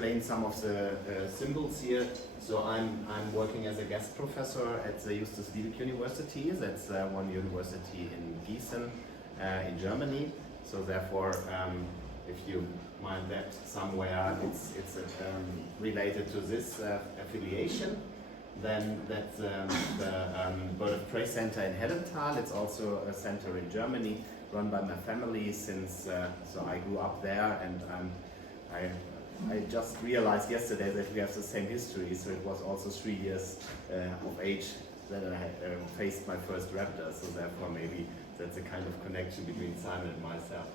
Explain some of the symbols here. So I'm working as a guest professor at the Justus Liebig University. That's one university in Gießen in Germany. So therefore, if you mind that somewhere, it's related to this affiliation. Then that's the Bird of Prey Center in Hellenthal. It's also a center in Germany run by my family since so I grew up there, and I just realized yesterday that we have the same history. So it was also 3 years of age that I faced my first raptor. So therefore maybe that's a kind of connection between Simon and myself.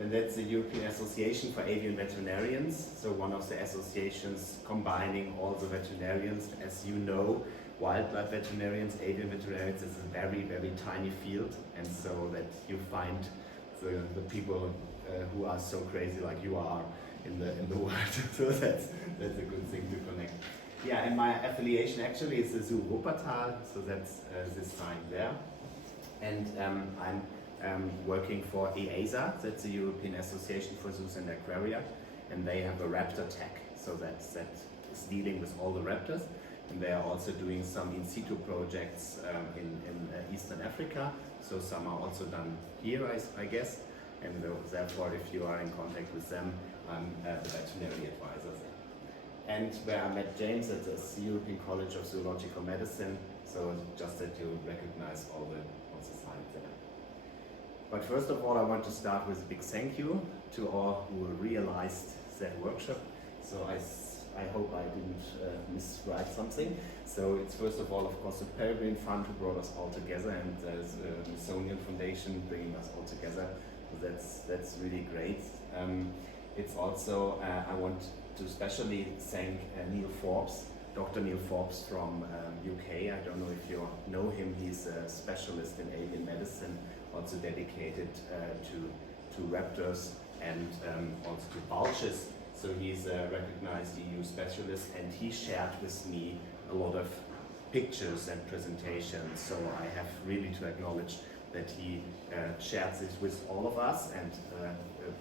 And that's the European Association for Avian Veterinarians. So one of the associations combining all the veterinarians. As you know, wildlife veterinarians, avian veterinarians is a very, very tiny field. And so that you find the people who are so crazy like you are in the world. So that's a good thing to connect. Yeah, and my affiliation actually is the Zoo Wuppertal. So that's this sign there. And I'm working for EASA, that's the European Association for Zoos and Aquaria, and they have a raptor tech, so that is dealing with all the raptors, and they are also doing some in situ projects in Eastern Africa, so some are also done here, I guess, and therefore if you are in contact with them, I'm the veterinary advisor there. And where I met James at the European College of Zoological Medicine, so just that you recognize all the signs there. But first of all, I want to start with a big thank you to all who realized that workshop. So I hope I didn't miswrite something. So it's first of all, of course, the Peregrine Fund who brought us all together, and there's the Smithsonian Foundation bringing us all together. So that's really great. It's also, I want to especially thank Neil Forbes, Dr. Neil Forbes from UK. I don't know if you know him. He's a specialist in avian medicine, also dedicated to raptors and also to vultures. So he's a recognized EU specialist, and he shared with me a lot of pictures and presentations. So I have really to acknowledge that he shared this with all of us and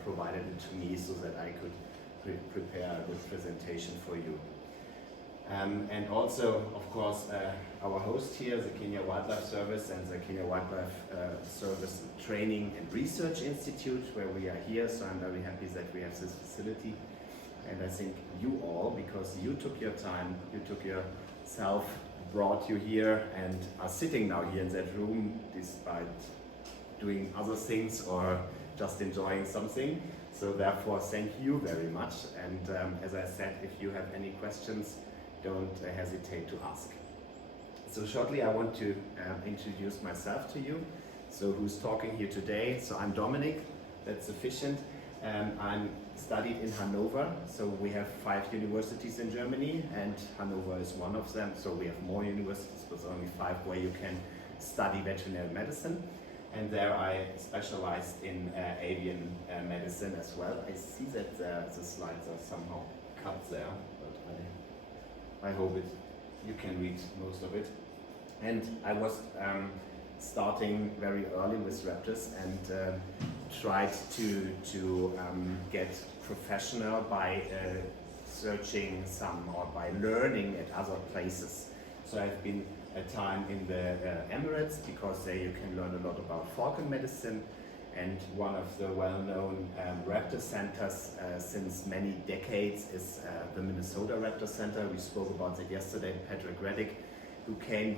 provided it to me so that I could prepare a good presentation for you. And also, of course, our host here, the Kenya Wildlife Service and the Kenya Wildlife Service Training and Research Institute, where we are here. So I'm very happy that we have this facility. And I think you all, because you took your time, you took yourself, brought you here, and are sitting now here in that room despite doing other things or just enjoying something. So therefore, thank you very much. And as I said, if you have any questions, don't hesitate to ask. So shortly, I want to introduce myself to you. So who's talking here today? So I'm Dominic, that's sufficient. I'm studied in Hanover. So we have 5 universities in Germany, and Hanover is one of them. So we have more universities, but only 5 where you can study veterinary medicine. And there I specialized in avian medicine as well. I see that the slides are somehow cut there, but I hope you can read most of it. And I was starting very early with raptors and tried to get professional by searching some or by learning at other places. So I've been a time in the Emirates, because there you can learn a lot about falcon medicine, and one of the well-known raptor centers since many decades is the Minnesota Raptor Center. We spoke about it yesterday, Patrick Reddick,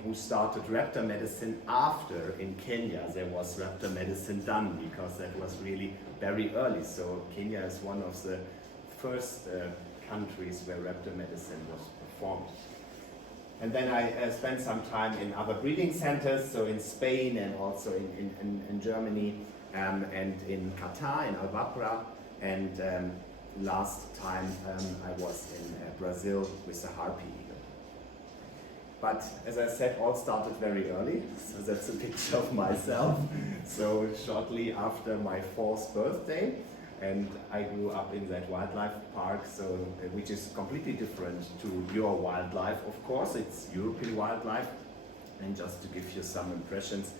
who started raptor medicine after in Kenya there was raptor medicine done, because that was really very early. So Kenya is one of the first countries where raptor medicine was performed. And then I spent some time in other breeding centers, so in Spain and also in Germany, and in Qatar, in Wuppertal, and last time I was in Brazil with the harpy eagle. But as I said, all started very early, so that's a picture of myself. So shortly after my 4th birthday, and I grew up in that wildlife park, so which is completely different to your wildlife. Of course, it's European wildlife, and just to give you some impressions,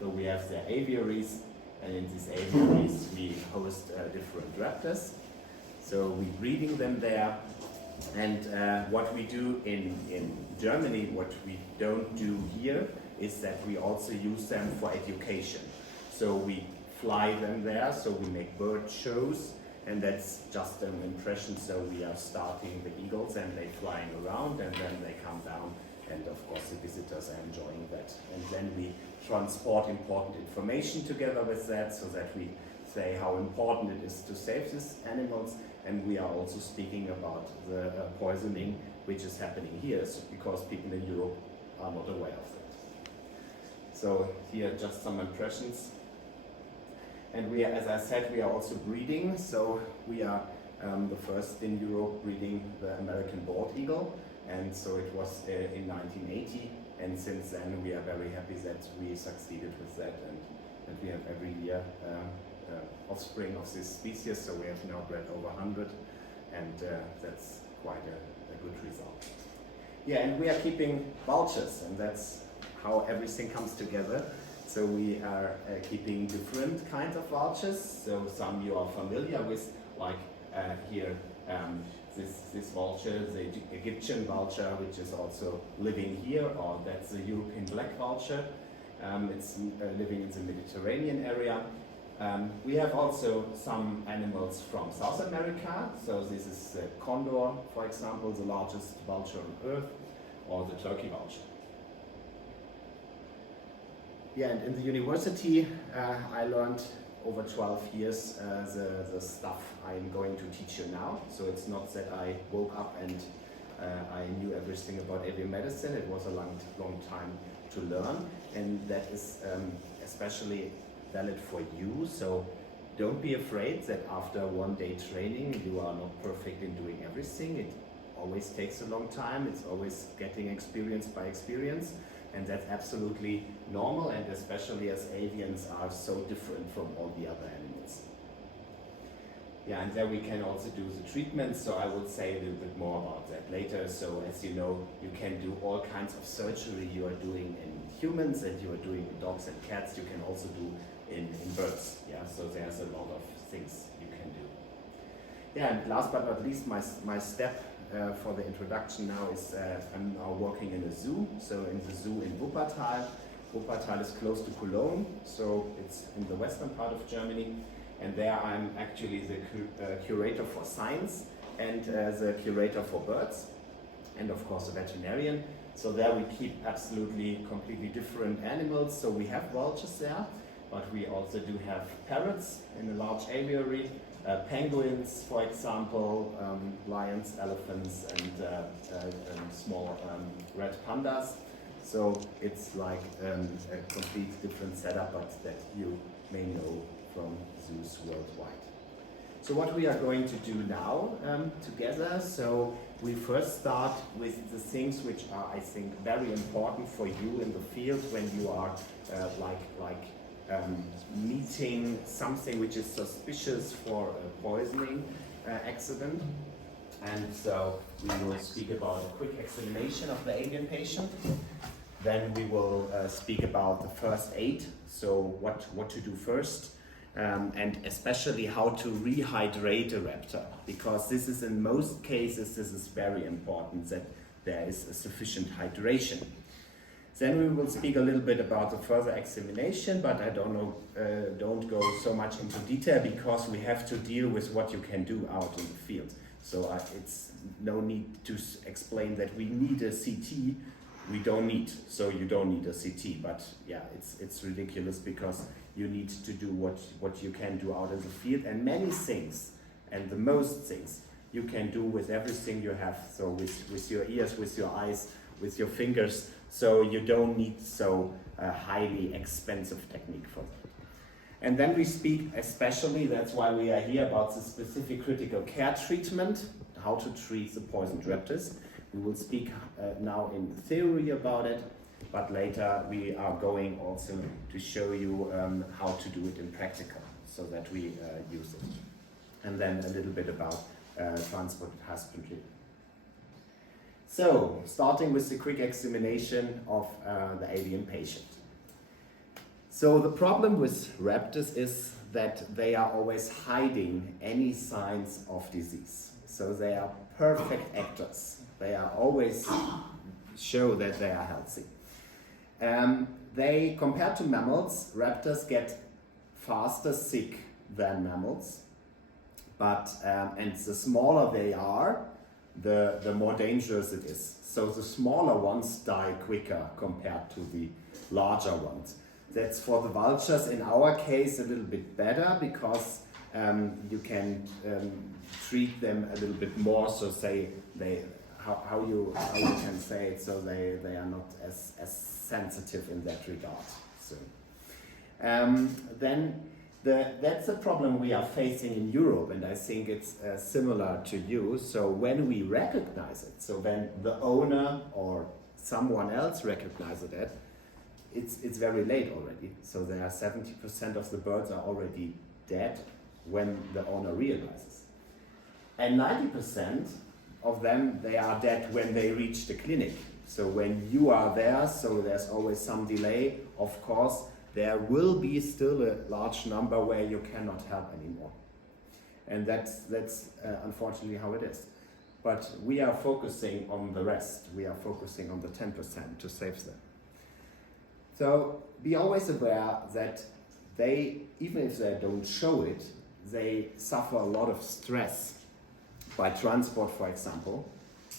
so we have the aviaries, and in these aviaries we host different raptors. So we're breeding them there, And what we do in Germany, what we don't do here, is that we also use them for education. So we fly them there, so we make bird shows, and that's just an impression. So we are starting the eagles and they're flying around, and then they come down, and of course the visitors are enjoying that. And then we transport important information together with that, so that we say how important it is to save these animals, and we are also speaking about the poisoning which is happening here, because people in Europe are not aware of that. So here just some impressions. And we are, as I said, we are also breeding, so we are the first in Europe breeding the American bald eagle, and so it was in 1980, and since then we are very happy that we succeeded with that, and we have every year offspring of this species, so we have now bred over 100, and that's quite a good result. Yeah, and we are keeping vultures, and that's how everything comes together. So we are keeping different kinds of vultures. So some you are familiar with, like here, this vulture, the Egyptian vulture, which is also living here, or that's the European black vulture. It's living in the Mediterranean area. We have also some animals from South America. So this is the condor, for example, the largest vulture on Earth, or the turkey vulture. Yeah, and in the university, I learned over 12 years the stuff I'm going to teach you now. So it's not that I woke up and I knew everything about avian medicine. It was a long time to learn, and that is especially valid for you. So don't be afraid that after one day training you are not perfect in doing everything. It always takes a long time. It's always getting experience by experience. And that's absolutely normal, and especially as avians are so different from all the other animals. Yeah, and there we can also do the treatment, so I will say a little bit more about that later. So as you know, you can do all kinds of surgery you are doing in humans, and you are doing in dogs and cats, you can also do in birds. Yeah, so there's a lot of things you can do. Yeah, and last but not least, my step for the introduction now is I'm now working in a zoo, so in the zoo in Wuppertal. Wuppertal is close to Cologne, so it's in the western part of Germany, and there I'm actually the curator for science and the curator for birds, and of course a veterinarian. So there we keep absolutely completely different animals. So we have vultures there, but we also do have parrots in a large aviary, penguins, for example, lions, elephants, and small red pandas. So it's like a complete different setup, but that you may know from zoos worldwide. So what we are going to do now together, so we first start with the things which are, I think, very important for you in the field when you are meeting something which is suspicious for a poisoning accident. And so we will speak about a quick examination of the avian patient. Then we will speak about the first aid, so what to do first, and especially how to rehydrate a raptor, because this is in most cases, this is very important that there is a sufficient hydration. Then we will speak a little bit about the further examination, but I don't go so much into detail because we have to deal with what you can do out in the field. So it's no need to explain that we need a CT. We don't need, so you don't need a CT. But yeah, it's ridiculous because you need to do what you can do out in the field, and many things, and the most things you can do with everything you have. So with your ears, with your eyes, with your fingers. So you don't need so highly expensive technique for that. And then we speak especially, that's why we are here, about the specific critical care treatment, how to treat the poisoned raptors. We will speak now in theory about it, but later we are going also to show you how to do it in practical, so that we use it. And then a little bit about transport husbandry. So, starting with the quick examination of the avian patient. So the problem with raptors is that they are always hiding any signs of disease. So they are perfect actors. They are always show that they are healthy. They, compared to mammals, raptors get faster sick than mammals. But and the smaller they are, the more dangerous it is. So the smaller ones die quicker compared to the larger ones. That's for the vultures in our case a little bit better because you can treat them a little bit more. So say how you can say it, so they are not as sensitive in that regard. So then that's a problem we are facing in Europe, and I think it's similar to you. So when we recognize it, so when the owner or someone else recognizes it, it's very late already. So there are 70% of the birds are already dead when the owner realizes. And 90% of them, they are dead when they reach the clinic. So when you are there, so there's always some delay, of course, there will be still a large number where you cannot help anymore. And that's unfortunately how it is. But we are focusing on the rest. We are focusing on the 10% to save them. So be always aware that they, even if they don't show it, they suffer a lot of stress by transport, for example,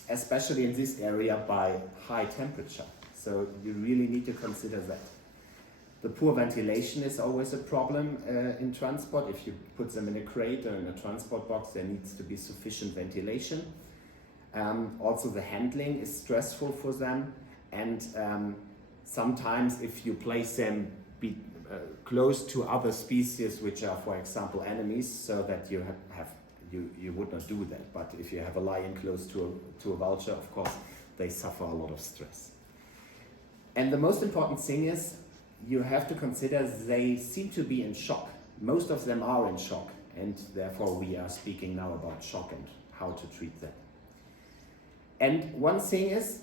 especially in this area by high temperature. So you really need to consider that. The poor ventilation is always a problem in transport. If you put them in a crate or in a transport box, there needs to be sufficient ventilation. Also the handling is stressful for them, and sometimes if you place them close to other species which are, for example, enemies, so that you you would not do that. But if you have a lion close to a vulture, of course, they suffer a lot of stress. And the most important thing is you have to consider they seem to be in shock. Most of them are in shock, and therefore we are speaking now about shock and how to treat them. And one thing is,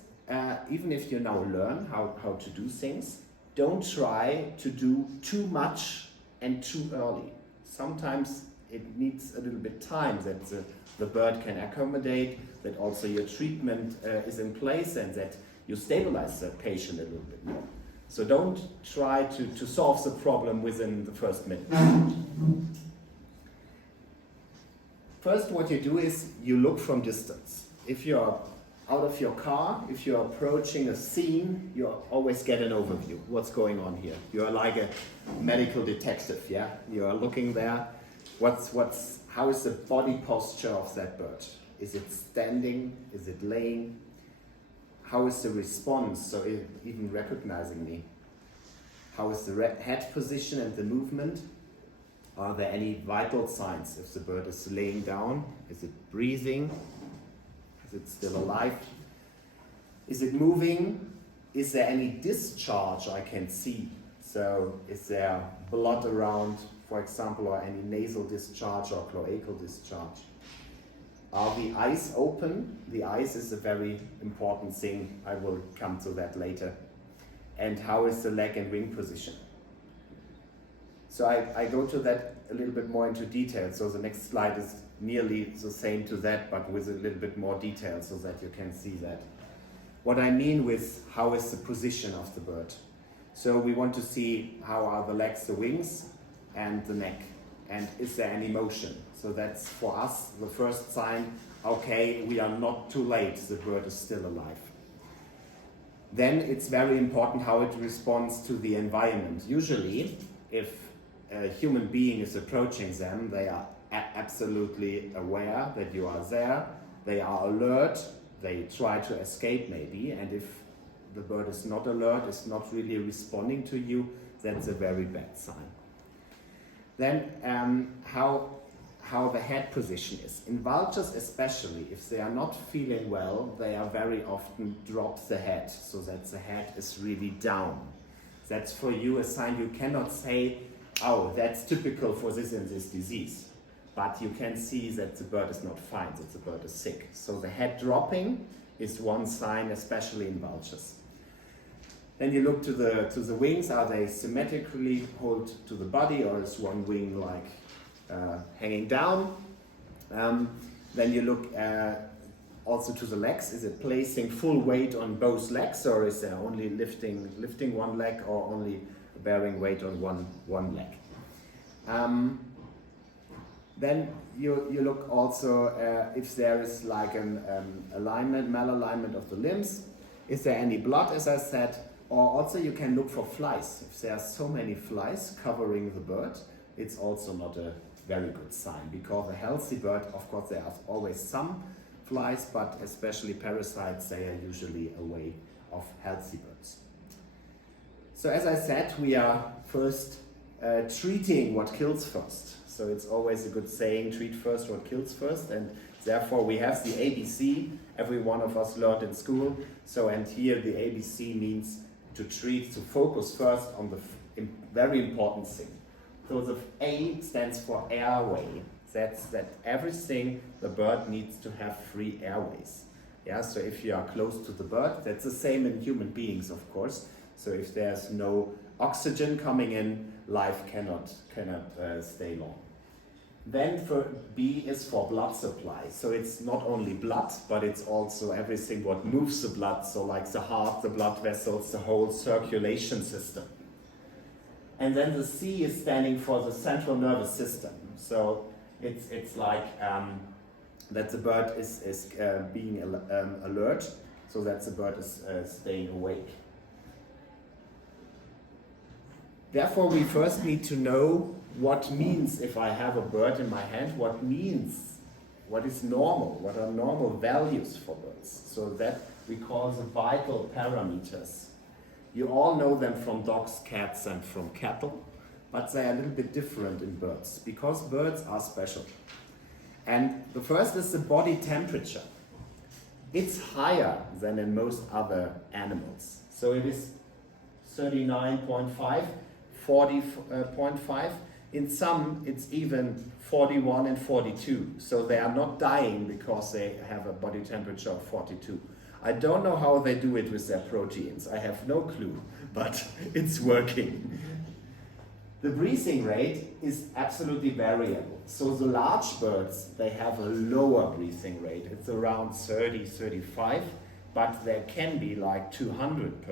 even if you now learn how to do things, don't try to do too much and too early. Sometimes it needs a little bit time that the bird can accommodate, that also your treatment is in place, and that you stabilize the patient a little bit more. So don't try to solve the problem within the first minute. First, what you do is you look from distance. If you're out of your car, if you're approaching a scene, you always get an overview. What's going on here? You're like a medical detective, yeah? You are looking there. How is the body posture of that bird? Is it standing? Is it laying? How is the response? So even recognizing me. How is the head position and the movement? Are there any vital signs? If the bird is laying down, is it breathing? Is it still alive? Is it moving? Is there any discharge I can see? So is there blood around, for example, or any nasal discharge or cloacal discharge? Are the eyes open? The eyes is a very important thing. I will come to that later. And how is the leg and wing position? So I go to that a little bit more into detail. So the next slide is nearly the same to that, but with a little bit more detail so that you can see that. What I mean with how is the position of the bird. So we want to see how are the legs, the wings, and the neck. And is there any motion? So that's for us the first sign, okay, we are not too late, the bird is still alive. Then it's very important how it responds to the environment. Usually, if a human being is approaching them, they are absolutely aware that you are there, they are alert, they try to escape maybe, and if the bird is not alert, is not really responding to you, that's a very bad sign. Then how the head position is. In vultures especially, if they are not feeling well, they are very often drop the head, so that the head is really down. That's for you a sign you cannot say, oh, that's typical for this and this disease. But you can see that the bird is not fine, that the bird is sick. So the head dropping is one sign, especially in vultures. Then you look to the wings. Are they symmetrically hold to the body, or is one wing like hanging down? Then you look also to the legs. Is it placing full weight on both legs, or is there only lifting one leg, or only bearing weight on one leg? Then you look also if there is like an malalignment of the limbs. Is there any blood, as I said? Or also you can look for flies. If there are so many flies covering the bird, it's also not a very good sign, because a healthy bird, of course, there are always some flies, but especially parasites, they are usually away of healthy birds. So as I said, we are first treating what kills first. So it's always a good saying, treat first what kills first, and therefore we have the ABC, every one of us learned in school. So, and here the ABC means to treat, to focus first on the very important thing. So the A stands for airway. That's that everything the bird needs to have free airways. Yeah, so if you are close to the bird, that's the same in human beings, of course. So if there's no oxygen coming in, life cannot stay long. Then for B is for blood supply. So it's not only blood, but it's also everything what moves the blood. So like the heart, the blood vessels, the whole circulation system. And then the C is standing for the central nervous system. So it's like that the bird is being alert, so that the bird is staying awake. Therefore, we first need to know what means, if I have a bird in my hand, what is normal, what are normal values for birds. So that we call the vital parameters. You all know them from dogs, cats, and from cattle, but they are a little bit different in birds, because birds are special. And the first is the body temperature. It's higher than in most other animals. So it is 39.5, 40.5. In some, it's even 41 and 42. So they are not dying because they have a body temperature of 42. I don't know how they do it with their proteins. I have no clue, but it's working. The breathing rate is absolutely variable. So the large birds, they have a lower breathing rate. It's around 30, 35, but there can be like 200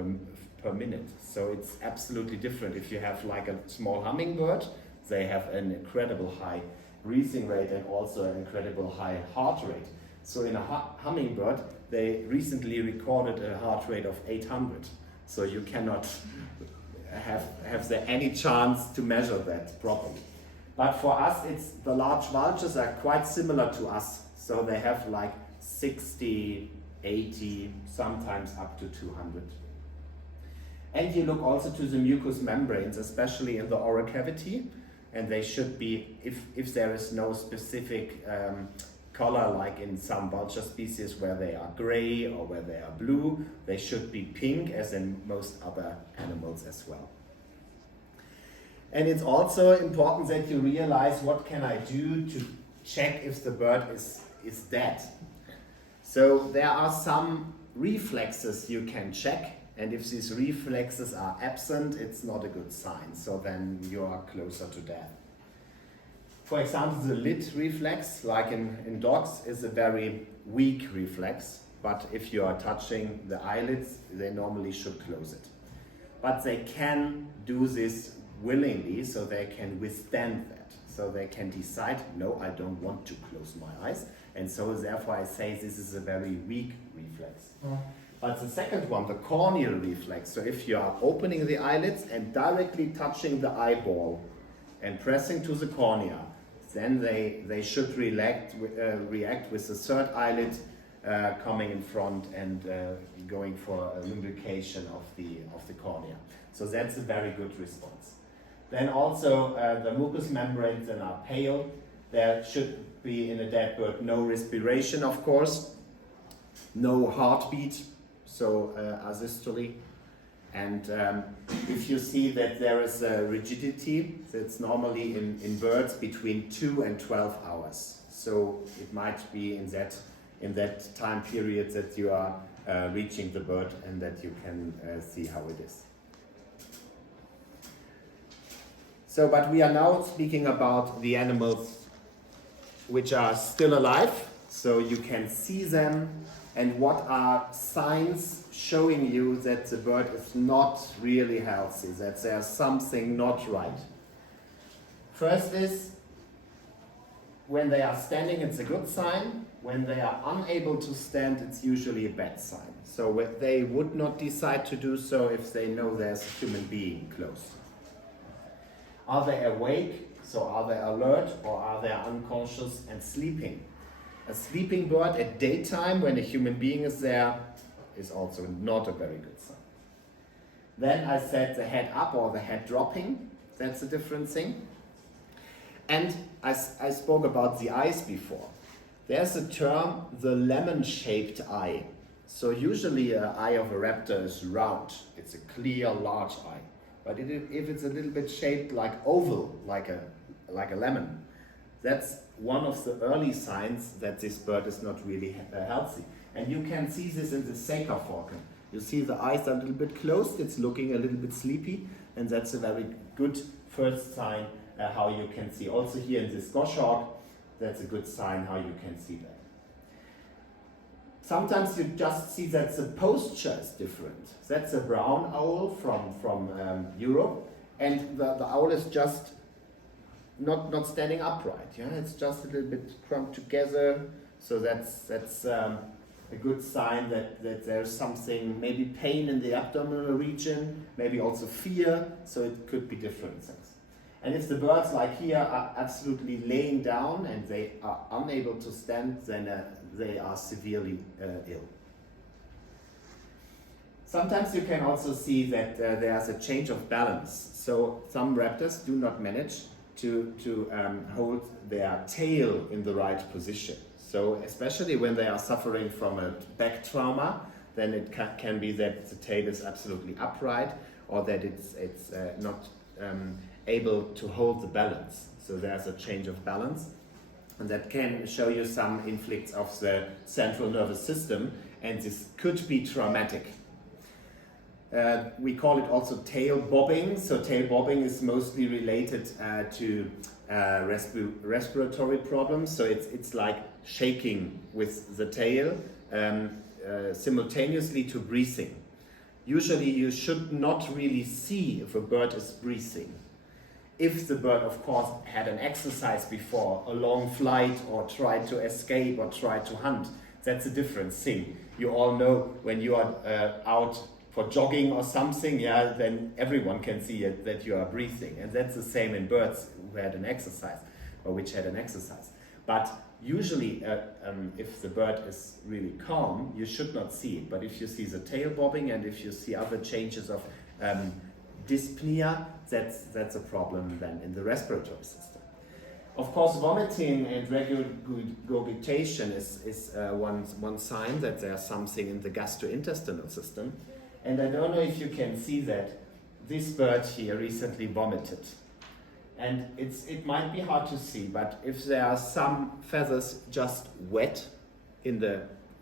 per minute. So it's absolutely different. If you have like a small hummingbird, they have an incredible high breathing rate and also an incredible high heart rate. So in a hummingbird, they recently recorded a heart rate of 800. So you cannot have there any chance to measure that properly. But for us, the large vultures are quite similar to us. So they have like 60, 80, sometimes up to 200. And you look also to the mucous membranes, especially in the oral cavity. And they should be, if there is no specific color, like in some vulture species where they are gray or where they are blue, they should be pink, as in most other animals as well. And it's also important that you realize, what can I do to check if the bird is dead? So there are some reflexes you can check, and if these reflexes are absent, it's not a good sign. So then you are closer to death. For example, the lid reflex, like in dogs, is a very weak reflex. But if you are touching the eyelids, they normally should close it. But they can do this willingly, so they can withstand that. So they can decide, no, I don't want to close my eyes. And so therefore I say this is a very weak reflex. But the second one, the corneal reflex, so if you are opening the eyelids and directly touching the eyeball and pressing to the cornea, then they should react with the third eyelid coming in front and going for a lubrication of the cornea. So that's a very good response. Then also the mucous membranes then are pale. There should be in a dead bird no respiration, of course, no heartbeat, so asystole. And if you see that there is a rigidity, that's normally in birds between 2 and 12 hours. So it might be in that time period that you are reaching the bird and that you can see how it is. So, but we are now speaking about the animals which are still alive. so you can see them, and what are signs showing you that the bird is not really healthy, that there's something not right. First is, when they are standing, it's a good sign. When they are unable to stand, it's usually a bad sign. So they would not decide to do so if they know there's a human being close. Are they awake? So are they alert, or are they unconscious and sleeping? A sleeping bird at daytime when a human being is there is also not a very good sign. Then I said the head up or the head dropping. That's a different thing. And I spoke about the eyes before. There's a term, the lemon-shaped eye. So usually an eye of a raptor is round. It's a clear, large eye. But if it's a little bit shaped like oval, like a lemon, that's one of the early signs that this bird is not really healthy. And you can see this in the Saker falcon. You see the eyes are a little bit closed, it's looking a little bit sleepy, and that's a very good first sign how you can see. Also here in this goshawk, that's a good sign how you can see that. Sometimes you just see that the posture is different. That's a brown owl from Europe, and the owl is just not standing upright. Yeah, it's just a little bit crumped together. So that's a good sign that there's something, maybe pain in the abdominal region, maybe also fear. So it could be different things. And if the birds like here are absolutely laying down and they are unable to stand, then they are severely ill. Sometimes you can also see that there's a change of balance. So some raptors do not manage to hold their tail in the right position. So especially when they are suffering from a back trauma, then it can be that the tail is absolutely upright, or that it's not able to hold the balance. So there's a change of balance, and that can show you some inflicts of the central nervous system, and this could be traumatic. We call it also tail bobbing. So tail bobbing is mostly related to respiratory problems. So it's like shaking with the tail simultaneously to breathing. Usually you should not really see if a bird is breathing. If the bird, of course, had an exercise before, a long flight, or tried to escape or tried to hunt, that's a different thing. You all know when you are out for jogging or something, yeah, then everyone can see it, that you are breathing. And that's the same in birds who had an exercise, or which had an exercise. But usually, if the bird is really calm, you should not see it. But if you see the tail bobbing, and if you see other changes of dyspnea, that's a problem then in the respiratory system. Of course, vomiting and regurgitation is one sign that there's something in the gastrointestinal system. And I don't know if you can see that this bird here recently vomited. And it might be hard to see, but if there are some feathers just wet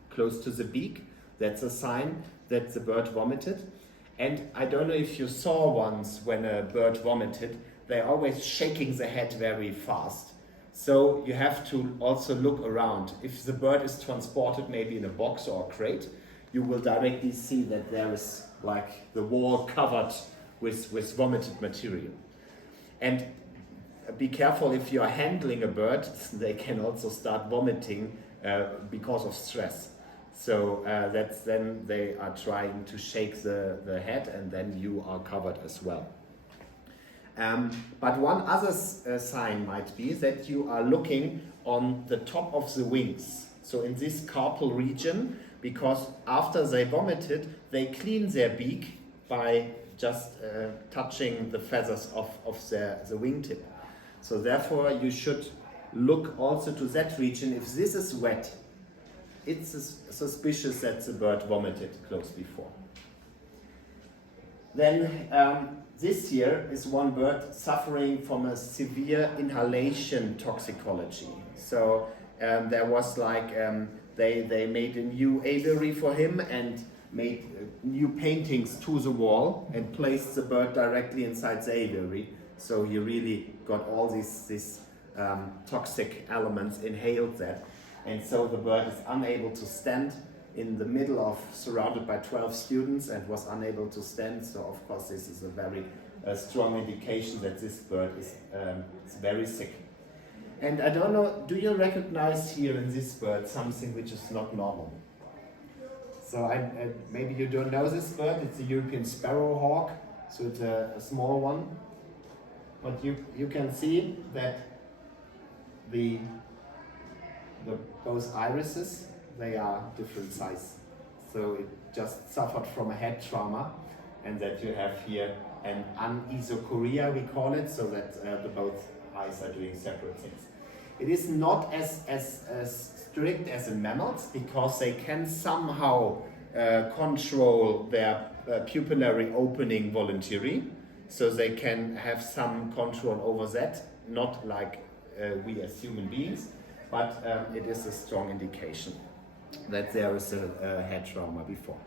close to the beak, that's a sign that the bird vomited. And I don't know if you saw once when a bird vomited, they're always shaking the head very fast. So you have to also look around. If the bird is transported maybe in a box or a crate, you will directly see that there is like the wall covered with vomited material. And be careful if you are handling a bird, they can also start vomiting because of stress. So that's then they are trying to shake the head, and then you are covered as well. But one other sign might be that you are looking on the top of the wings. So in this carpal region, because after they vomited, they clean their beak by just touching the feathers of the wingtip. So therefore you should look also to that region. If this is wet, it's suspicious that the bird vomited close before. Then this year is one bird suffering from a severe inhalation toxicology. So there was like, they made a new aviary for him and made new paintings to the wall and placed the bird directly inside the aviary. So he really got all these toxic elements inhaled there. And so the bird is unable to stand in the middle of, surrounded by 12 students, and was unable to stand. So of course this is a very strong indication that this bird is very sick. And I don't know, do you recognize here in this bird something which is not normal? So maybe you don't know this bird. It's a European sparrowhawk, so it's a small one. But you can see that both irises, they are different size. So it just suffered from a head trauma, and that you have here an anisocoria, we call it, so that the both eyes are doing separate things. It is not as strict as in mammals, because they can somehow control their pupillary opening voluntarily, so they can have some control over that, not like we as human beings, but it is a strong indication that there is a head trauma before.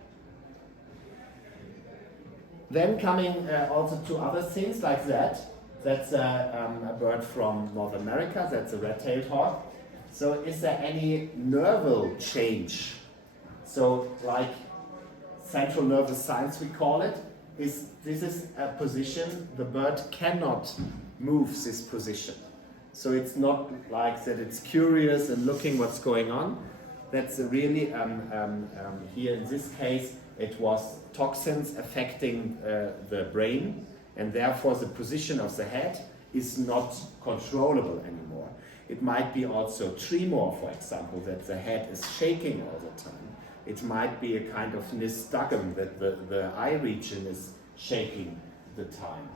Then coming also to other things like that, that's a bird from North America, that's a red-tailed hawk. So is there any nerval change? So like central nervous signs we call it, this is a position, the bird cannot move this position. So it's not like that it's curious and looking what's going on. That's really, here in this case, it was toxins affecting the brain, and therefore the position of the head is not controllable anymore. It might be also tremor, for example, that the head is shaking all the time. It might be a kind of nystagmus, that the eye region is shaking the time.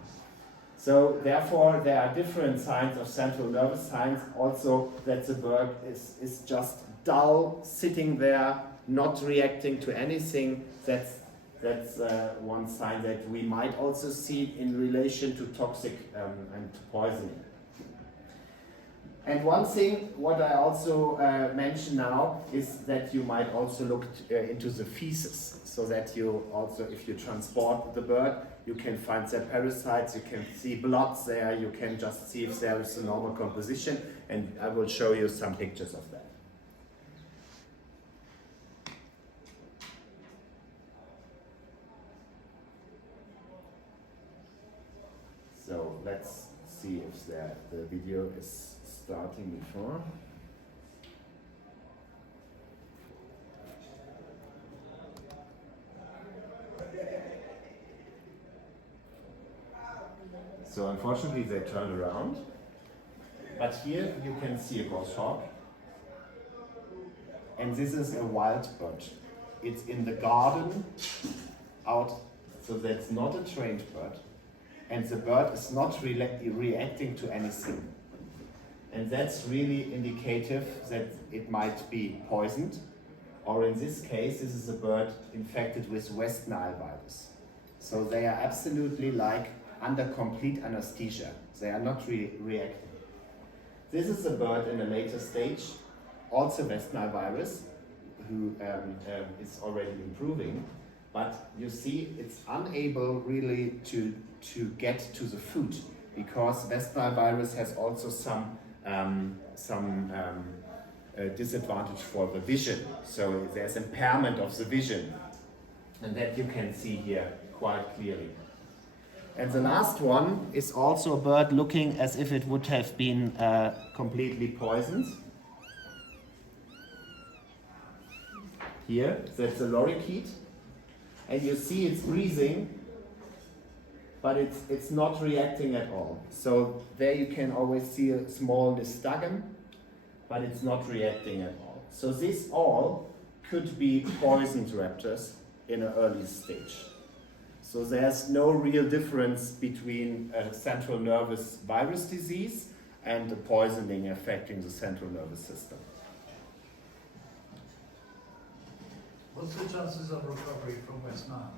So therefore there are different signs of central nervous signs, also that the bird is just dull, sitting there, not reacting to anything. That's one sign that we might also see in relation to toxic and poisoning. And one thing, what I also mention now, is that you might also look into the feces, so that you also, if you transport the bird, you can find their parasites, you can see blood there, you can just see if there is a normal composition, and I will show you some pictures of that. So let's see if the video is starting before. So unfortunately they turned around, but here you can see a goshawk, and this is a wild bird. It's in the garden out, so that's not a trained bird, and the bird is not reacting to anything. And that's really indicative that it might be poisoned, or in this case, this is a bird infected with West Nile virus. So they are absolutely like under complete anesthesia. They are not reacting. This is a bird in a later stage, also West Nile virus, who is already improving, but you see it's unable really to get to the food, because West Nile virus has also some disadvantage for the vision. So there's impairment of the vision, and that you can see here quite clearly. And the last one is also a bird looking as if it would have been completely poisoned. Here, that's a lorikeet, and you see it's breathing, but it's not reacting at all. So there you can always see a small nystagmus, but it's not reacting at all. So this all could be poisoned raptors in an early stage. So there's no real difference between a central nervous virus disease and the poisoning affecting the central nervous system. What's the chances of recovery from West Nile?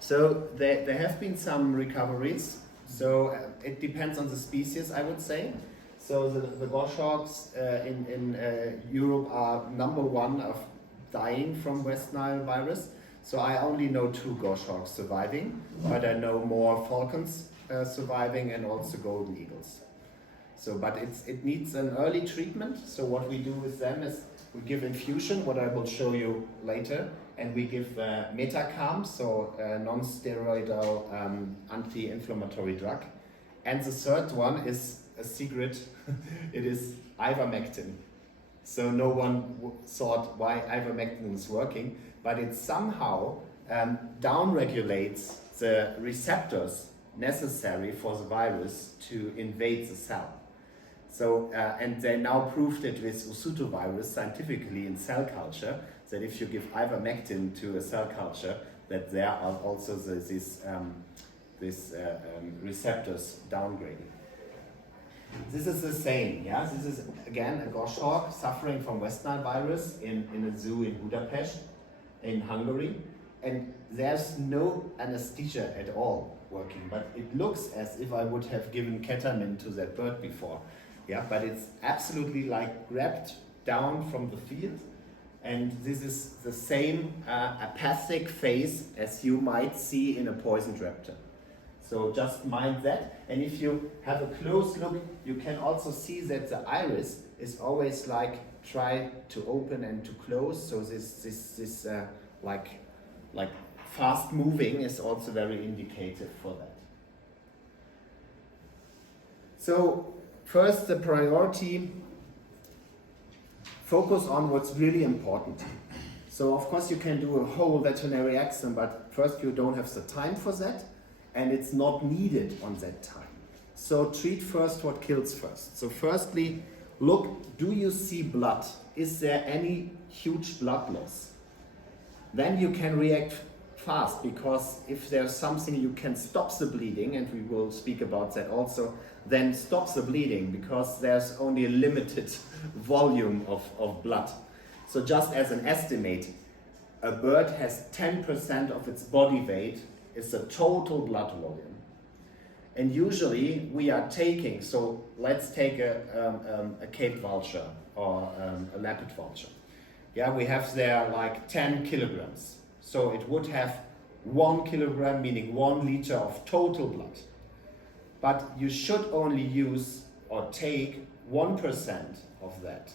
So there have been some recoveries. So it depends on the species, I would say. So the goshawks in Europe are #1 of dying from West Nile virus. So I only know 2 goshawks surviving, but I know more falcons surviving and also golden eagles. So, but it needs an early treatment. So what we do with them is we give infusion, what I will show you later, and we give metacam, so a non-steroidal anti-inflammatory drug. And the third one is a secret. It is ivermectin. So no one thought why ivermectin is working, but it somehow downregulates the receptors necessary for the virus to invade the cell. So, and they now proved it with Usutu virus scientifically in cell culture, that if you give ivermectin to a cell culture, that there are also these receptors downgrading. This is the same, yeah? This is again a goshawk suffering from West Nile virus in a zoo in Budapest, in Hungary. And there's no anesthesia at all working, but it looks as if I would have given ketamine to that bird before. Yeah, but it's absolutely like grabbed down from the field, and this is the same apathic phase as you might see in a poisoned raptor. So just mind that, and if you have a close look, you can also see that the iris is always like try to open and to close. So this like fast moving is also very indicative for that. So first, the priority, focus on what's really important. So of course you can do a whole veterinary exam, but first you don't have the time for that, and it's not needed on that time. So treat first what kills first. So firstly, look, do you see blood? Is there any huge blood loss? Then you can react fast, because if there's something you can stop the bleeding, and we will speak about that also, then stop the bleeding, because there's only a limited volume of blood. So just as an estimate, a bird has 10% of its body weight is the total blood volume. And usually we are taking, so let's take a Cape vulture or a leopard vulture. Yeah, we have there like 10 kilograms. So it would have 1 kilogram, meaning 1 liter of total blood. But you should only use or take 1% of that.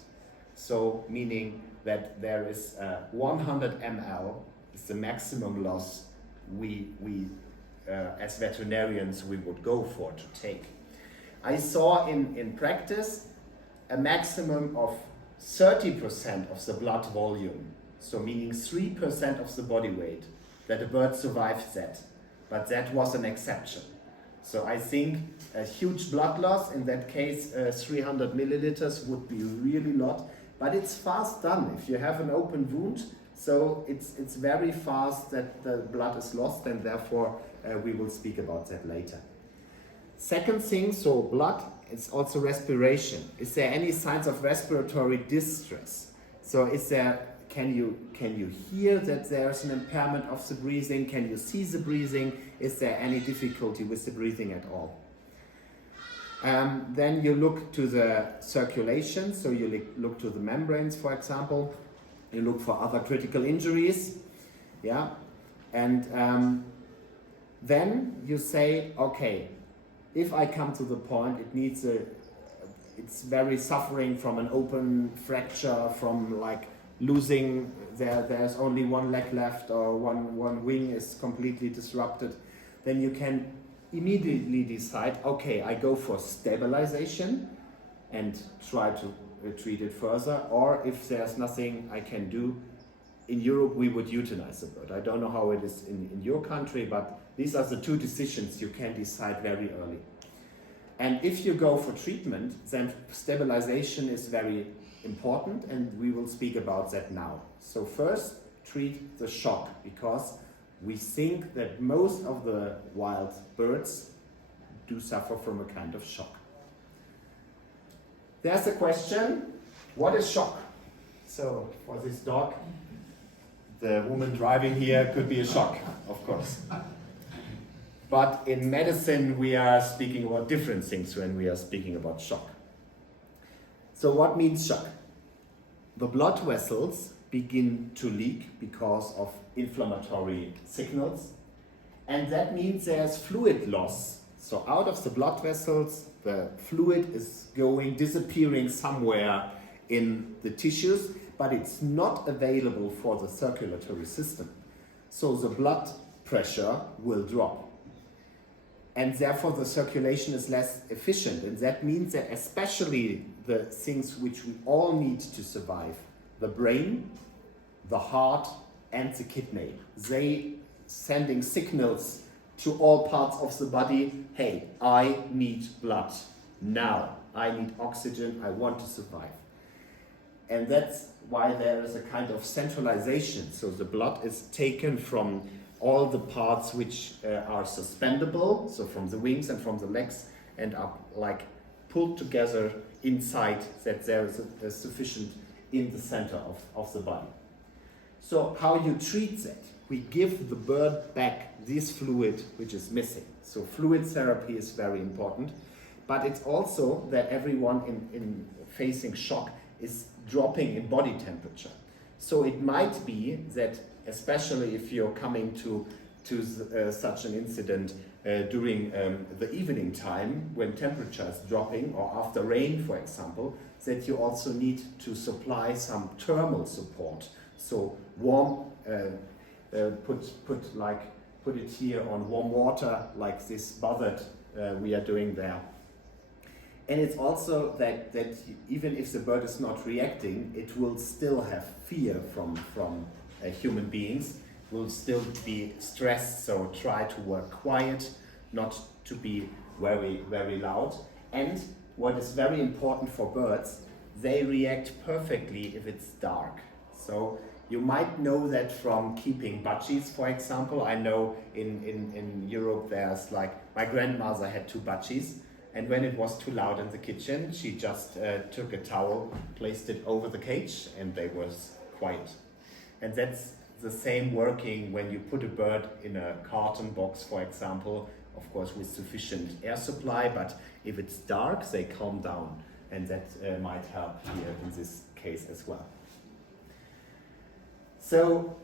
So meaning that there is 100 ml is the maximum loss we as veterinarians we would go for to take. I saw in practice a maximum of 30% of the blood volume, so meaning 3% of the body weight, that a bird survived that. But that was an exception. So I think a huge blood loss, in that case 300 milliliters would be really a lot, but it's fast done. If you have an open wound, so it's very fast that the blood is lost, and therefore we will speak about that later. Second thing, so blood, it's also respiration. Is there any signs of respiratory distress? So is there, can you hear that there's an impairment of the breathing? Can you see the breathing? Is there any difficulty with the breathing at all? Then you look to the circulation, so you look to the membranes, for example. You look for other critical injuries, yeah, and then you say, okay, if I come to the point, it's very suffering from an open fracture, from like losing, there's only one leg left, or one wing is completely disrupted, then you can immediately decide, okay, I go for stabilization and try to treat it further, or if there's nothing I can do, in Europe we would euthanize the bird. I don't know how it is in your country, but these are the two decisions you can decide very early. And if you go for treatment, then stabilization is very important, and we will speak about that now. So first, treat the shock, because we think that most of the wild birds do suffer from a kind of shock. There's a question, what is shock? So for this dog, the woman driving here could be a shock, of course. But in medicine, we are speaking about different things when we are speaking about shock. So what means shock? The blood vessels begin to leak because of inflammatory signals, and that means there's fluid loss So out of the blood vessels, the fluid is disappearing somewhere in the tissues, but it's not available for the circulatory system. So the blood pressure will drop. And therefore the circulation is less efficient. And that means that especially the things which we all need to survive, the brain, the heart, and the kidney, they sending signals to all parts of the body, hey, I need blood now. I need oxygen, I want to survive. And that's why there is a kind of centralization. So the blood is taken from all the parts which are suspendable, so from the wings and from the legs, and are like pulled together inside, that there is a sufficient in the center of the body. So how you treat that? We give the bird back this fluid which is missing. So fluid therapy is very important, but it's also that everyone in facing shock is dropping in body temperature. So it might be that, especially if you're coming to such an incident during the evening time when temperature is dropping, or after rain, for example, that you also need to supply some thermal support. So warm, put it here on warm water, like this buzzard we are doing there. And it's also that even if the bird is not reacting, it will still have fear from human beings, will still be stressed, so try to work quiet, not to be very, very loud. And what is very important for birds, they react perfectly if it's dark. So you might know that from keeping budgies, for example. I know in Europe there's like, my grandmother had 2 budgies, and when it was too loud in the kitchen, she just took a towel, placed it over the cage, and they was quiet. And that's the same working when you put a bird in a carton box, for example, of course with sufficient air supply, but if it's dark, they calm down, and that might help here in this case as well. So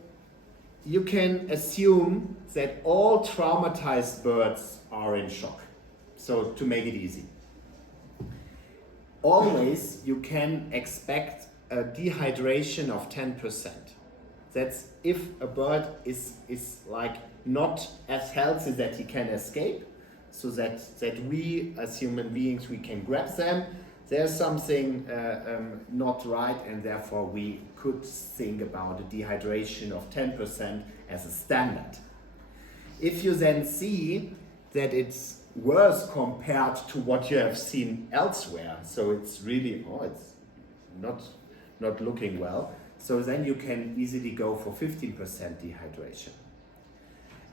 you can assume that all traumatized birds are in shock. So to make it easy, always you can expect a dehydration of 10%. That's if a bird is like not as healthy that he can escape, so that we as human beings, we can grab them. There's something not right, and therefore we could think about a dehydration of 10% as a standard. If you then see that it's worse compared to what you have seen elsewhere, so it's really, it's not looking well, so then you can easily go for 15% dehydration.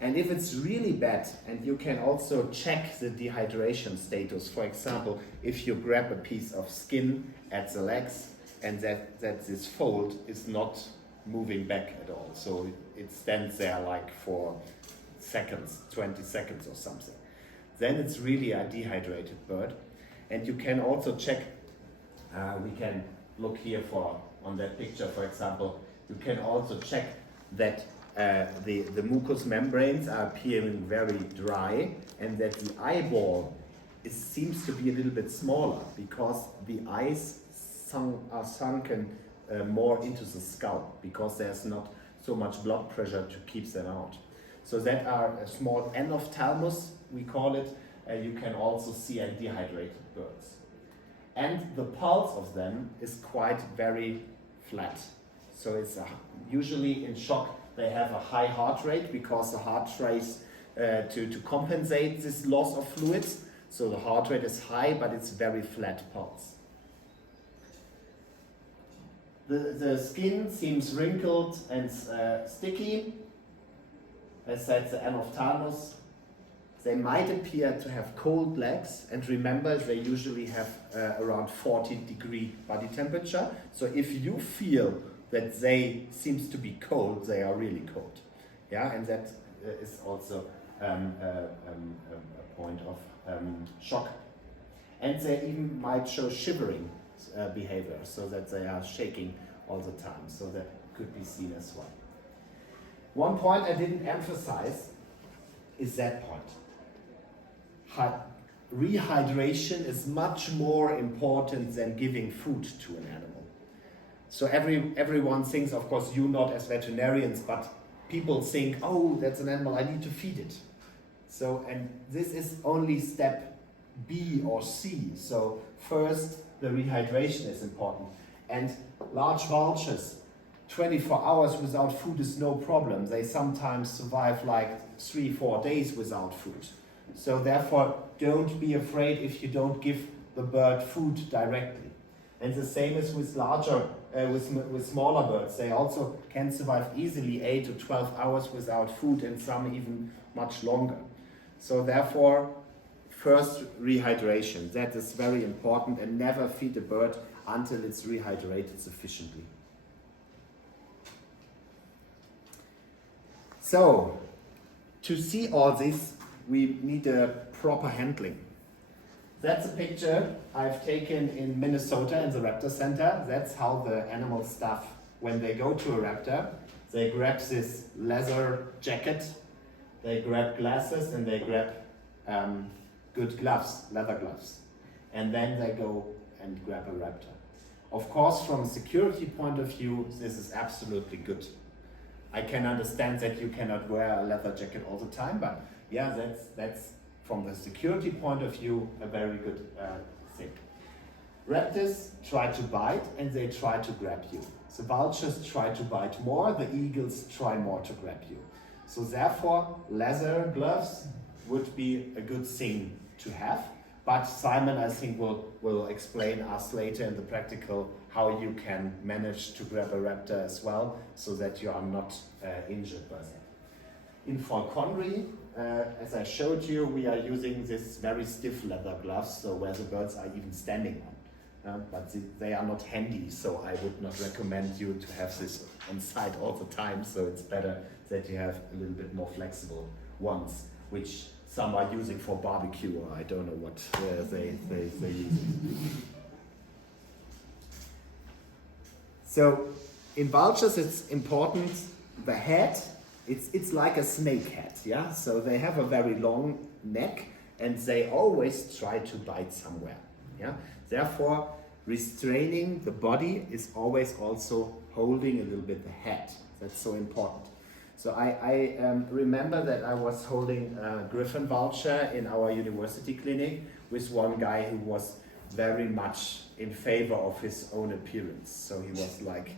And if it's really bad, and you can also check the dehydration status, for example, if you grab a piece of skin at the legs and that this fold is not moving back at all, so it stands there like for seconds, 20 seconds or something, then it's really a dehydrated bird. And you can also check, we can look here on that picture, for example, you can also check that the mucous membranes are appearing very dry, and that the eyeball seems to be a little bit smaller because the eyes are sunken more into the skull, because there's not so much blood pressure to keep them out. So that are a small enophthalmos, we call it. You can also see in dehydrated birds. And the pulse of them is quite very flat. So it's usually in shock they have a high heart rate, because the heart tries to compensate this loss of fluids. So the heart rate is high, but it's very flat pulse. The skin seems wrinkled and sticky. As said, the enophthalmos, they might appear to have cold legs, and remember they usually have around 40-degree body temperature. So if you feel that they seems to be cold, they are really cold. Yeah, and that is also a point of shock. And they even might show shivering behavior, so that they are shaking all the time. So that could be seen as well. One point I didn't emphasize is that point. rehydration is much more important than giving food to an animal. So everyone thinks, of course, you not as veterinarians, but people think, oh, that's an animal, I need to feed it. So, and this is only step B or C. So first, the rehydration is important. And large vultures, 24 hours without food is no problem. They sometimes survive like 3-4 days without food. So therefore, don't be afraid if you don't give the bird food directly. And the same is with with smaller birds. They also can survive easily 8 to 12 hours without food, and some even much longer. So therefore, first rehydration, that is very important, and never feed a bird until it's rehydrated sufficiently. So, to see all this, we need a proper handling. That's a picture I've taken in Minnesota in the Raptor Center. That's how the animal staff, when they go to a raptor, they grab this leather jacket, they grab glasses, and they grab good gloves, leather gloves. And then they go and grab a raptor. Of course, from a security point of view, this is absolutely good. I can understand that you cannot wear a leather jacket all the time, but yeah, that's from the security point of view, a very good thing. Raptors try to bite and they try to grab you. The vultures try to bite more, the eagles try more to grab you. So therefore, leather gloves would be a good thing to have. But Simon, I think, will explain us later in the practical how you can manage to grab a raptor as well, so that you are not injured by that. In falconry, as I showed you, we are using this very stiff leather gloves, so where the birds are even standing on. But they are not handy, so I would not recommend you to have this on site all the time. So it's better that you have a little bit more flexible ones, which some are using for barbecue, or I don't know what they use. So in vultures, it's important, the head, it's like a snake head, yeah? So they have a very long neck and they always try to bite somewhere, yeah? Therefore, restraining the body is always also holding a little bit the head. That's so important. So I remember that I was holding a griffon vulture in our university clinic with one guy who was very much in favor of his own appearance. So he was like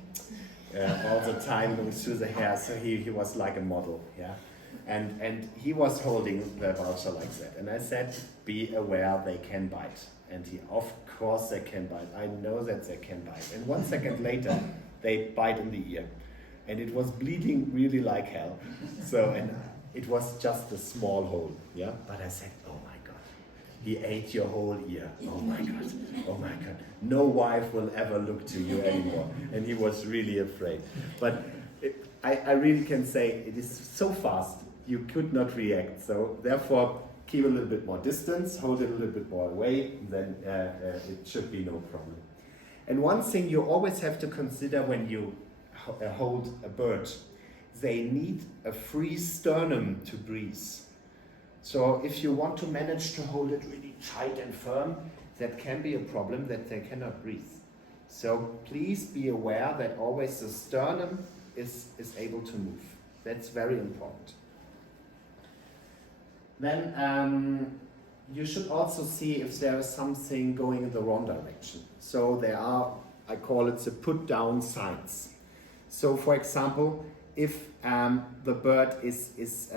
all the time going through the hair, so he was like a model, yeah. And he was holding the vulture like that. And I said, be aware they can bite. And he, of course they can bite. I know that they can bite. And 1 second later, they bite in the ear. And it was bleeding really like hell. So, and it was just a small hole, yeah? But I said, oh my God, he ate your whole ear. Oh my God, oh my God. No wife will ever look to you anymore. And he was really afraid. But I really can say it is so fast, you could not react. So therefore, keep a little bit more distance, hold it a little bit more away, then it should be no problem. And one thing you always have to consider when you hold a bird, they need a free sternum to breathe. So if you want to manage to hold it really tight and firm, that can be a problem that they cannot breathe. So please be aware that always the sternum is able to move. That's very important. Then you should also see if there is something going in the wrong direction. So there are, I call it the put down signs. So for example, if the bird is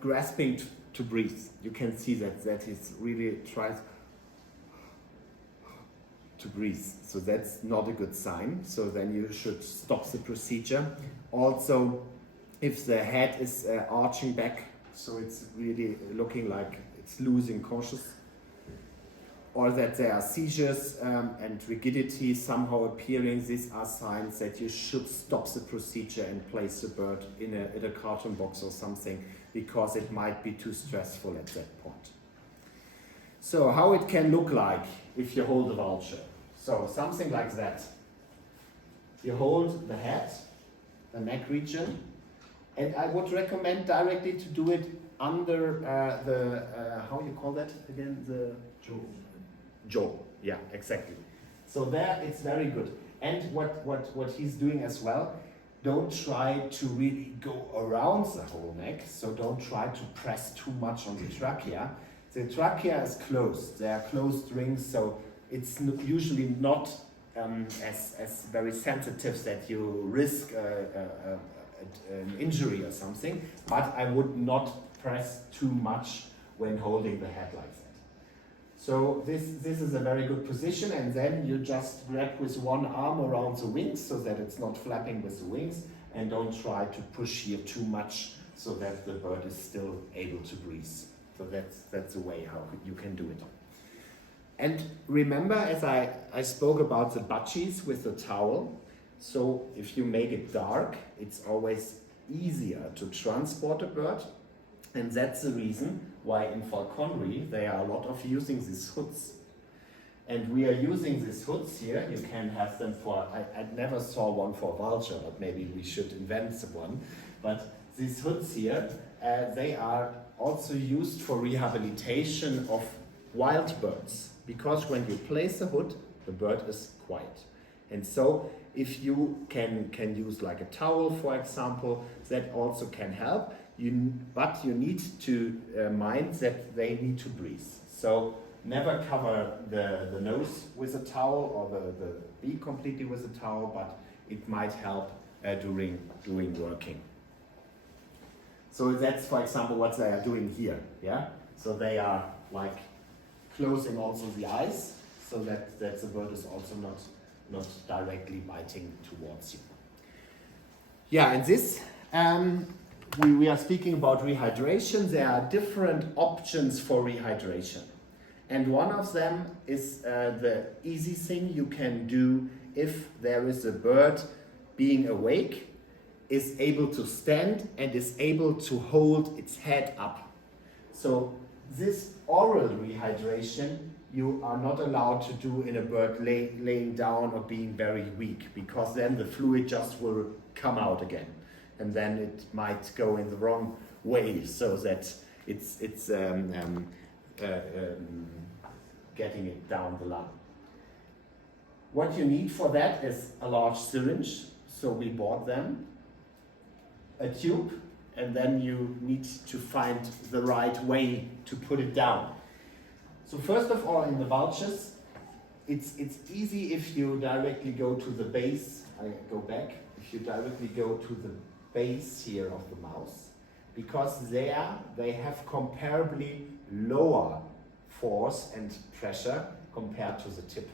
grasping to breathe, you can see that he's really tries to breathe. So that's not a good sign. So then you should stop the procedure. Also, if the head is arching back, so it's really looking like it's losing consciousness, or that there are seizures and rigidity somehow appearing, these are signs that you should stop the procedure and place the bird in a carton box or something, because it might be too stressful at that point. So how it can look like if you hold a vulture. So something like that. You hold the head, the neck region, and I would recommend directly to do it under how you call that again? The jaw. Yeah, exactly. So there it's very good. And what he's doing as well, don't try to really go around the whole neck, so don't try to press too much on the trachea. The trachea is closed, they are closed rings, so it's usually not as very sensitive that you risk an injury or something, but I would not press too much when holding the head like that. So this is a very good position, and then you just grab with one arm around the wings so that it's not flapping with the wings, and don't try to push here too much so that the bird is still able to breathe. So that's the way how you can do it. And remember, as I spoke about the budgies with the towel, so if you make it dark, it's always easier to transport a bird, and that's the reason why in falconry there are a lot of using these hoods. And we are using these hoods here. You can have them for, I never saw one for vulture, but maybe we should invent one. But these hoods here, they are also used for rehabilitation of wild birds. Because when you place the hood, the bird is quiet. And so if you can use like a towel, for example, that also can help. But you need to mind that they need to breathe. So never cover the nose with a towel or the beak completely with a towel, but it might help during working. So that's, for example, what they are doing here. Yeah. So they are like closing also the eyes, so that the bird is also not directly biting towards you. Yeah, and this we are speaking about rehydration. There are different options for rehydration. And one of them is the easy thing you can do if there is a bird being awake, is able to stand and is able to hold its head up. So this oral rehydration you are not allowed to do in a bird laying down or being very weak, because then the fluid just will come out again. And then it might go in the wrong way, so that it's getting it down the lung. What you need for that is a large syringe, so we bought them, a tube, and then you need to find the right way to put it down. So first of all, in the vultures, it's easy if you directly go to the base. I go back. If you directly go to the base here of the mouth, because there they have comparably lower force and pressure compared to the tip.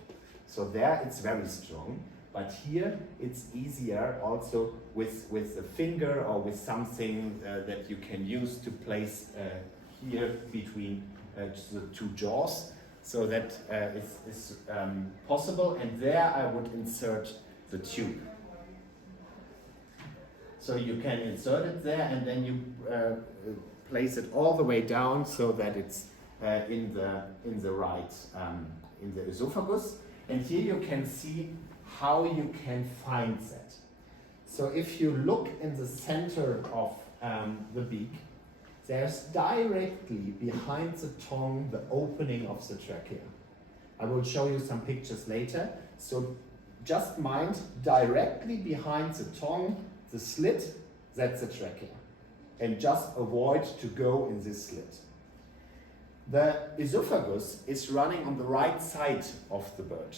So there it's very strong, but here it's easier also with the finger or with something that you can use to place here between the two jaws, so that it's possible, and there I would insert the tube. So you can insert it there, and then you place it all the way down so that it's in the right in the esophagus. And here you can see how you can find that. So if you look in the center of the beak, there's directly behind the tongue the opening of the trachea. I will show you some pictures later. So just mind, directly behind the tongue, the slit, that's the trachea. And just avoid to go in this slit. The esophagus is running on the right side of the bird.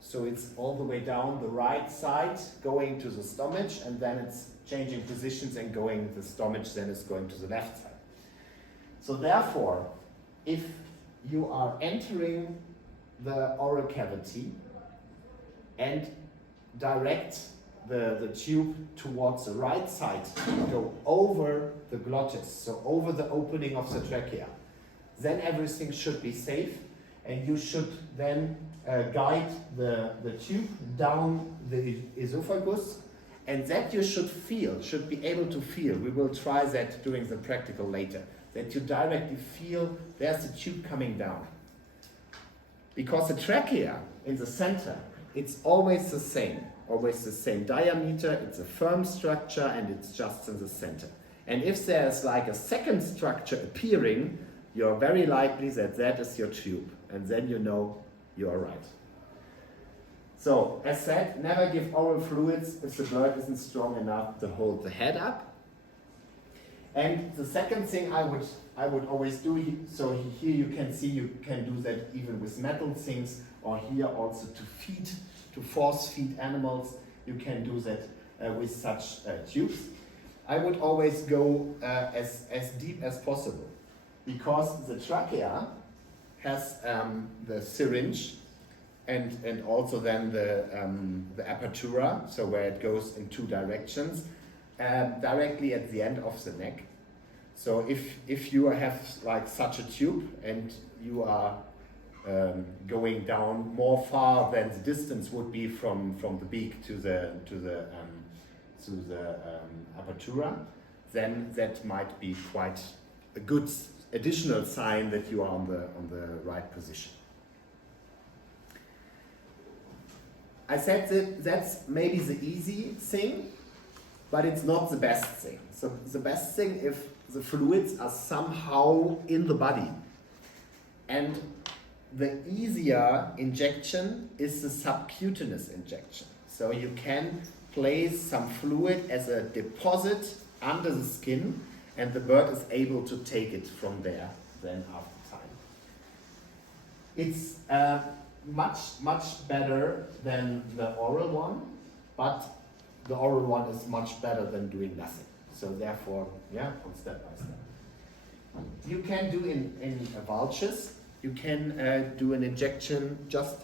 So it's all the way down the right side, going to the stomach, and then it's changing positions and going the stomach, then it's going to the left side. So therefore, if you are entering the oral cavity and direct the tube towards the right side, go over the glottis, so over the opening of the trachea, then everything should be safe, and you should then guide the tube down the esophagus, and that you should be able to feel. We will try that during the practical later, that you directly feel there's a tube coming down. Because the trachea in the center, it's always the same diameter, it's a firm structure, and it's just in the center. And if there's like a second structure appearing, you're very likely that that is your tube, and then you know you are right. So, as said, never give oral fluids if the bird isn't strong enough to hold the head up. And the second thing I would always do, so here you can see you can do that even with metal things, or here also to force feed animals, you can do that with such tubes. I would always go as deep as possible, because the trachea has the syringe and also then the apertura, so where it goes in two directions, directly at the end of the neck. So if you have like such a tube and you are going down more far than the distance would be from the beak to the apertura, then that might be quite a good additional sign that you are on the right position. I said that that's maybe the easy thing, but it's not the best thing. So the best thing if the fluids are somehow in the body. And the easier injection is the subcutaneous injection. So you can place some fluid as a deposit under the skin, and the bird is able to take it from there then after time. It's much better than the oral one, but the oral one is much better than doing nothing. So therefore, yeah, on step by step. You can do in vultures. You can do an injection just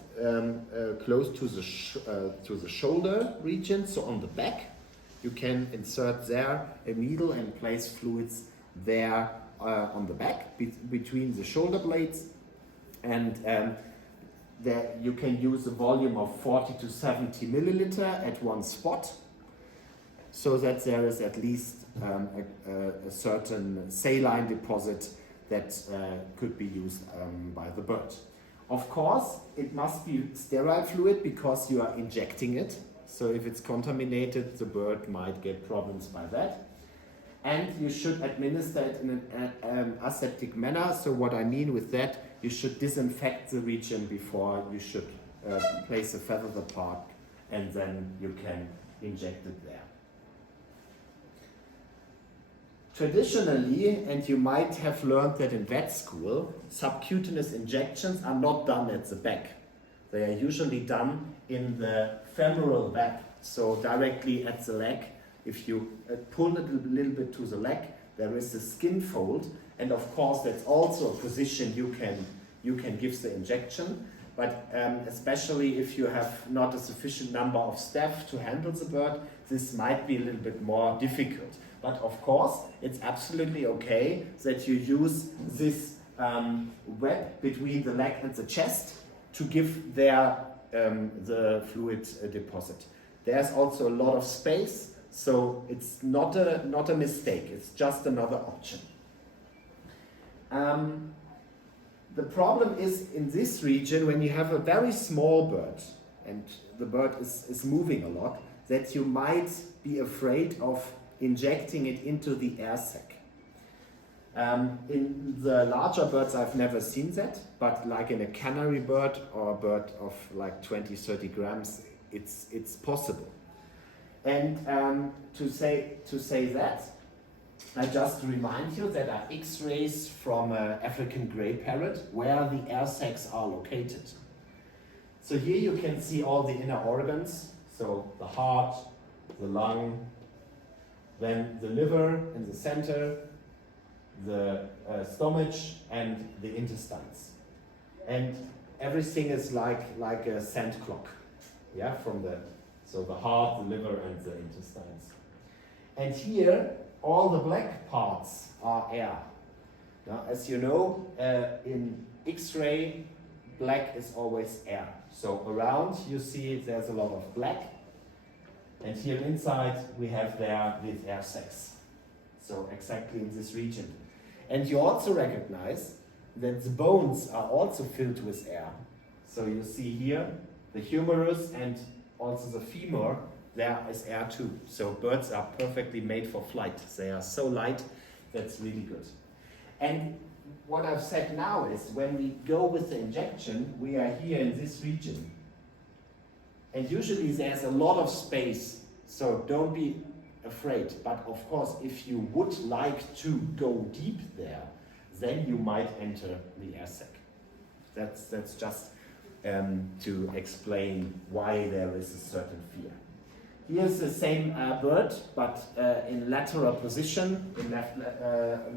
close to the shoulder region, so on the back. You can insert there a needle and place fluids there on the back between the shoulder blades, and there you can use a volume of 40 to 70 milliliter at one spot, so that there is at least a certain saline deposit that could be used by the bird. Of course, it must be sterile fluid because you are injecting it. So if it's contaminated, the bird might get problems by that. And you should administer it in an aseptic manner. So what I mean with that, you should disinfect the region before you should place a feather part, and then you can inject it there. Traditionally, and you might have learned that in vet school, subcutaneous injections are not done at the back. They are usually done in the femoral back, so directly at the leg. If you pull it a little bit to the leg, there is a skin fold, and of course that's also a position you can give the injection. But especially if you have not a sufficient number of staff to handle the bird, this might be a little bit more difficult. But of course, it's absolutely okay that you use this web between the leg and the chest to give there the fluid deposit. There's also a lot of space, so it's not a mistake. It's just another option. The problem is in this region, when you have a very small bird and the bird is moving a lot, that you might be afraid of injecting it into the air sac. In the larger birds I've never seen that, but like in a canary bird or a bird of like 20-30 grams, it's possible. And to say that, I just remind you that are X-rays from an African grey parrot where the air sacs are located. So here you can see all the inner organs, so the heart, the lung, then the liver in the center, the stomach and the intestines. And everything is like a sand clock, yeah, so the heart, the liver and the intestines. And here, all the black parts are air. Now, as you know, in X-ray, black is always air. So around you see there's a lot of black. And here inside we have there these air sacs. So exactly in this region. And you also recognize that the bones are also filled with air. So you see here the humerus and also the femur. there is air too. So birds are perfectly made for flight. They are so light, that's really good. And what I've said now is when we go with the injection, we are here in this region. And usually there's a lot of space, so don't be afraid. But of course, if you would like to go deep there, then you might enter the air sac. That's just to explain why there is a certain fear. Here's the same bird, but in lateral position,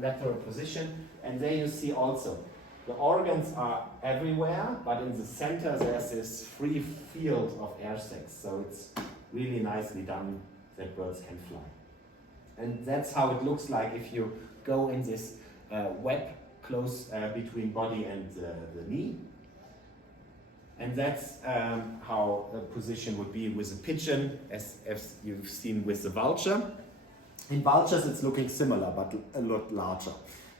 lateral position, and there you see also the organs are everywhere, but in the center there's this free field of air sacs, so it's really nicely done that birds can fly. And that's how it looks like if you go in this web close between body and the knee. And that's how the position would be with a pigeon, as you've seen with the vulture. In vultures it's looking similar, but a lot larger.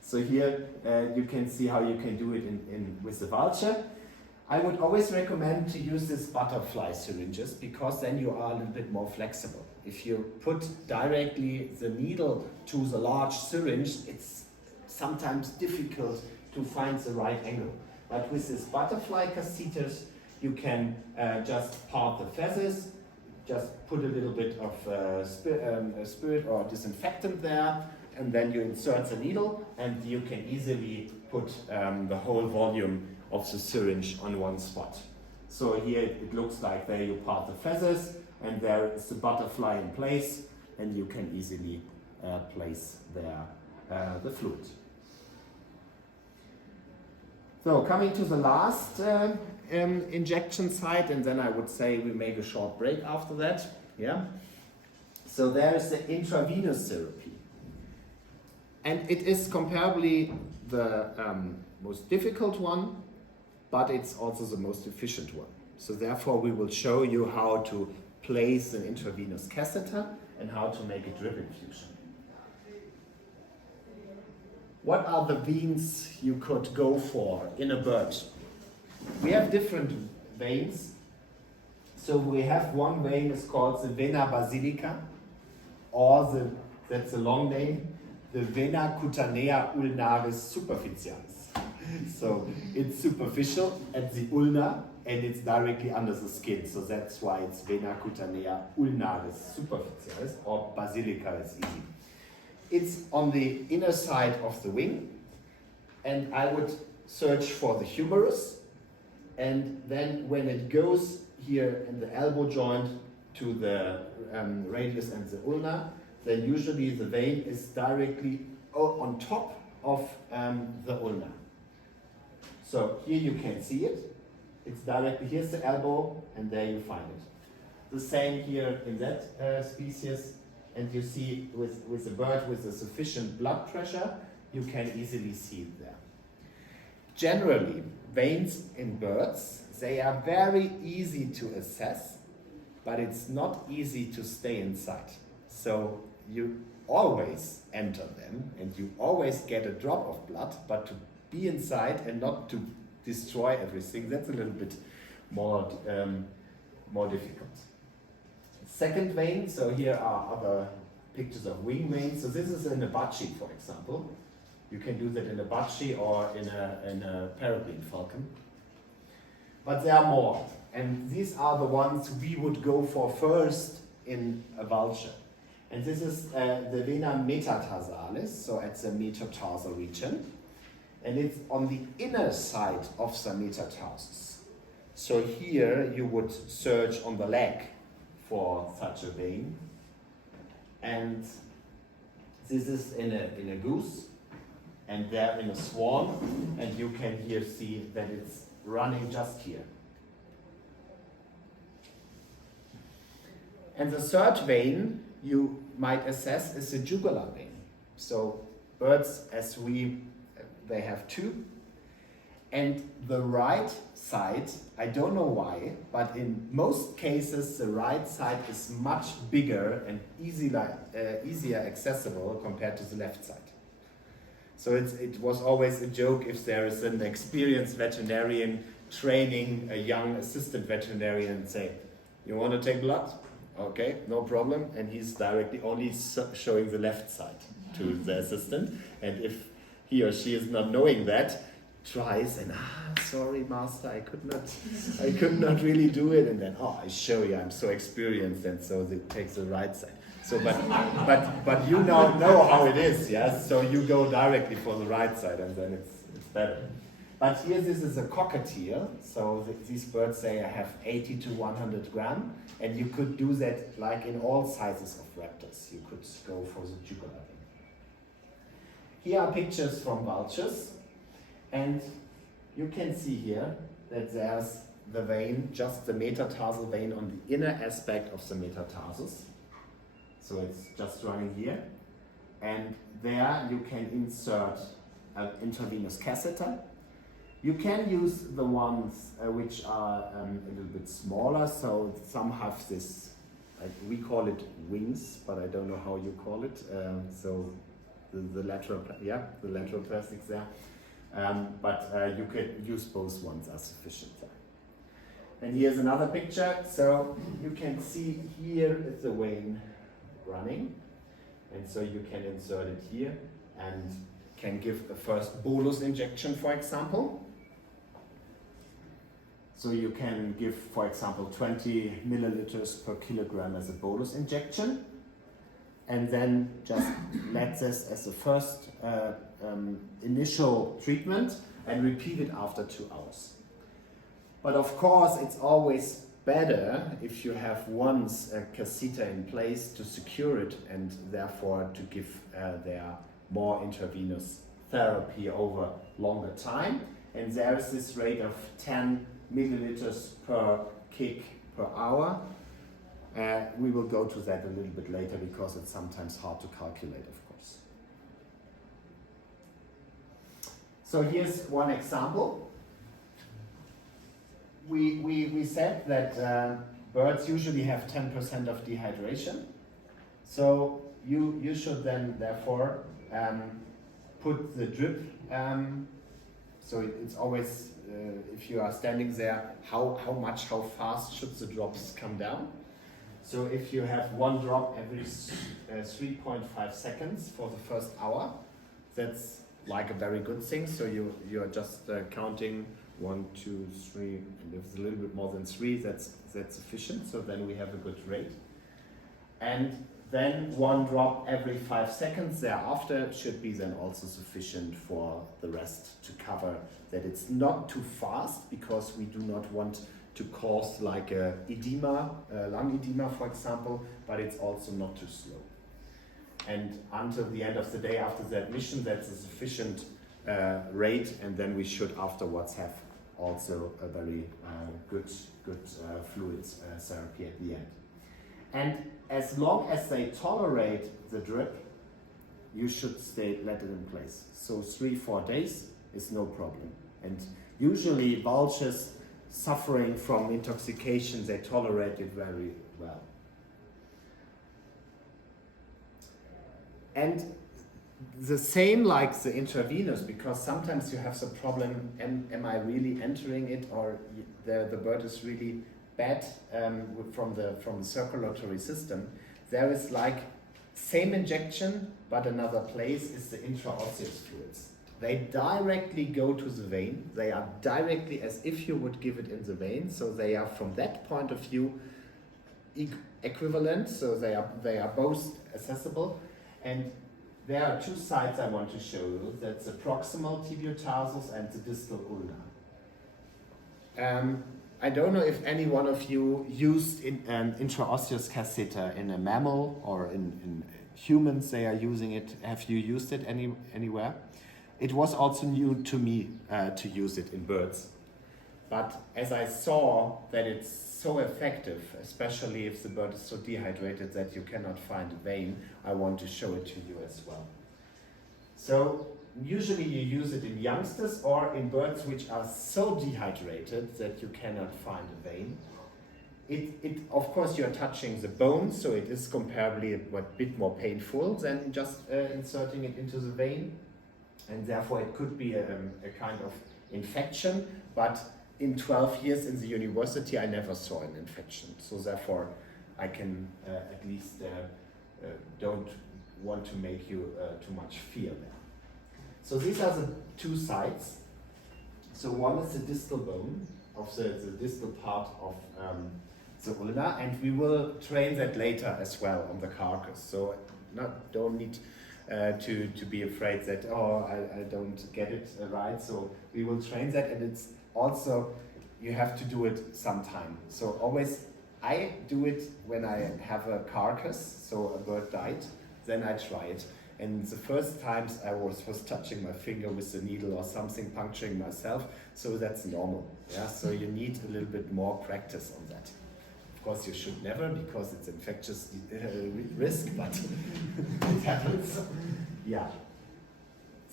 So here you can see how you can do it with the vulture. I would always recommend to use this butterfly syringes because then you are a little bit more flexible. If you put directly the needle to the large syringe, it's sometimes difficult to find the right angle. But with this butterfly catheters, you can just part the feathers, just put a little bit of spirit or disinfectant there, and then you insert the needle, and you can easily put the whole volume of the syringe on one spot. So here it looks like there you part the feathers, and there is the butterfly in place, and you can easily place there the fluid. So coming to the last injection site, and then I would say we make a short break after that. Yeah. So there is the intravenous therapy, and it is comparably the most difficult one, but it's also the most efficient one. So therefore, we will show you how to place an intravenous catheter and how to make a drip infusion. What are the veins you could go for in a bird? We have different veins. So we have one vein is called the vena basilica, or that's a long name, the vena cutanea ulnaris superficialis. So it's superficial at the ulna and it's directly under the skin. So that's why it's vena cutanea ulnaris superficialis, or basilica is easy. It's on the inner side of the wing, and I would search for the humerus, and then when it goes here in the elbow joint to the radius and the ulna, then usually the vein is directly on top of the ulna. So here you can see it. It's directly, here's the elbow, and there you find it. The same here in that species. And you see with a bird with a sufficient blood pressure, you can easily see it there. Generally, veins in birds, they are very easy to assess, but it's not easy to stay inside. So you always enter them and you always get a drop of blood, but to be inside and not to destroy everything, that's a little bit more difficult. Second vein, so here are other pictures of wing veins. So this is in a budgie, for example. You can do that in a budgie or in a peregrine falcon. But there are more, and these are the ones we would go for first in a vulture. And this is the vena metatarsalis, so at the metatarsal region. And it's on the inner side of the metatarsus. So here you would search on the leg for such a vein, and this is in a goose, and there in a swan, and you can here see that it's running just here. And the third vein you might assess is the jugular vein. So birds, they have two. And the right side, I don't know why, but in most cases the right side is much bigger and easier accessible compared to the left side. So it was always a joke if there is an experienced veterinarian training a young assistant veterinarian and say, you want to take blood? okay, no problem. And he's directly only showing the left side to the assistant. And if he or she is not knowing that, tries and sorry master, I could not really do it. And then I show you, I'm so experienced, and so it takes the right side. So but you now know how it is, yes? So you go directly for the right side, and then it's better. But here, this is a cockatiel. So these birds, they have 80 to 100 gram, and you could do that like in all sizes of raptors. You could go for the jugular vein. Here are pictures from vultures, and you can see here that there's the vein, just the metatarsal vein on the inner aspect of the metatarsus. So it's just running here, and there you can insert an intravenous catheter. You can use the ones which are a little bit smaller, so some have this, we call it wings, but I don't know how you call it. So the lateral plastics there. But you can use both ones are sufficient there. And here's another picture. So you can see here is the vein running, and so you can insert it here and can give a first bolus injection, for example. So you can give, for example, 20 milliliters per kilogram as a bolus injection, and then just let this as the first initial treatment and repeat it after 2 hours. But of course, it's always better if you have once a catheter in place to secure it, and therefore to give there more intravenous therapy over longer time. And there is this rate of 10 milliliters per kick per hour. We will go to that a little bit later because it's sometimes hard to calculate, of course. So here's one example. We said that birds usually have 10% of dehydration. So you should then therefore put the drip, so it's always, if you are standing there, how fast should the drops come down? So if you have one drop every 3.5 seconds for the first hour, that's like a very good thing. So you're just counting 1, 2, 3, and if it's a little bit more than 3, that's sufficient. So then we have a good rate. And then one drop every 5 seconds thereafter should be then also sufficient for the rest to cover that it's not too fast, because we do not want to cause like a edema, lung edema, for example, but it's also not too slow. And until the end of the day after the admission, that's a sufficient rate, and then we should afterwards have also a very good fluids therapy at the end. And as long as they tolerate the drip, you should let it in place. So 3-4 days is no problem. And usually vultures suffering from intoxication, they tolerate it very well. And the same like the intravenous, because sometimes you have the problem, am I really entering it, or the bird is really bad from the circulatory system. There is like same injection, but another place is the intraosseous fluids. They directly go to the vein. They are directly as if you would give it in the vein. So they are, from that point of view, equivalent. So they are both accessible. And there are 2 sites I want to show you. That's the proximal tibiotarsus and the distal ulna. I don't know if any one of you used an intraosseous catheter in a mammal or in humans. They are using it. Have you used it anywhere? It was also new to me to use it in birds. But as I saw that it's so effective, especially if the bird is so dehydrated that you cannot find a vein, I want to show it to you as well. So usually you use it in youngsters or in birds which are so dehydrated that you cannot find a vein. Of course, you're touching the bone, so it is comparably a bit more painful than just inserting it into the vein. And therefore it could be a kind of infection, but in 12 years in the university I never saw an infection. So therefore I can at least don't want to make you too much fear there. So these are the two sides. So one is the distal bone of the distal part of the ulna, and we will train that later as well on the carcass. So don't need to be afraid that, oh, I don't get it right. So we will train that, and it's also, you have to do it sometime. So always, I do it when I have a carcass, so a bird died, then I try it. And the first times I was touching my finger with the needle or something, puncturing myself, so that's normal. Yeah, so you need a little bit more practice on that. Of course, you should never, because it's infectious risk, but it happens. Yeah.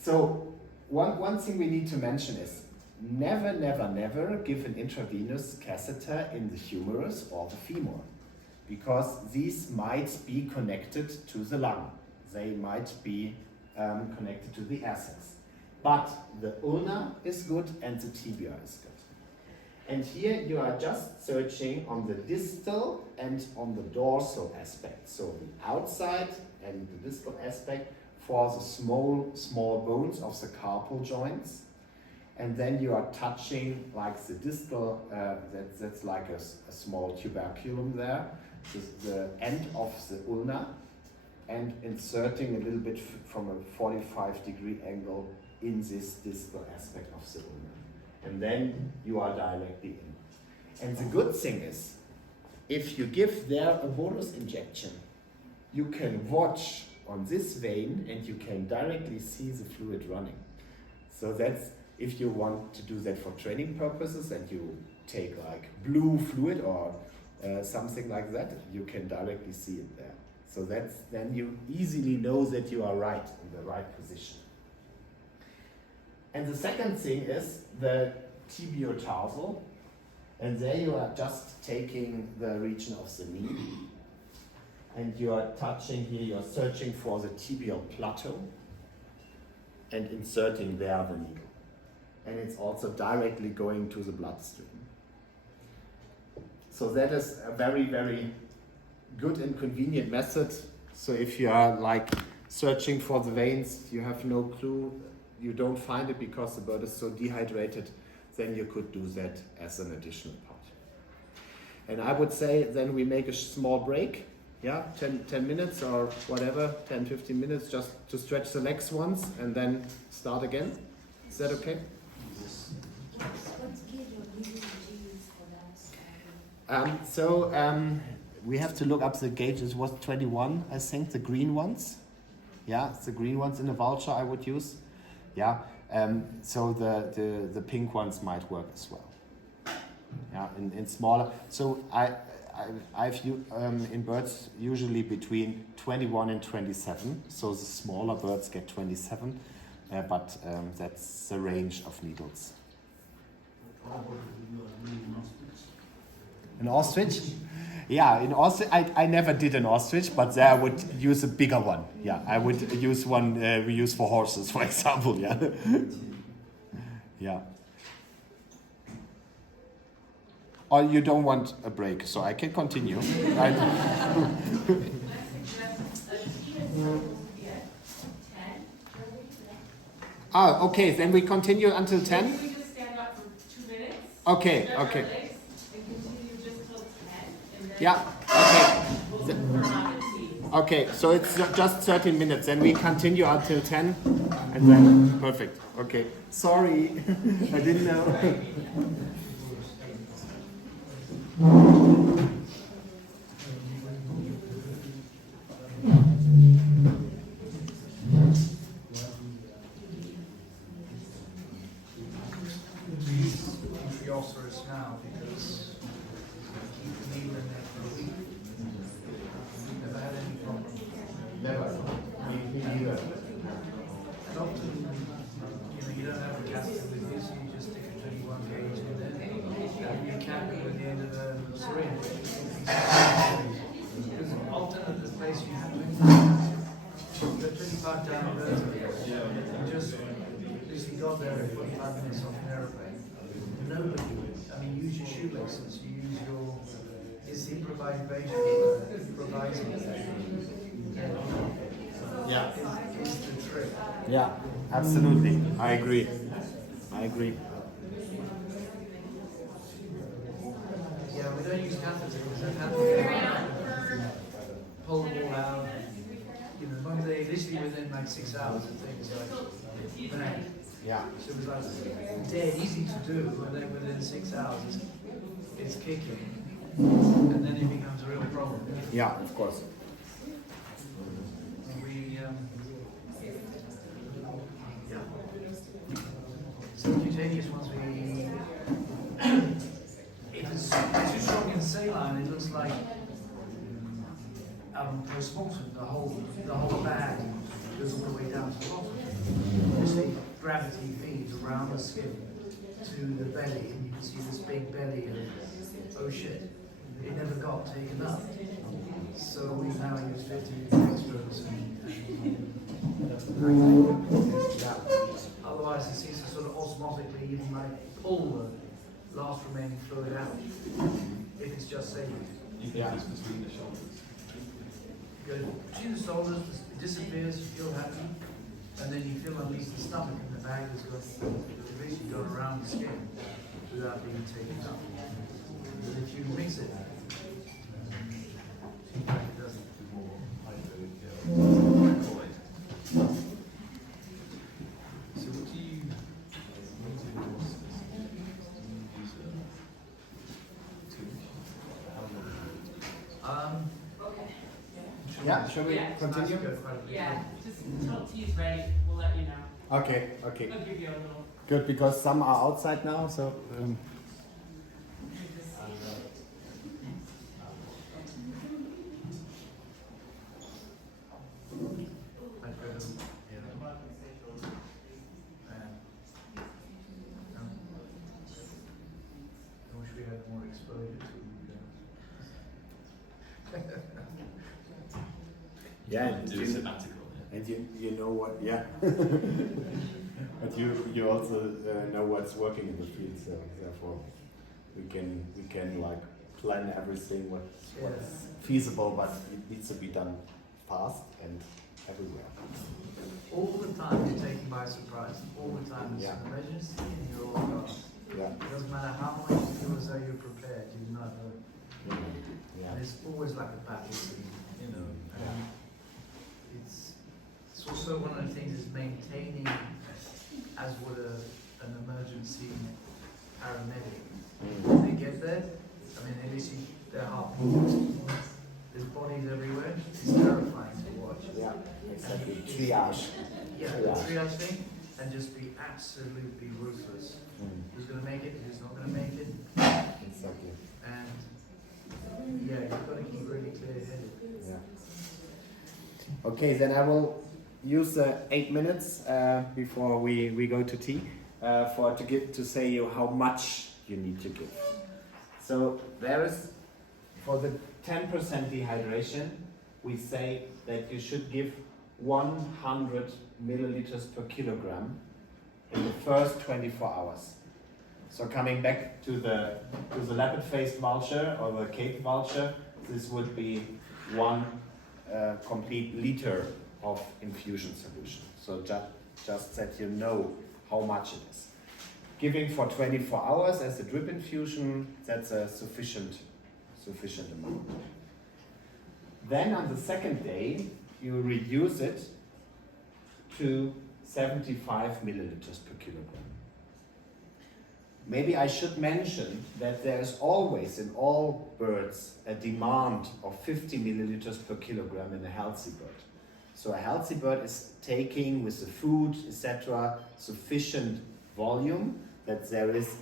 So one thing we need to mention is never, never, never give an intravenous catheter in the humerus or the femur, because these might be connected to the lung. They might be connected to the air sacs. But the ulna is good and the tibia is good. And here you are just searching on the distal and on the dorsal aspect. So the outside and the distal aspect for the small bones of the carpal joints. And then you are touching like the distal, that's like a small tuberculum there, the end of the ulna, and inserting a little bit from a 45-degree angle in this distal aspect of the ulna. And then you are directly in. And the good thing is, if you give there a bolus injection, you can watch on this vein and you can directly see the fluid running. So that's, if you want to do that for training purposes and you take like blue fluid or something like that, you can directly see it there. So that's, then you easily know that you are right, in the right position. And the second thing is the tibiotarsal, and there you are just taking the region of the knee, and you are touching here, you are searching for the tibial plateau, and inserting there the needle. And it's also directly going to the bloodstream. So that is a very, very good and convenient method. So if you are like searching for the veins, you have no clue, you don't find it because the bird is so dehydrated, then you could do that as an additional part. And I would say then we make a small break, yeah, 10 minutes or whatever, 10-15 minutes, just to stretch the legs once and then start again. Is that okay? What gauge or needle do you use for that? We have to look up the gauges. Was 21, I think, the green ones. Yeah, the green ones in a vulture I would use. Yeah, so the pink ones might work as well. Yeah, in smaller. So I've in birds usually between 21 and 27. So the smaller birds get 27, but that's the range of needles. An ostrich? Yeah, in ostrich, I never did an ostrich, but there I would use a bigger one. Yeah, I would use one we use for horses, for example. Yeah. Yeah. Or you don't want a break, so I can continue. Ah, okay, then we continue until 10? Maybe we just stand up for 2 minutes. Okay, stretch our okay. legs, and continue just till 10, and then Yeah, okay. we'll turn on the tea. Okay, so it's just 13 minutes, then we continue until 10, and then, perfect, okay. Sorry, I didn't know. The ulcers now because keep the needle in there for a week. Never had any problem. Never, me neither. And often, you don't have a catheter with you, so you just stick a 21 gauge in there. And you cap it with the end of the syringe. Because often at the place you have 25 down you just literally got there in 45 minutes off an aeroplane. Nobody, I mean, use your shoelaces, you use your is he provides provides Yeah. is the trick. Yeah, absolutely. I agree. I agree. Yeah, we don't use catheters because they've had to pull them all out. You know, as long as they literally within like 6 hours of things like that. Yeah. So it was like dead easy to do, and then within 6 hours it's kicking, and then it becomes a real problem. Yeah, of course. And we, yeah. Subcutaneous ones if it's too strong in saline, it looks like postmortem. The whole bag goes all the way down to the bottom. Obviously, gravity feeds around the skin to the belly, and you can see this big belly of, oh shit, it never got taken up. So we now use 50 extras otherwise it seems to sort of osmotically even like pull the last remaining fluid out if it's just saline. You can use between the shoulders. You go between the shoulders, it disappears, you feel happy, and then you feel underneath the stomach and the bag has got basically got around the skin without being taken up. But if you mix it, it doesn't. So what do you use Okay. Yeah, shall we Yeah. continue? Yeah, just until tea's ready, we'll let you know. Okay, okay. I'll give you a little. Good, because some are outside now, so. I wish we had more exposure to Yeah, and do a sabbatical? and you know what, yeah. But you also know what's working in the field, so therefore we can like plan everything what's feasible, but it needs to be done fast and everywhere. all the time you're taken by surprise. All the time it's Yeah. an emergency and you're all gone. Yeah. It doesn't matter how much you feel as though you're prepared, you're not. Yeah. And it's always like a battle scene, you know. And it's also one of the things is maintaining as would an emergency paramedic. When they get there, I mean, they literally, their heart moves. There's bodies everywhere. It's terrifying to watch. Yeah, exactly. Triage. Yeah, the triage thing, and just be absolutely ruthless. Who's going to make it? Who's not going to make it? Exactly. And yeah, you've got to keep really clear-headed. Yeah. Okay, then I will use 8 minutes before we go to tea to say you how much you need to give. So there is, for the 10% dehydration, we say that you should give 100 milliliters per kilogram in the first 24 hours. So coming back to the leopard-faced vulture or the Cape vulture, this would be 1 complete liter of infusion solution. So just that you know how much it is. Giving for 24 hours as a drip infusion, that's a sufficient amount. Then on the second day, you reduce it to 75 milliliters per kilogram. Maybe I should mention that there is always in all birds a demand of 50 milliliters per kilogram in a healthy bird. So a healthy bird is taking with the food, etc., sufficient volume that there is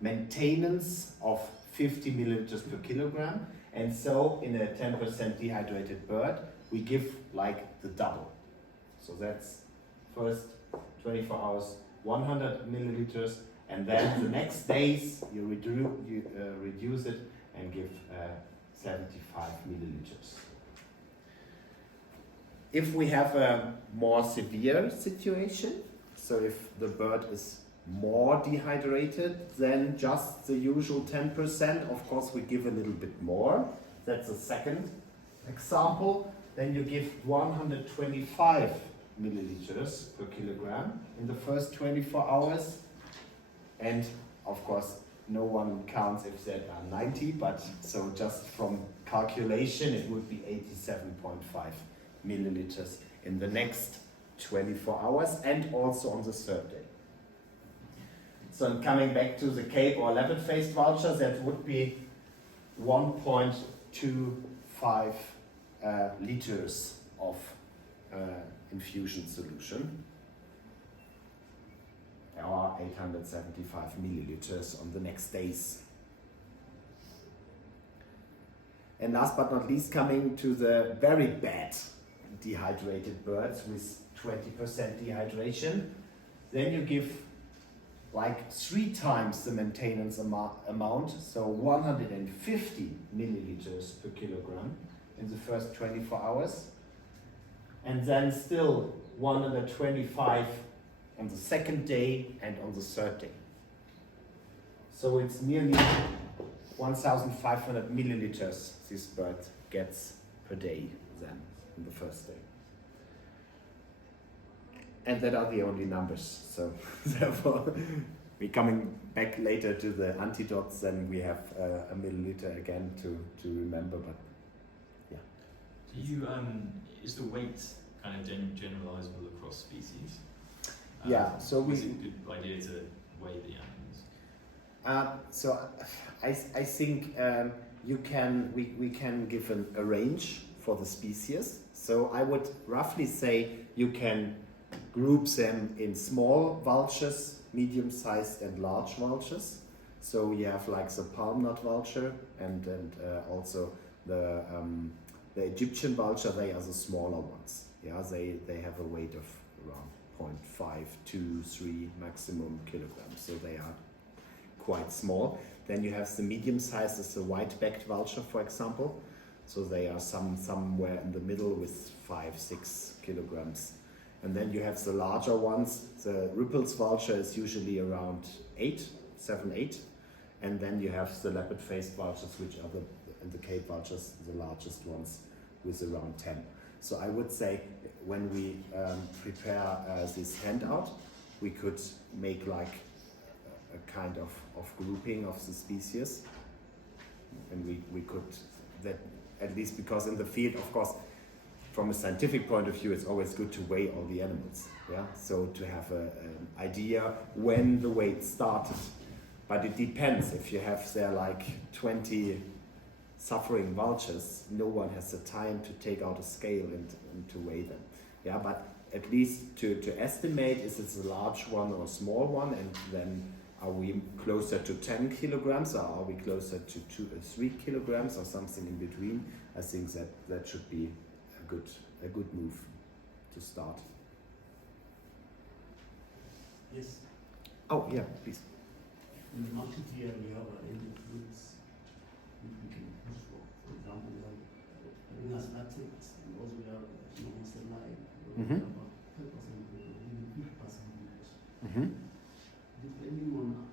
maintenance of 50 milliliters per kilogram. And so in a 10% dehydrated bird, we give like the double. So that's first 24 hours, 100 milliliters, and then the next days you reduce it and give 75 milliliters. If we have a more severe situation, so if the bird is more dehydrated than just the usual 10%. Of course, we give a little bit more. That's the second example. Then you give 125 milliliters per kilogram in the first 24 hours. And of course, no one counts if there are 90, but so just from calculation, it would be 87.5 milliliters in the next 24 hours and also on the third day. So coming back to the Cape or leopard-faced vulture, that would be 1.25 liters of infusion solution, or 875 milliliters on the next days. And last but not least, coming to the very bad dehydrated birds with 20% dehydration, then you give like 3 times the maintenance amount, so 150 milliliters per kilogram in the first 24 hours, and then still 125 on the second day and on the third day. So it's nearly 1,500 milliliters this bird gets per day then in the first day. And that are the only numbers. So therefore, we're coming back later to the antidotes, and we have a milliliter again to remember. But yeah. Do you is the weight kind of generalizable across species? Yeah. So is it a good idea to weigh the animals? So I think we can give a range for the species. So I would roughly say you can group them in small vultures, medium-sized and large vultures. So you have like the palm nut vulture and also the Egyptian vulture. They are the smaller ones. Yeah, they have a weight of around 0.5, 2, 3 maximum kilograms. So they are quite small. Then you have the medium-sized, is the white-backed vulture, for example. So they are somewhere in the middle with 5, 6 kilograms. And then you have the larger ones. The Wuppertal's vulture is usually around 7, 8. And then you have the leopard-faced vultures, which are the Cape vultures, the largest ones, with around 10. So I would say when we prepare this handout, we could make like a kind of grouping of the species. And we could, that at least because in the field, of course, from a scientific point of view, it's always good to weigh all the animals. Yeah, so to have an idea when the weight started. But it depends. If you have there like 20 suffering vultures, no one has the time to take out a scale and to weigh them. Yeah, but at least to estimate, is it a large one or a small one, and then are we closer to 10 kilograms, or are we closer to 2 or 3 kilograms, or something in between? I think that should be a good move to start. Yes. Oh yeah, please. In the market here we have any fruits we can push for. For example, we have hyenas latex, and also we have monster live. We Mhm. have about 10% glucose, even 50% glucose. Mm-hmm. Depending on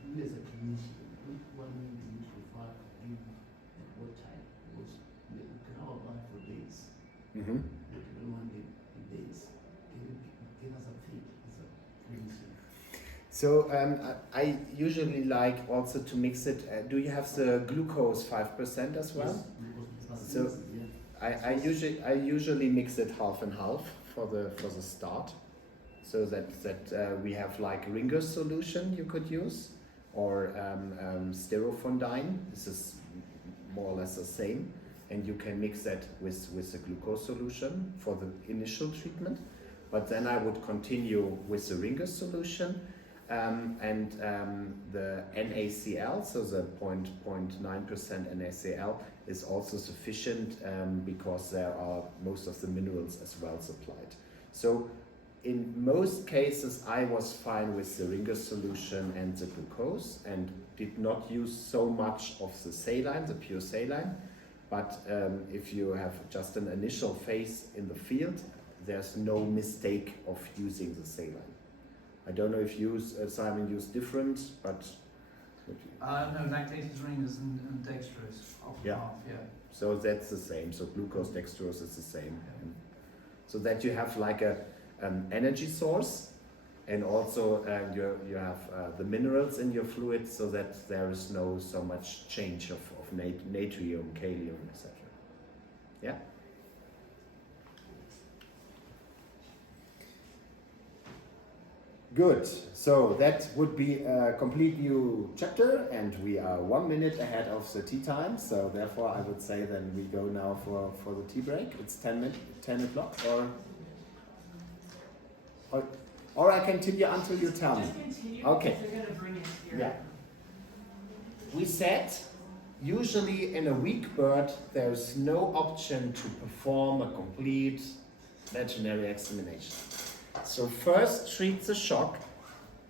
you as a clinician, which one do you prefer to give at what time? Because we can have a buy for days. Mm-hmm. We don't want the days. Can you give us a feed as a clinician? So I usually like also to mix it. Do you have the glucose 5% as well? Yes, because it's So, not yeah. I usually mix it half and half for the start, so that we have like Ringer's solution you could use, or sterofondine. This is more or less the same, and you can mix that with the glucose solution for the initial treatment. But then I would continue with the Ringer's solution. And the NaCl, so the 0.9% NaCl, is also sufficient because there are most of the minerals as well supplied. So in most cases I was fine with the Ringer's solution and the glucose, and did not use so much of the saline, the pure saline. But if you have just an initial phase in the field, there's no mistake of using the saline. I don't know if you, Simon, use different, but No, lactated ringers and dextrose, half and Yeah. half, yeah. so that's the same. So glucose, dextrose is the same. So that you have like a energy source, and also you have the minerals in your fluid, so that there is no so much change of natrium, kalium, etc. Yeah. Good. So that would be a complete new chapter, and we are 1 minute ahead of the tea time. So therefore, I would say then we go now for the tea break. It's 10 o'clock, or I continue until you tell me. Just continue, Okay. because they're gonna bring it here. Yeah. We said usually in a weak bird there is no option to perform a complete veterinary examination. So first treat the shock,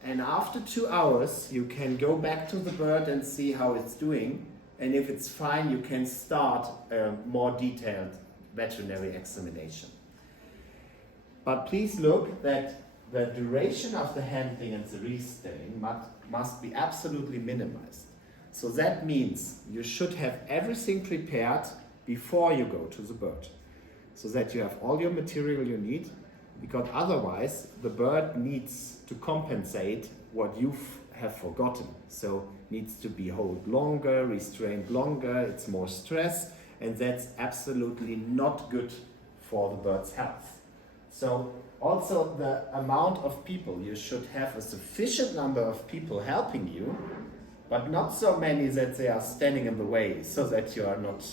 and after 2 hours you can go back to the bird and see how it's doing, and if it's fine you can start a more detailed veterinary examination. But please look that the duration of the handling and the restaying must be absolutely minimized. So that means you should have everything prepared before you go to the bird, so that you have all your material you need, because otherwise the bird needs to compensate what you have forgotten. So needs to be held longer, restrained longer, it's more stress, and that's absolutely not good for the bird's health. So also the amount of people, you should have a sufficient number of people helping you, but not so many that they are standing in the way so that you are not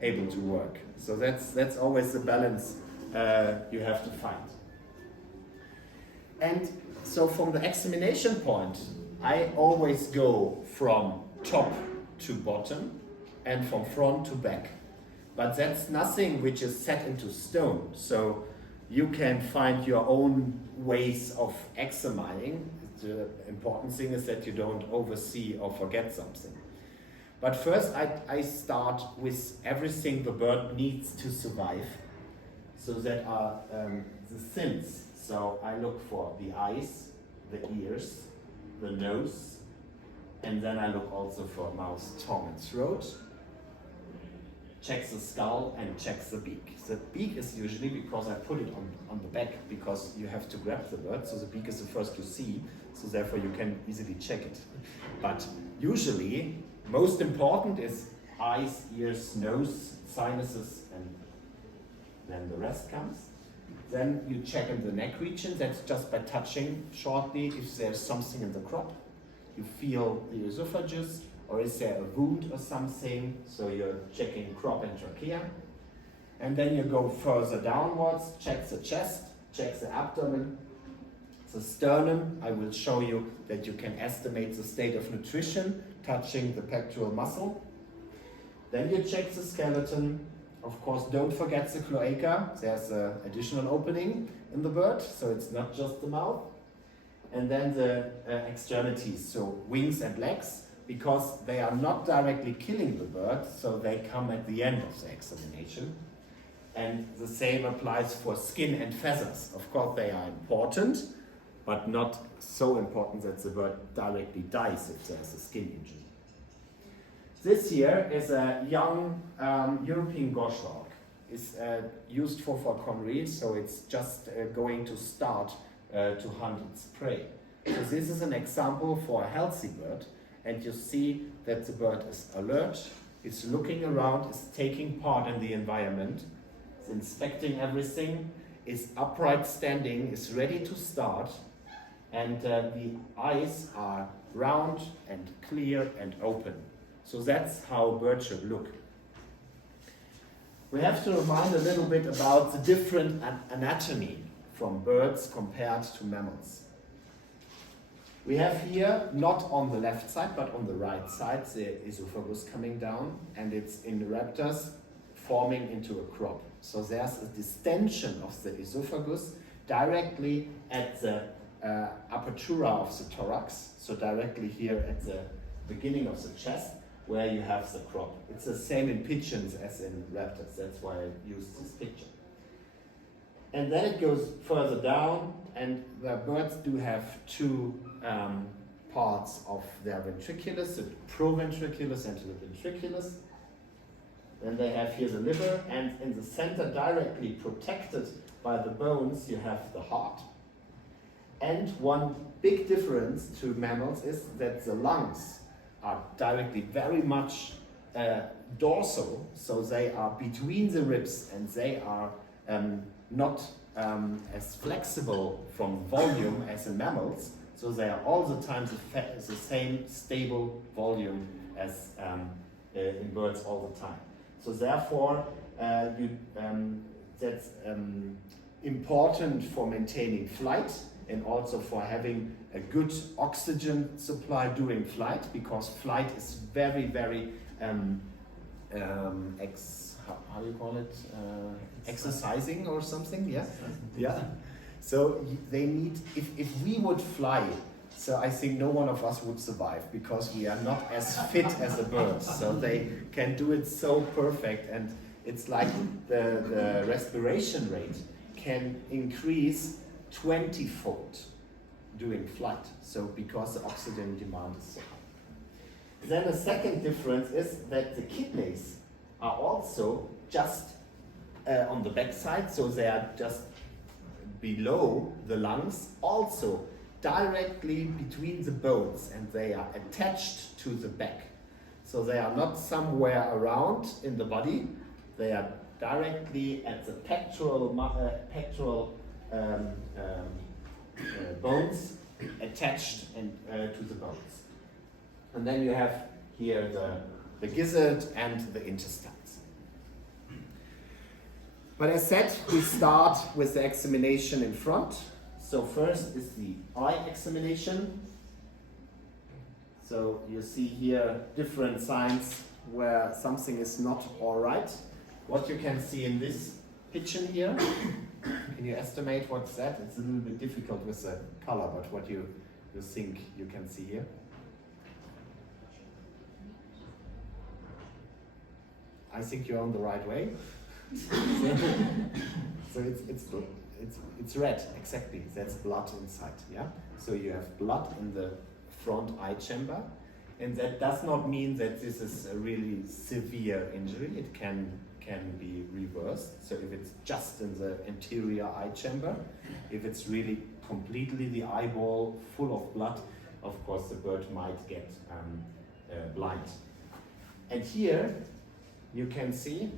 able to work. So that's always the balance you have to find. And so from the examination point, I always go from top to bottom and from front to back. But that's nothing which is set into stone. So you can find your own ways of examining. The important thing is that you don't oversee or forget something. But first I start with everything the bird needs to survive. So that are the sins. So I look for the eyes, the ears, the nose, and then I look also for mouth, tongue and throat. Checks the skull and checks the beak. The beak is usually, because I put it on the back, because you have to grab the bird, so the beak is the first to see, so therefore you can easily check it. But usually, most important is eyes, ears, nose, sinuses, and then the rest comes. Then you check in the neck region, that's just by touching shortly if there's something in the crop. You feel the esophagus, or is there a wound or something, so you're checking crop and trachea. And then you go further downwards, check the chest, check the abdomen, the sternum. I will show you that you can estimate the state of nutrition, touching the pectoral muscle. Then you check the skeleton. Of course, don't forget the cloaca. There's an additional opening in the bird, so it's not just the mouth. And then the extremities, so wings and legs, because they are not directly killing the bird, so they come at the end of the examination. And the same applies for skin and feathers. Of course, they are important, but not so important that the bird directly dies if there's a skin injury. This here is a young European goshawk. It's used for falconry, so it's just going to start to hunt its prey. So this is an example for a healthy bird, and you see that the bird is alert, is looking around, is taking part in the environment, is inspecting everything, is upright standing, is ready to start, and the eyes are round and clear and open. So that's how a bird should look. We have to remind a little bit about the different anatomy from birds compared to mammals. We have here, not on the left side, but on the right side, the esophagus coming down, and it's in the raptors forming into a crop. So there's a distension of the esophagus directly at the apertura of the thorax, so directly here at the beginning of the chest, where you have the crop. It's the same in pigeons as in raptors, that's why I used this picture. And then it goes further down, and the birds do have two parts of their ventriculus, the proventriculus and the ventriculus. Then they have here the liver, and in the center, directly protected by the bones, you have the heart. And one big difference to mammals is that the lungs are directly very much dorsal, so they are between the ribs, and they are not as flexible from volume as in mammals, so they are all the time the same stable volume as in birds all the time. So therefore, that's important for maintaining flight and also for having a good oxygen supply during flight, because flight is very, very how do you call it? Exercising or something, yeah? Yeah. So they need, if we would fly, so I think no one of us would survive, because we are not as fit as a bird. So they can do it so perfect, and it's like the respiration rate can increase 20-fold during flight. So because the oxygen demand is so high. Then the second difference is that the kidneys are also just on the back side, so they are just below the lungs, also directly between the bones, and they are attached to the back. So they are not somewhere around in the body, they are directly at the pectoral bones, attached to the bones. And then you have here the gizzard and the intestines. But as said, we start with the examination in front. So first is the eye examination. So you see here different signs where something is not all right. What you can see in this pigeon here, can you estimate what's that? It's a little bit difficult with the color, but what you think you can see here? I think you're on the right way. So it's red, exactly. That's blood inside, yeah? So you have blood in the front eye chamber, and that does not mean that this is a really severe injury. It can be reversed. So if it's just in the anterior eye chamber, if it's really completely the eyeball full of blood, of course the bird might get blind. And here you can see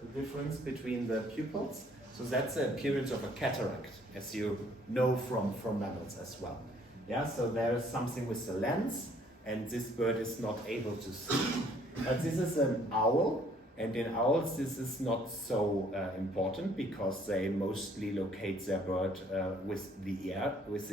the difference between the pupils. So that's the appearance of a cataract, as you know from mammals as well. Yeah, so there is something with the lens, and this bird is not able to see. But this is an owl, and in owls this is not so important, because they mostly locate their bird with the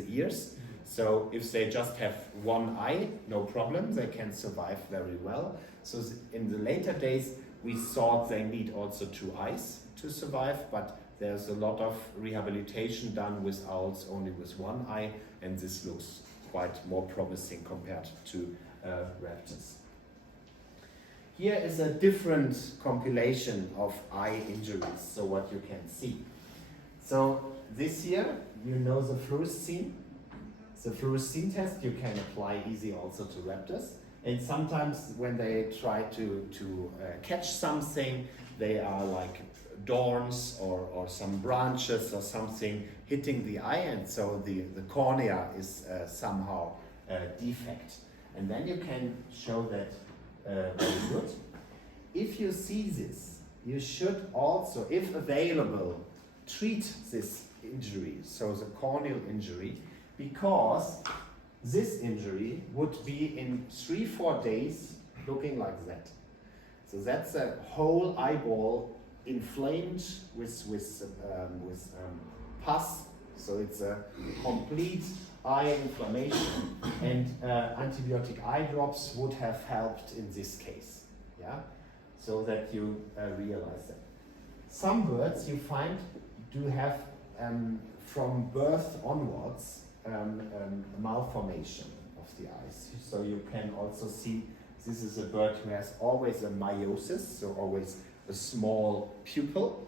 ears. So if they just have one eye, no problem, they can survive very well. So in the later days, we thought they need also two eyes to survive, but there's a lot of rehabilitation done with owls only with one eye, and this looks quite more promising compared to raptors. Here is a different compilation of eye injuries, so what you can see. So this here, you know the fluorescein. The fluorescein test you can apply easy also to raptors. And sometimes when they try to catch something, they are like dorns or some branches or something hitting the eye, and so the cornea is somehow defect. And then you can show that very good. If you see this, you should also, if available, treat this injury, so the corneal injury, because this injury would be in 3-4 days looking like that. So that's a whole eyeball inflamed with pus. So it's a complete eye inflammation, and antibiotic eye drops would have helped in this case. Yeah, so that you realize that. Some birds you find do have from birth onwards malformation of the eyes. So you can also see this is a bird who has always a meiosis, so always a small pupil.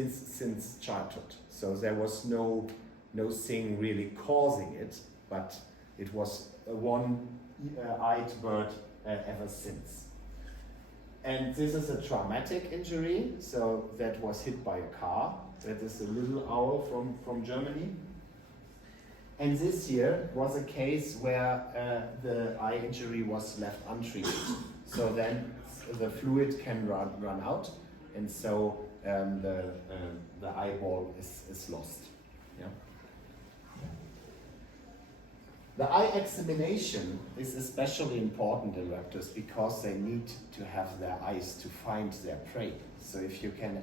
since childhood. So there was no thing really causing it, but it was a one-eyed bird ever since. And this is a traumatic injury, so that was hit by a car. That is a little owl from Germany. And this year was a case where the eye injury was left untreated. So then the fluid can run out, and so the eyeball is lost. Yeah? The eye examination is especially important in raptors because they need to have their eyes to find their prey. So if you can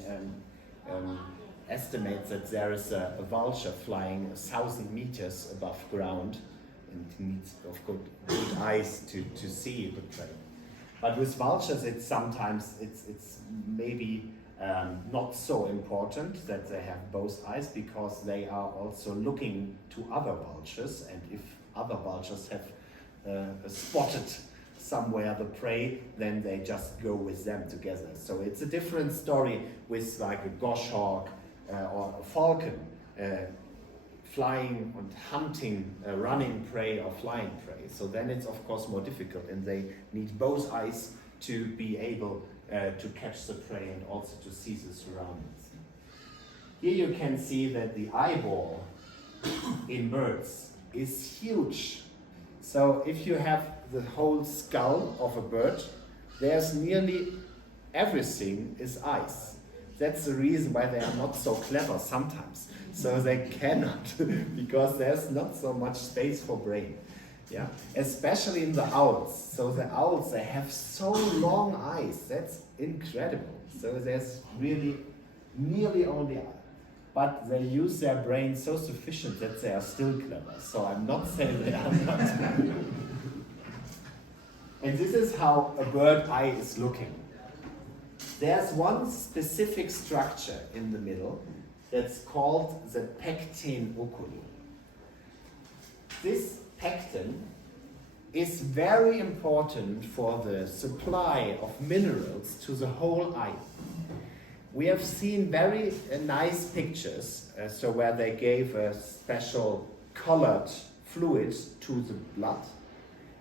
estimate that there is a vulture flying 1,000 meters above ground and needs of good eyes to see the prey. But with vultures, it's maybe not so important that they have both eyes, because they are also looking to other vultures, and if other vultures have spotted somewhere the prey, then they just go with them together. So it's a different story with like a goshawk or a falcon flying and hunting running prey or flying prey. So then it's of course more difficult, and they need both eyes to be able to catch the prey and also to see the surroundings. Here you can see that the eyeball in birds is huge. So if you have the whole skull of a bird, there's nearly everything is eyes. That's the reason why they are not so clever sometimes. So they cannot, because there's not so much space for brain. Yeah, especially in the owls. So the owls, they have so long eyes. That's incredible. So there's really nearly only eye. But they use their brain so sufficient that they are still clever. So I'm not saying they are not. And this is how a bird eye is looking. There's one specific structure in the middle that's called the pecten oculi. This pecten is very important for the supply of minerals to the whole eye. We have seen very nice pictures, so where they gave a special colored fluid to the blood.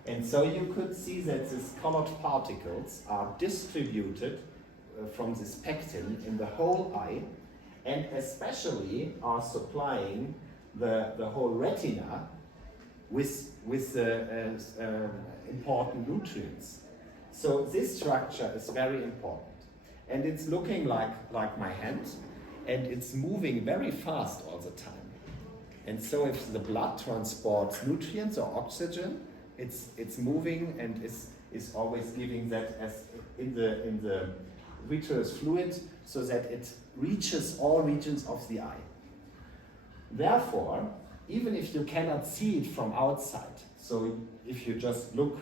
And so you could see that these colored particles are distributed from this pecten in the whole eye, and especially are supplying the whole retina with important nutrients. So this structure is very important. And it's looking like my hand, and it's moving very fast all the time. And so if the blood transports nutrients or oxygen, it's moving and is always giving that as in the vitreous fluid, so that it reaches all regions of the eye. Therefore, even if you cannot see it from outside, so if you just look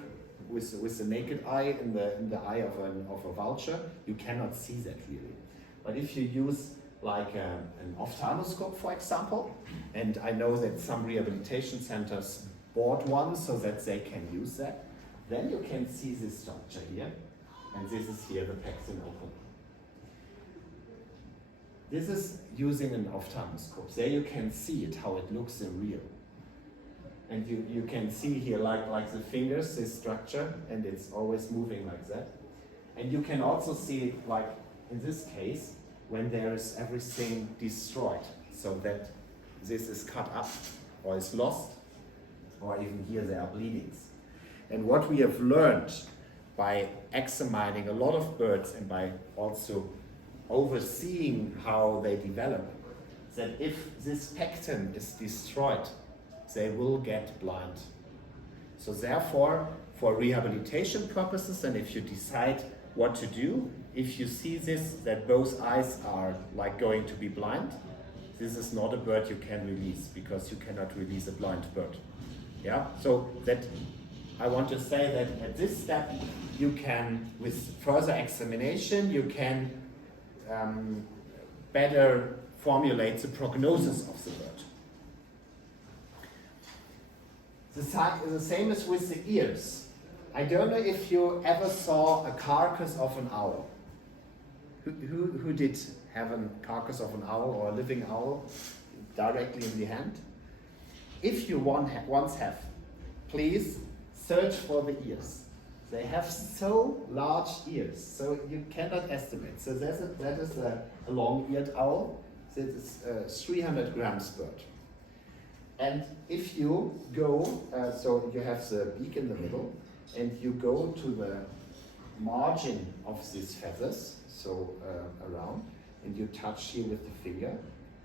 with the naked eye in the eye of a vulture, you cannot see that really. But if you use like an ophthalmoscope, for example, and I know that some rehabilitation centers bought one so that they can use that, then you can see this structure here, and this is here the pecten oculi. This is using an ophthalmoscope. There you can see it, how it looks in real. And you can see here like the fingers, this structure, and it's always moving like that. And you can also see, like in this case, when there is everything destroyed, so that this is cut up or is lost, or even here there are bleedings. And what we have learned by examining a lot of birds and by also overseeing how they develop, that if this pecten is destroyed, they will get blind. So therefore, for rehabilitation purposes, and if you decide what to do, if you see this, that both eyes are like going to be blind, this is not a bird you can release, because you cannot release a blind bird. Yeah, so that I want to say that at this step, you can, with further examination, you can better formulate the prognosis of the bird. The same is with the ears. I don't know if you ever saw a carcass of an owl. Who did have a carcass of an owl or a living owl directly in the hand. If you once have, please search for the ears. They have so large ears, so you cannot estimate. So that is a long-eared owl. That is a 300 grams bird. And if you go, so you have the beak in the middle, and you go to the margin of these feathers, so around, and you touch here with the finger,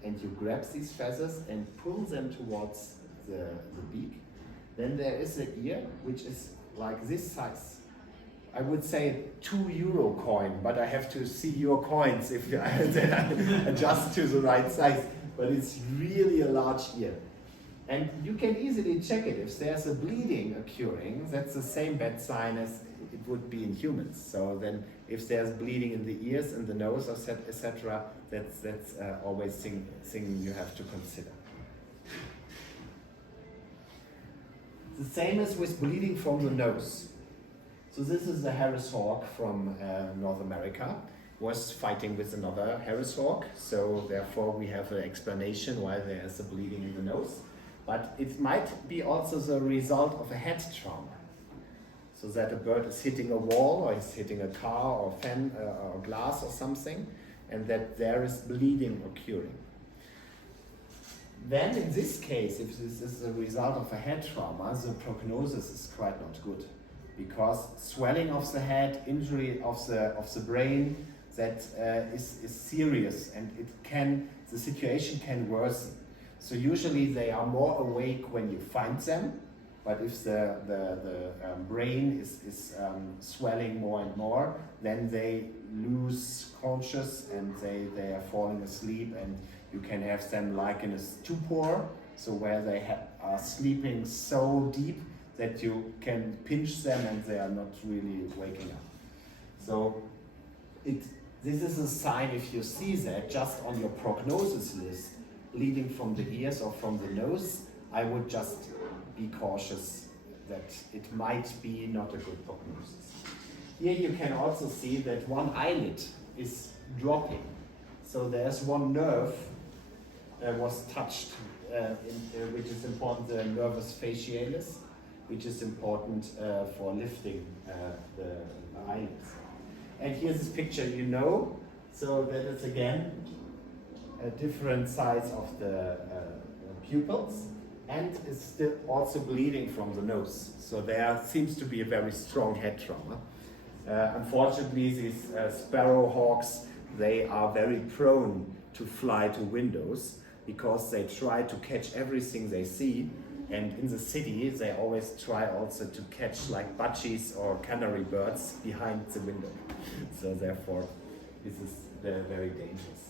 and you grab these feathers and pull them towards the beak, then there is an ear which is like this size. I would say €2 coin, but I have to see your coins if I adjust to the right size. But it's really a large ear. And you can easily check it. If there's a bleeding occurring, that's the same bad sign as it would be in humans. So then if there's bleeding in the ears and the nose, etc., that's always thing you have to consider. The same as with bleeding from the nose. So this is the Harris hawk from North America, was fighting with another Harris hawk. So therefore we have an explanation why there is a bleeding in the nose. But it might be also the result of a head trauma. So that a bird is hitting a wall or is hitting a car or fan or glass or something, and that there is bleeding occurring. Then in this case, if this is a result of a head trauma, the prognosis is quite not good. Because swelling of the head, injury of the brain, that is serious, and the situation can worsen. So usually they are more awake when you find them, but if the brain is swelling more and more, then they lose conscious and they are falling asleep, and you can have them like in a stupor, so where they are sleeping so deep that you can pinch them and they are not really waking up. So this is a sign, if you see that just on your prognosis list, bleeding from the ears or from the nose, I would just be cautious that it might be not a good prognosis. Here you can also see that one eyelid is dropping. So there's one nerve was touched, which is important, the nervus facialis, which is important for lifting the eyelids. And here's this picture, so that is again a different size of the pupils, and it's still also bleeding from the nose. So there seems to be a very strong head trauma. Unfortunately, these sparrow hawks, they are very prone to fly to windows because they try to catch everything they see. And in the city, they always try also to catch like budgies or canary birds behind the window. So therefore, this is very dangerous.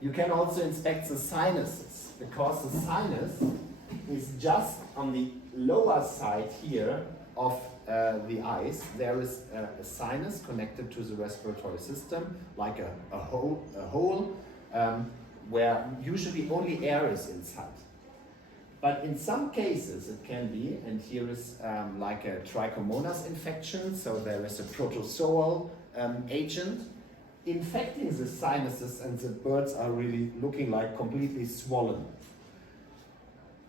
You can also inspect the sinuses, because the sinus is just on the lower side here of the eyes. There is a sinus connected to the respiratory system, like a hole where usually only air is inside. But in some cases it can be, and here is like a trichomonas infection, so there is a protozoal agent infecting the sinuses, and the birds are really looking like completely swollen.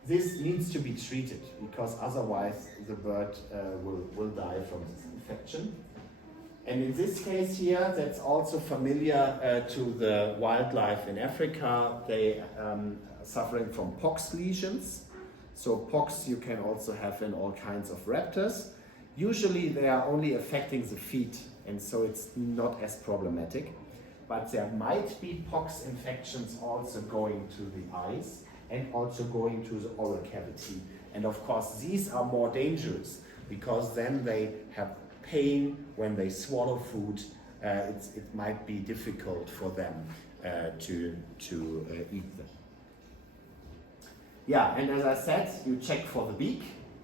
This needs to be treated, because otherwise the bird will die from this infection. And in this case here, that's also familiar to the wildlife in Africa. They are suffering from pox lesions. So pox you can also have in all kinds of raptors. Usually they are only affecting the feet, and so it's not as problematic. But there might be pox infections also going to the eyes and also going to the oral cavity. And of course these are more dangerous, because then they have pain when they swallow food. It might be difficult for them to eat them. Yeah, and as I said, you check for the beak,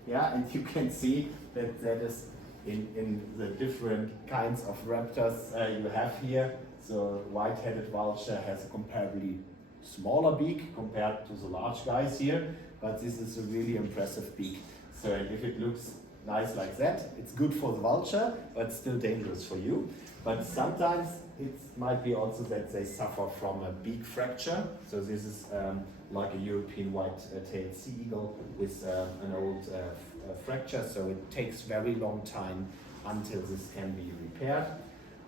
yeah, and you can see that is in the different kinds of raptors you have here. So white-headed vulture has a comparably smaller beak compared to the large guys here, but this is a really impressive beak. So if it looks nice like that, it's good for the vulture, but still dangerous for you. But sometimes it might be also that they suffer from a beak fracture. So this is like a European white-tailed sea eagle with an old fracture. So it takes very long time until this can be repaired.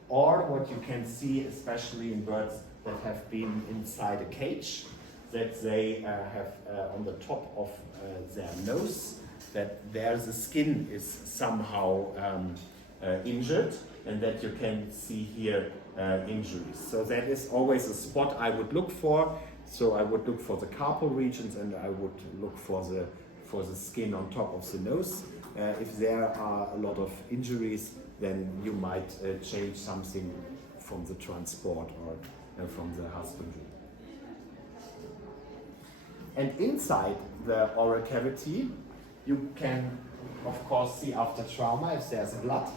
Or what you can see, especially in birds that have been inside a cage, that they have on the top of their nose, that there the skin is somehow injured, and that you can see here injuries. So that is always a spot I would look for. So I would look for the carpal regions, and I would look for the skin on top of the nose. If there are a lot of injuries, then you might change something from the transport or from the husbandry. And inside the oral cavity, you can, of course, see after trauma if there's blood.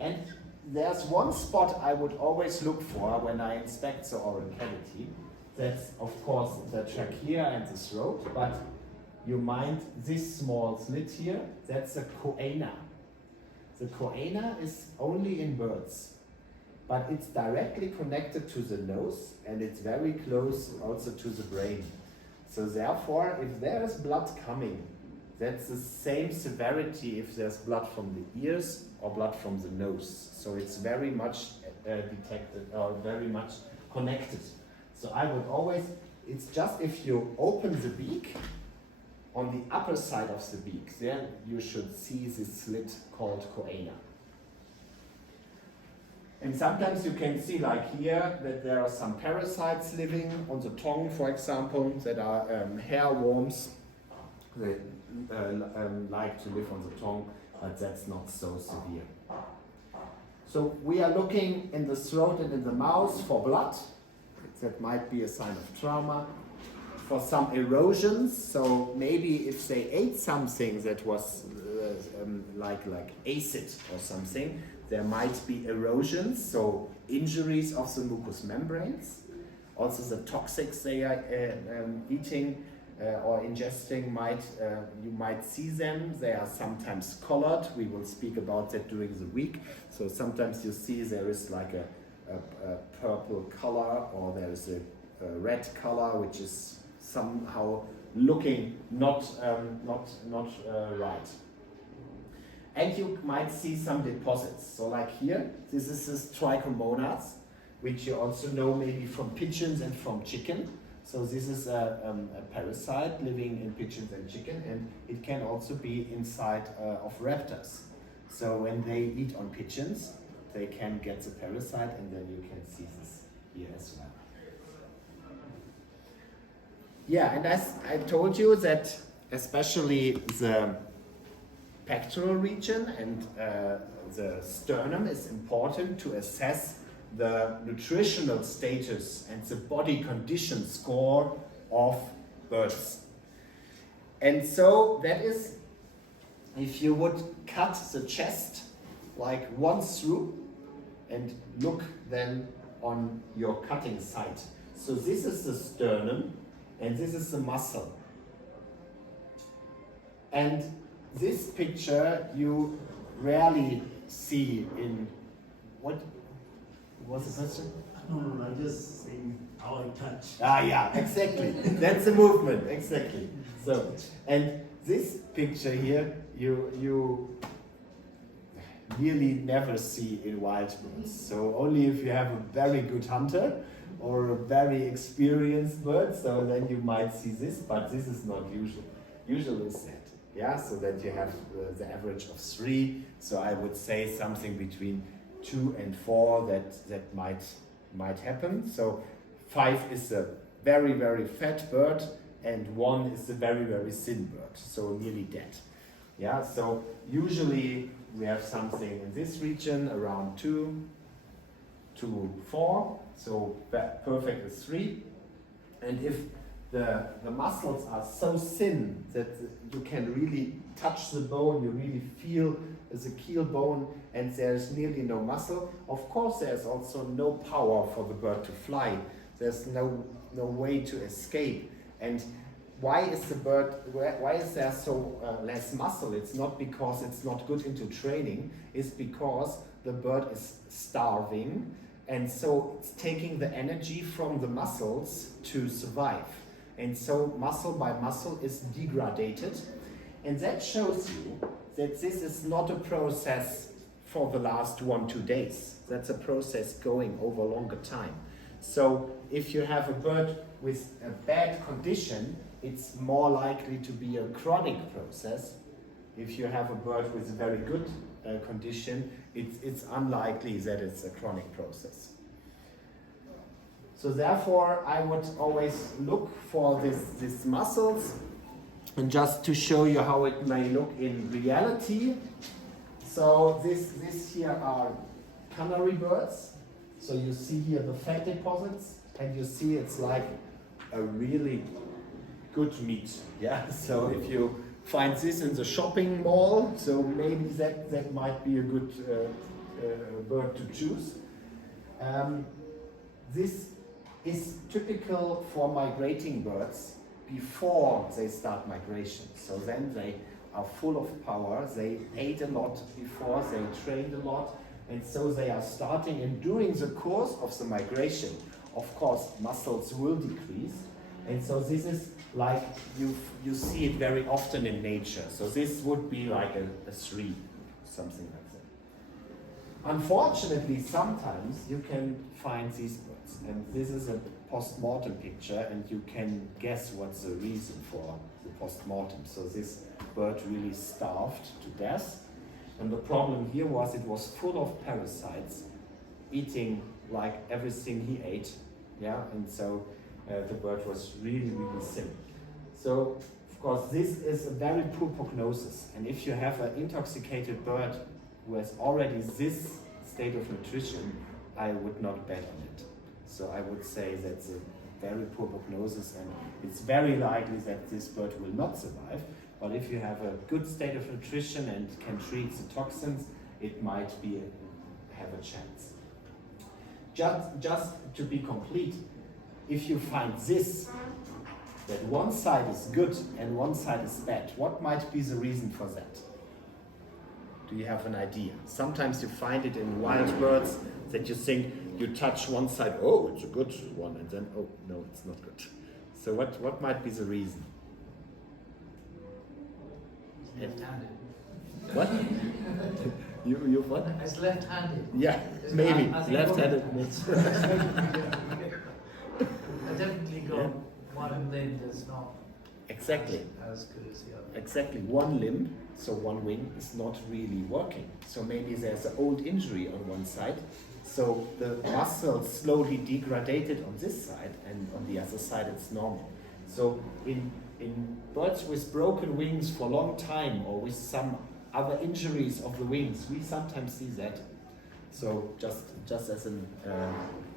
And there's one spot I would always look for when I inspect the oral cavity. That's, of course, the trachea and the throat, but you mind this small slit here? That's a choana. The choana is only in birds, but it's directly connected to the nose, and it's very close also to the brain. So therefore, if there is blood coming, that's the same severity if there's blood from the ears or blood from the nose. So it's very much detected or very much connected. So I would always, it's just if you open the beak, on the upper side of the beak, there you should see this slit called choana. And sometimes you can see, like here, that there are some parasites living on the tongue, for example, that are hair worms. They like to live on the tongue, but that's not so severe. So we are looking in the throat and in the mouth for blood. That might be a sign of trauma. For some erosions, so maybe if they ate something that was like acid or something, there might be erosions, so injuries of the mucous membranes. Also the toxics they are eating or ingesting, you might see them. They are sometimes colored. We will speak about that during the week. So sometimes you see there is like a purple color, or there is a red color, which is somehow looking not right. And you might see some deposits. So like here, this is this trichomonas, which you also know maybe from pigeons and from chicken. So this is a parasite living in pigeons and chicken, and it can also be inside of raptors. So when they eat on pigeons, they can get the parasite, and then you can see this here as well. Yeah, and as I told you that especially the pectoral region and the sternum is important to assess the nutritional status and the body condition score of birds. And so that is, if you would cut the chest like once through and look then on your cutting site. So this is the sternum, and this is the muscle. And this picture you rarely see in, what was the question? No, I'm just saying how I touch. Yeah, exactly. That's the movement, exactly. So, and this picture here, you nearly never see in wild birds. So only if you have a very good hunter or a very experienced bird, so then you might see this, but this is not usual. Usual is that, yeah, so that you have the average of 3. So I would say something between 2 and 4 that might happen. So 5 is a very, very fat bird, and 1 is a very, very thin bird, so nearly dead. Yeah, so usually we have something in this region around 2 to 4, so perfect is 3. And if the muscles are so thin that you can really touch the bone, you really feel the keel bone, and there's nearly no muscle, of course there's also no power for the bird to fly. There's no way to escape. And why is there so less muscle? It's not because it's not good into training, it's because the bird is starving And so it's taking the energy from the muscles to survive. And so muscle by muscle is degraded. And that shows you that this is not a process for the last 1-2 days. That's a process going over a longer time. So if you have a bird with a bad condition, it's more likely to be a chronic process. If you have a bird with a very good condition, it's unlikely that it's a chronic process. So therefore, I would always look for these muscles, and just to show you how it may look in reality. So this here are canary birds. So you see here the fat deposits, and you see it's like a really good meat. Yeah. So if you find this in the shopping mall, so maybe that might be a good bird to choose. This is typical for migrating birds before they start migration. So then they are full of power, they ate a lot before, they trained a lot, and so they are starting, and during the course of the migration, of course, muscles will decrease, and so this is like, you see it very often in nature. So this would be like a 3, something like that. Unfortunately, sometimes you can find these birds, and this is a post-mortem picture, and you can guess what's the reason for the post-mortem. So this bird really starved to death, and the problem here was it was full of parasites, eating like everything he ate, yeah, and so the bird was really, really thin. So, of course, this is a very poor prognosis, and if you have an intoxicated bird who has already this state of nutrition, I would not bet on it. So I would say that's a very poor prognosis, and it's very likely that this bird will not survive. But if you have a good state of nutrition and can treat the toxins, it might have a chance. Just to be complete, if you find this, that one side is good and one side is bad, what might be the reason for that? Do you have an idea? Sometimes you find it in wild birds that you think you touch one side, oh, it's a good one, and then, oh, no, it's not good. So what might be the reason? Left-handed. What? you what? It's left-handed. Yeah, maybe. I think Left-handed. I definitely got one limb that's not Exactly. as good as the other. Exactly. One limb, so one wing, is not really working. So maybe there's an old injury on one side. So the muscle slowly degraded on this side, and on the other side it's normal. So in birds with broken wings for a long time, or with some other injuries of the wings, we sometimes see that. So just as an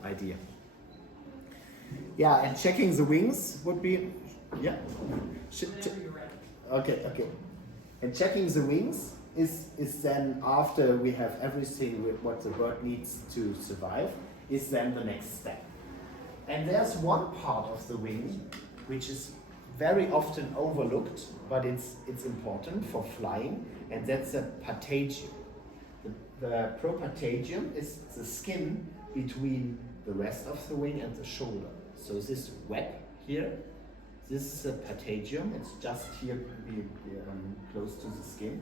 idea. Yeah, and checking the wings would be, yeah. Whenever you're ready. Okay. And checking the wings is then, after we have everything with what the bird needs to survive, is then the next step. And there's one part of the wing which is very often overlooked, but it's important for flying, and that's a patagium. The propatagium is the skin between the rest of the wing and the shoulder. So this web here, this is a patagium. It's just here close to the skin.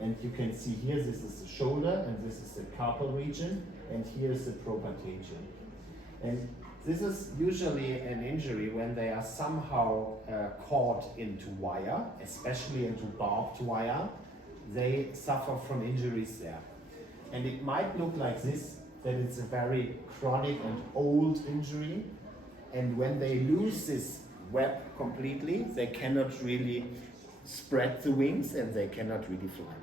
And you can see here, this is the shoulder, and this is the carpal region, and here is the propatagium. And this is usually an injury when they are somehow caught into wire, especially into barbed wire. They suffer from injuries there. And it might look like this, that it's a very chronic and old injury. And when they lose this web completely, they cannot really spread the wings and they cannot really fly.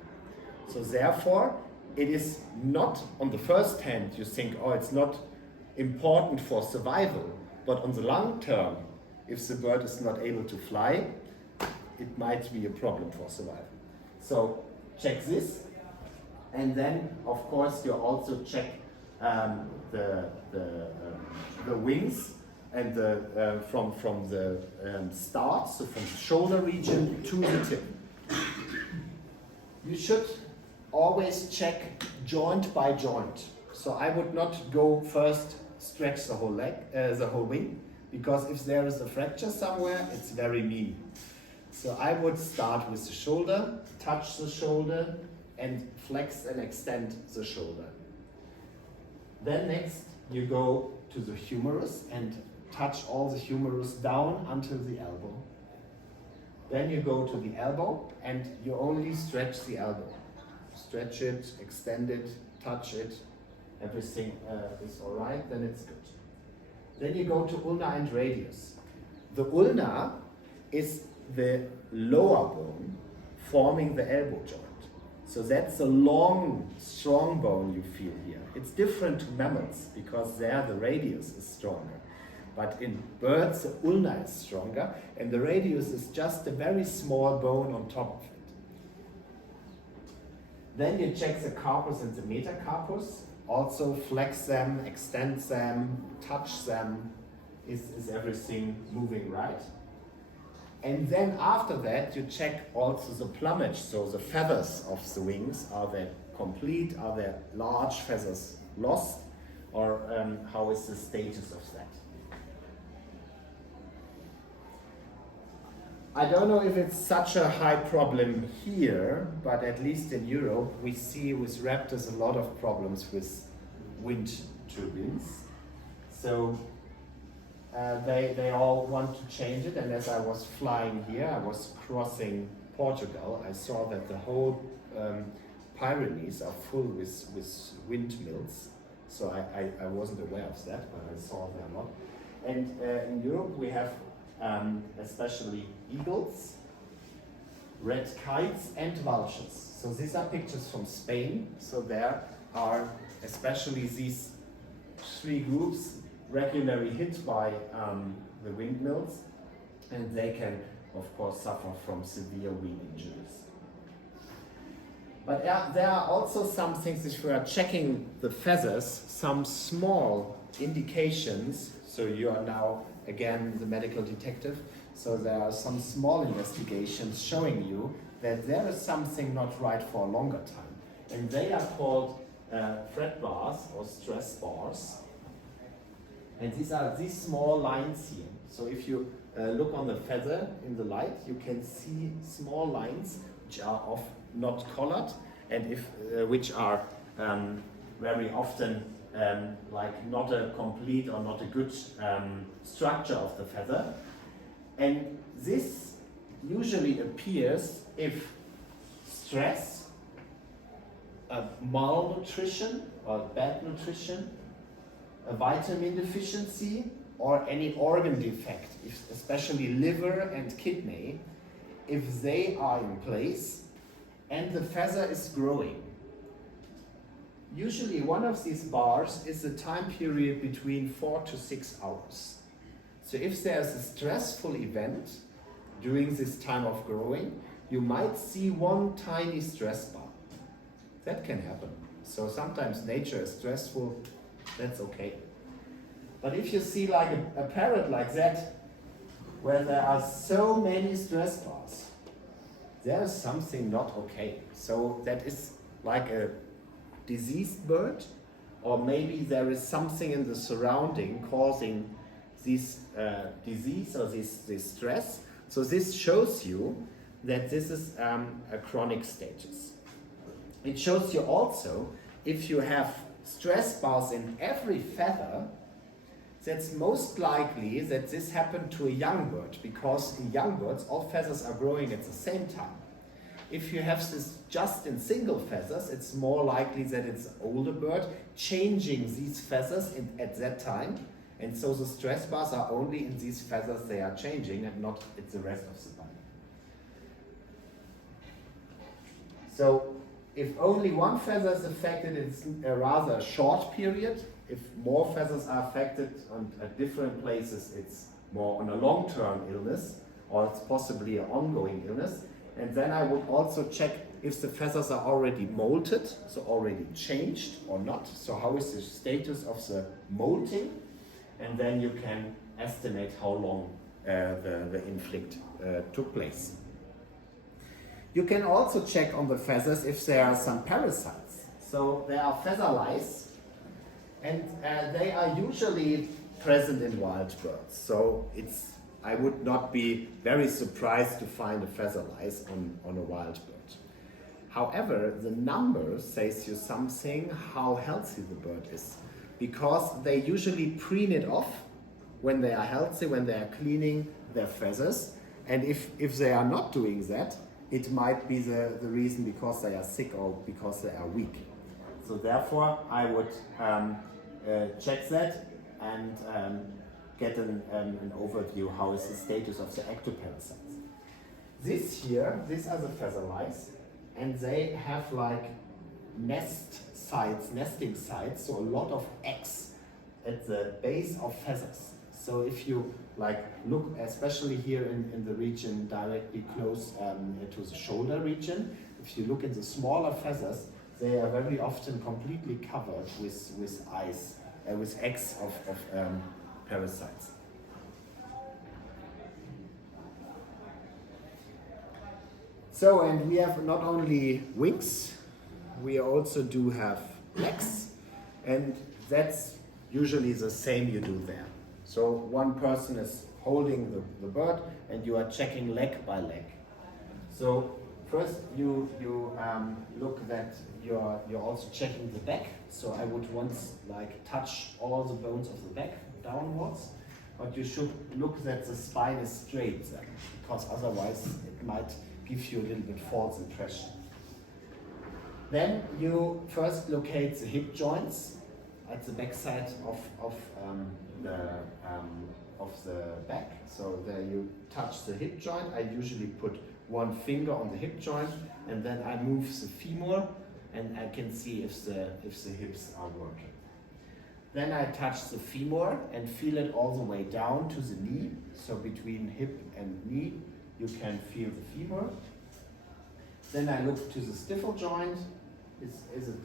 So therefore, it is not, on the first hand, you think, oh, it's not important for survival, but on the long term, if the bird is not able to fly, it might be a problem for survival. So check this, and then of course you also check the wings and from the start, so from the shoulder region to the tip. You should always check joint by joint. So I would not go first stretch the whole leg, the whole wing, because if there is a fracture somewhere, it's very mean. So I would start with the shoulder, touch the shoulder, and flex and extend the shoulder. Then next you go to the humerus and touch all the humerus down until the elbow. Then you go to the elbow and you only stretch the elbow. Stretch it, extend it, touch it, everything is alright, then it's good. Then you go to ulna and radius. The ulna is the lower bone forming the elbow joint. So that's a long, strong bone you feel here. It's different to mammals because there the radius is stronger. But in birds, the ulna is stronger and the radius is just a very small bone on top of it. Then you check the carpus and the metacarpus. Also flex them, extend them, touch them. Is everything moving right? And then after that, you check also the plumage, so the feathers of the wings. Are they complete? Are there large feathers lost? Or how is the status of that? I don't know if it's such a high problem here, but at least in Europe, we see with raptors a lot of problems with wind turbines. So they all want to change it, and as I was flying here, I was crossing Portugal, I saw that the whole Pyrenees are full with windmills. So I wasn't aware of that, but I saw them a lot. And in Europe we have especially eagles, red kites and vultures. So these are pictures from Spain. So there are especially these three groups regularly hit by the windmills, and they can of course suffer from severe wing injuries. But there are also some things, if we are checking the feathers, some small indications. So you are now again the medical detective. So there are some small investigations showing you that there is something not right for a longer time. And they are called threat bars or stress bars. And these are these small lines here. So if you look on the feather in the light, you can see small lines which are not colored and which are very often like not a complete or not a good structure of the feather. And this usually appears if stress, malnutrition or bad nutrition, a vitamin deficiency, or any organ defect, especially liver and kidney, if they are in place and the feather is growing. Usually one of these bars is a time period between 4 to 6 hours. So if there's a stressful event during this time of growing, you might see one tiny stress bar. That can happen. So sometimes nature is stressful, that's okay. But if you see like a parrot like that, where there are so many stress bars, there is something not okay. So that is like a diseased bird, or maybe there is something in the surrounding causing this disease or this stress. So this shows you that this is a chronic status. It shows you also if you have stress bars in every feather, that's most likely that this happened to a young bird, because in young birds all feathers are growing at the same time. If you have this just in single feathers, it's more likely that it's an older bird changing these feathers at that time, and so the stress bars are only in these feathers they are changing and not in the rest of the body. So if only one feather is affected, it's a rather short period. If more feathers are affected at different places, it's more on a long-term illness, or it's possibly an ongoing illness. And then I would also check if the feathers are already molted, so already changed or not. So how is the status of the molting? And then you can estimate how long the inflict took place. You can also check on the feathers if there are some parasites. So there are feather lice And they are usually present in wild birds. So I would not be very surprised to find a feather lice on a wild bird. However, the number says you something how healthy the bird is, because they usually preen it off when they are healthy, when they are cleaning their feathers. And if they are not doing that, it might be the reason because they are sick or because they are weak. So therefore, I would check that and get an overview how is the status of the ectoparasites. These are the feather lice, and they have like nesting sites, so a lot of eggs at the base of feathers. So if you like look, especially here in the region directly close to the shoulder region, if you look at the smaller feathers, they are very often completely covered with eggs of parasites. So, and we have not only wings, we also do have legs, and that's usually the same you do there. So one person is holding the bird and you are checking leg by leg. So first you look that you're also checking the back. So I would once like touch all the bones of the back downwards, but you should look that the spine is straight then, because otherwise it might give you a little bit false impression. Then you first locate the hip joints at the back side of the back. So there you touch the hip joint. I usually put one finger on the hip joint, and then I move the femur, and I can see if the hips are working. Then I touch the femur and feel it all the way down to the knee. So between hip and knee, you can feel the femur. Then I look to the stifle joint. Is it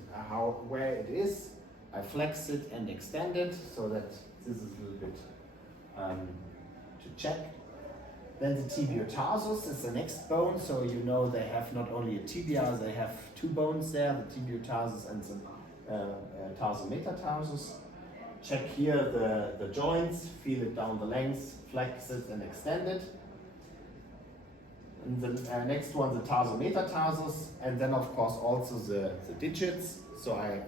where it is? I flex it and extend it so that this is a little bit to check. Then the tibiotarsus is the next bone, so you know they have not only a tibia, they have two bones there, the tibiotarsus and the tarsometatarsus. Check here the joints, feel it down the length, flex it and extend it. And the next one, the tarsometatarsus, and then of course also the digits. So I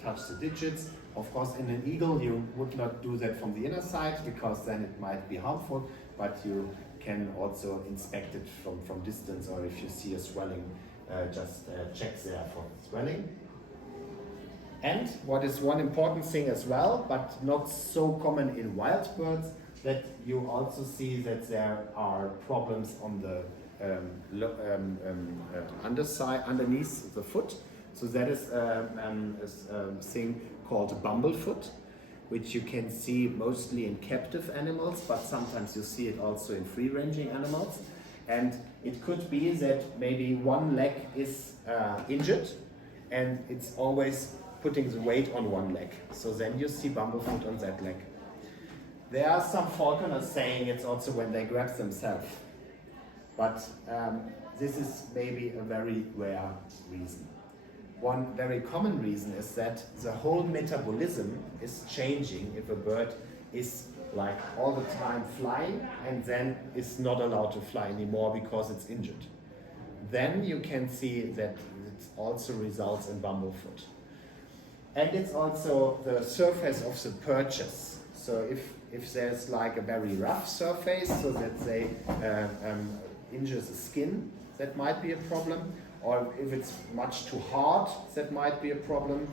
touch the digits. Of course, in an eagle, you would not do that from the inner side because then it might be harmful, but you can also inspect it from distance, or if you see a swelling, just check there for swelling. And what is one important thing as well, but not so common in wild birds, that you also see that there are problems on the underside, underneath the foot. So that is a thing called bumblefoot, which you can see mostly in captive animals, but sometimes you see it also in free-ranging animals. And it could be that maybe one leg is injured, and it's always putting the weight on one leg. So then you see bumblefoot on that leg. There are some falconers saying it's also when they grab themselves, but this is maybe a very rare reason. One very common reason is that the whole metabolism is changing if a bird is like all the time flying and then is not allowed to fly anymore because it's injured. Then you can see that it also results in bumblefoot. And it's also the surface of the perches. So if there's like a very rough surface so that they injure the skin, that might be a problem. Or if it's much too hard, that might be a problem.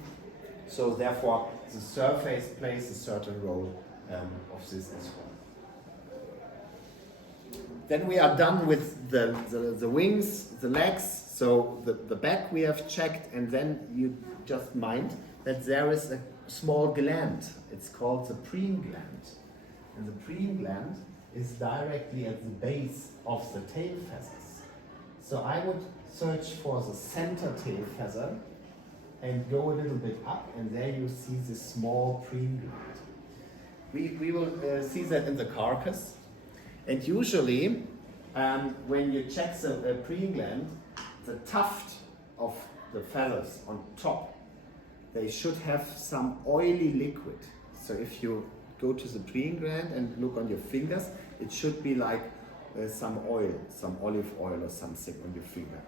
So therefore, the surface plays a certain role of this as well. Then we are done with the wings, the legs, so the back we have checked, and then you just mind that there is a small gland. It's called the preen gland. And the preen gland is directly at the base of the tail feathers. So I would search for the center tail feather and go a little bit up, and there you see the small preen gland. We will see that in the carcass. And usually, when you check the preen gland, the tuft of the feathers on top, they should have some oily liquid. So if you go to the preening gland and look on your fingers, it should be like some oil, some olive oil or something on your finger.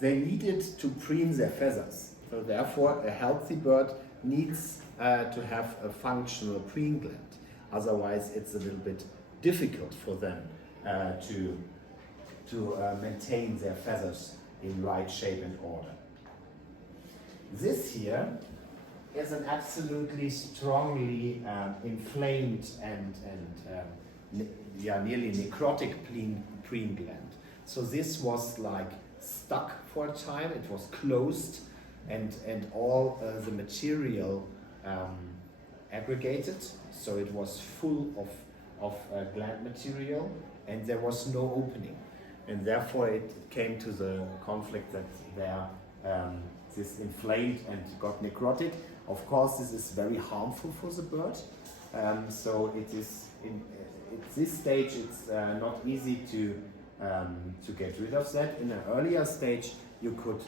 They needed to preen their feathers. So therefore, a healthy bird needs to have a functional preen gland. Otherwise, it's a little bit difficult for them to maintain their feathers in right shape and order. This here is an absolutely strongly inflamed and nearly necrotic preen gland. So this was like stuck for a time, it was closed, and all the material aggregated, so it was full of gland material, and there was no opening, and therefore it came to the conflict that this inflamed and got necrotic. Of course, this is very harmful for the bird, so it is at this stage it's not easy to get rid of that. In an earlier stage, you could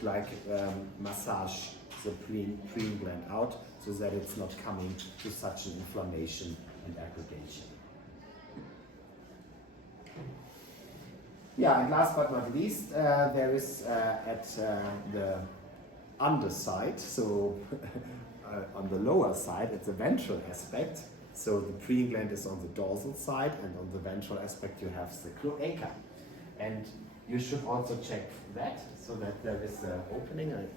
massage the preen gland out so that it's not coming to such an inflammation and aggregation. Yeah, and last but not least, there is at the underside, so on the lower side, it's the ventral aspect. So the preen gland is on the dorsal side, and on the ventral aspect you have the cloaca. And you should also check that, so that there is an opening. I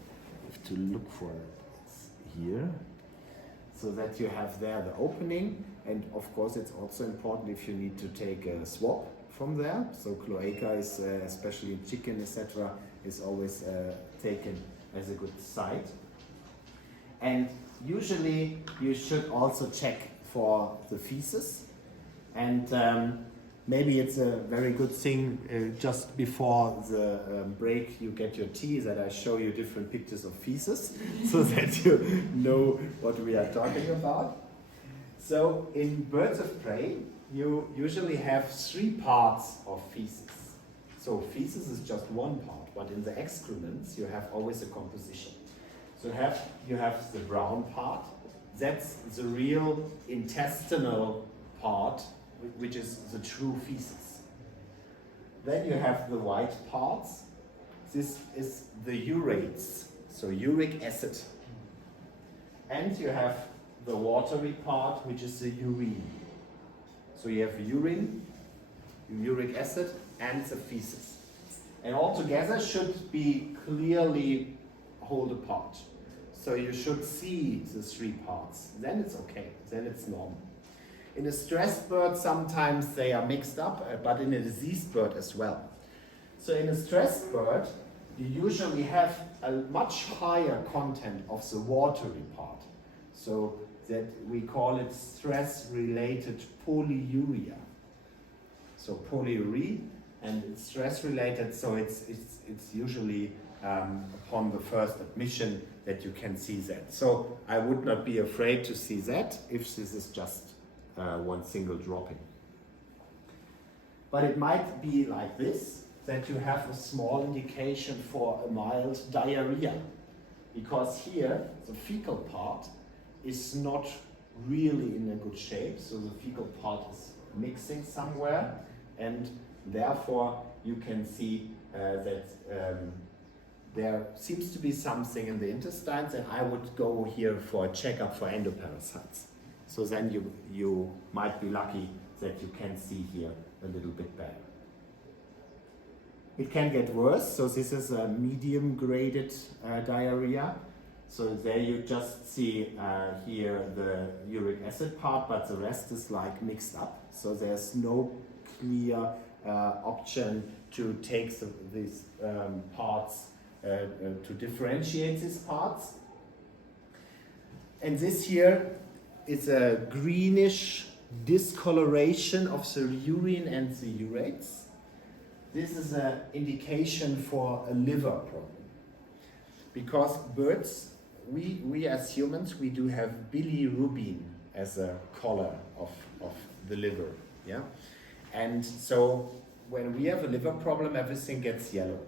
have to look for it here. So that you have there the opening, and of course it's also important if you need to take a swab from there. So cloaca is, especially in chicken, etc., is always taken as a good site. And usually you should also check for the feces, and maybe it's a very good thing just before the break you get your tea that I show you different pictures of feces so that you know what we are talking about. So in birds of prey you usually have 3 parts of feces. So feces is just one part, but in the excrements you have always a composition. So you have the brown part, that's the real intestinal part, which is the true feces. Then you have the white parts. This is the urates, so uric acid. And you have the watery part, which is the urine. So you have urine, uric acid, and the feces. And all together should be clearly hold apart. So you should see the 3 parts. Then it's okay, then it's normal. In a stressed bird, sometimes they are mixed up, but in a diseased bird as well. So in a stressed bird, you usually have a much higher content of the watery part. So that we call it stress-related polyuria. So polyuria, and it's stress-related, so it's usually upon the first admission that you can see that. So I would not be afraid to see that if this is just one single dropping. But it might be like this, that you have a small indication for a mild diarrhea, because here the fecal part is not really in a good shape, so the fecal part is mixing somewhere, and therefore you can see that there seems to be something in the intestines, and I would go here for a checkup for endoparasites. So then you might be lucky that you can see here a little bit better. It can get worse, so this is a medium graded diarrhea. So there you just see here the uric acid part, but the rest is like mixed up. So there's no clear option to take these parts, to differentiate these parts. And this here is a greenish discoloration of the urine and the urates. This is an indication for a liver problem. Because birds, we as humans, we do have bilirubin as a color of the liver. Yeah? And so when we have a liver problem, everything gets yellow.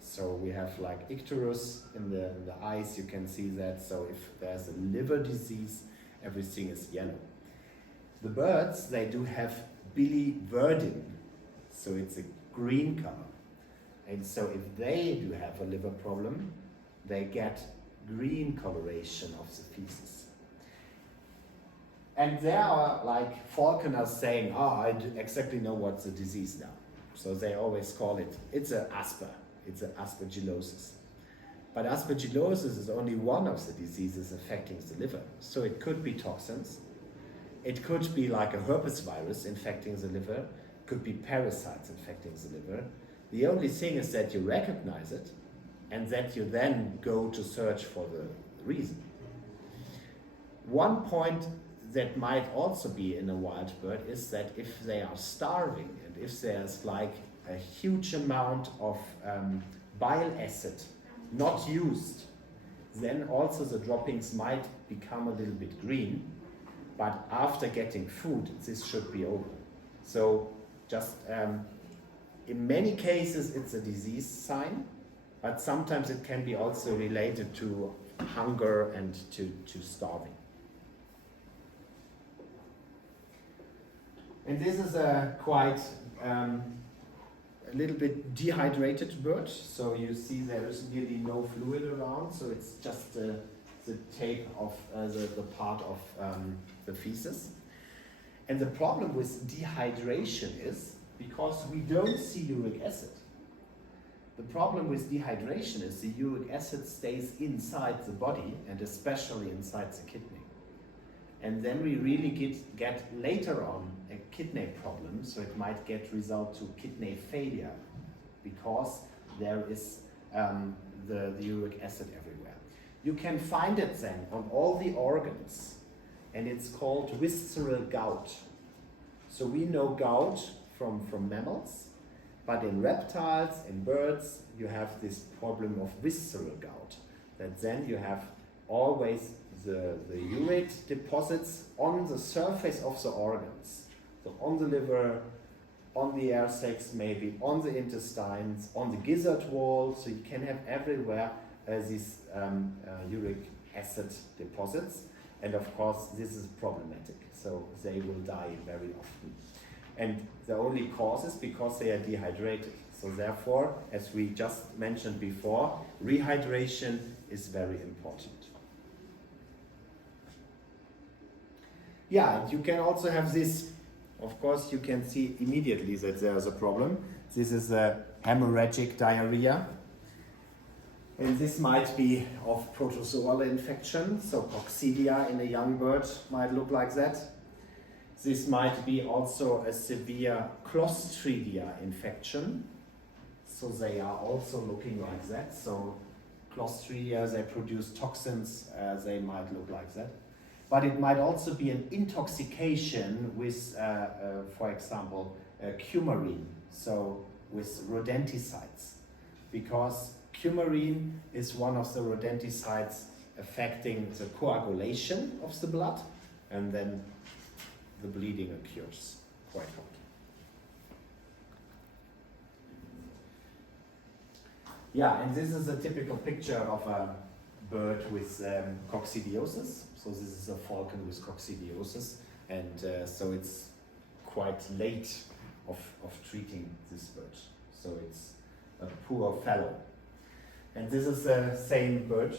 So we have like icterus in the eyes, you can see that. So if there's a liver disease, everything is yellow. The birds, they do have biliverdin, so it's a green color. And so if they do have a liver problem, they get green coloration of the feces. And there are like falconers saying, I exactly know what's the disease now. So they always call it, it's an aspergillosis. But aspergillosis is only one of the diseases affecting the liver. So it could be toxins, it could be like a herpes virus infecting the liver, it could be parasites infecting the liver. The only thing is that you recognize it and that you then go to search for the reason. One point that might also be in a wild bird is that if they are starving and if there's like a huge amount of bile acid not used, then also the droppings might become a little bit green, but after getting food, this should be over. So just in many cases it's a disease sign, but sometimes it can be also related to hunger and to starving. And this is a quite a little bit dehydrated bird. So you see there is really no fluid around. So it's just the tape of the part of the feces. And the problem with dehydration is because we don't see uric acid. The problem with dehydration is the uric acid stays inside the body and especially inside the kidney. And then we really get later on a kidney problem, so it might result to kidney failure because there is the uric acid everywhere. You can find it then on all the organs, and it's called visceral gout. So we know gout from mammals, but in reptiles, in birds, you have this problem of visceral gout, that then you have always the urate deposits on the surface of the organs. So on the liver, on the air sacs maybe, on the intestines, on the gizzard wall, so you can have everywhere these uric acid deposits. And of course this is problematic, so they will die very often. And the only cause is because they are dehydrated. So therefore, as we just mentioned before, rehydration is very important. Yeah, and you can also have this, of course you can see immediately that there is a problem. This is a hemorrhagic diarrhea. And this might be of protozoal infection, so coccidia in a young bird might look like that. This might be also a severe Clostridia infection, so they are also looking like that. So Clostridia, they produce toxins, they might look like that. But it might also be an intoxication with, for example, coumarin, so with rodenticides, because coumarin is one of the rodenticides affecting the coagulation of the blood, and then the bleeding occurs quite often. Yeah, and this is a typical picture of a bird with coccidiosis. So this is a falcon with coccidiosis, and so it's quite late of treating this bird. So it's a poor fellow. And this is the same bird,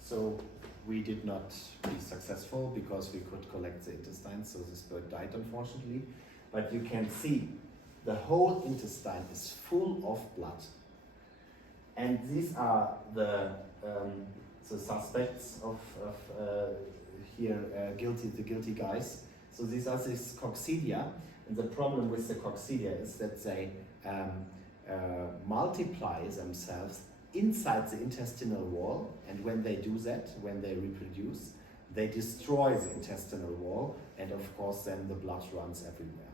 so we did not be successful because we could collect the intestine, so this bird died unfortunately. But you can see the whole intestine is full of blood. And these are the suspects of here, the guilty guys. So these are these coccidia, and the problem with the coccidia is that they multiply themselves inside the intestinal wall, and when they do that, when they reproduce, they destroy the intestinal wall, and of course then the blood runs everywhere.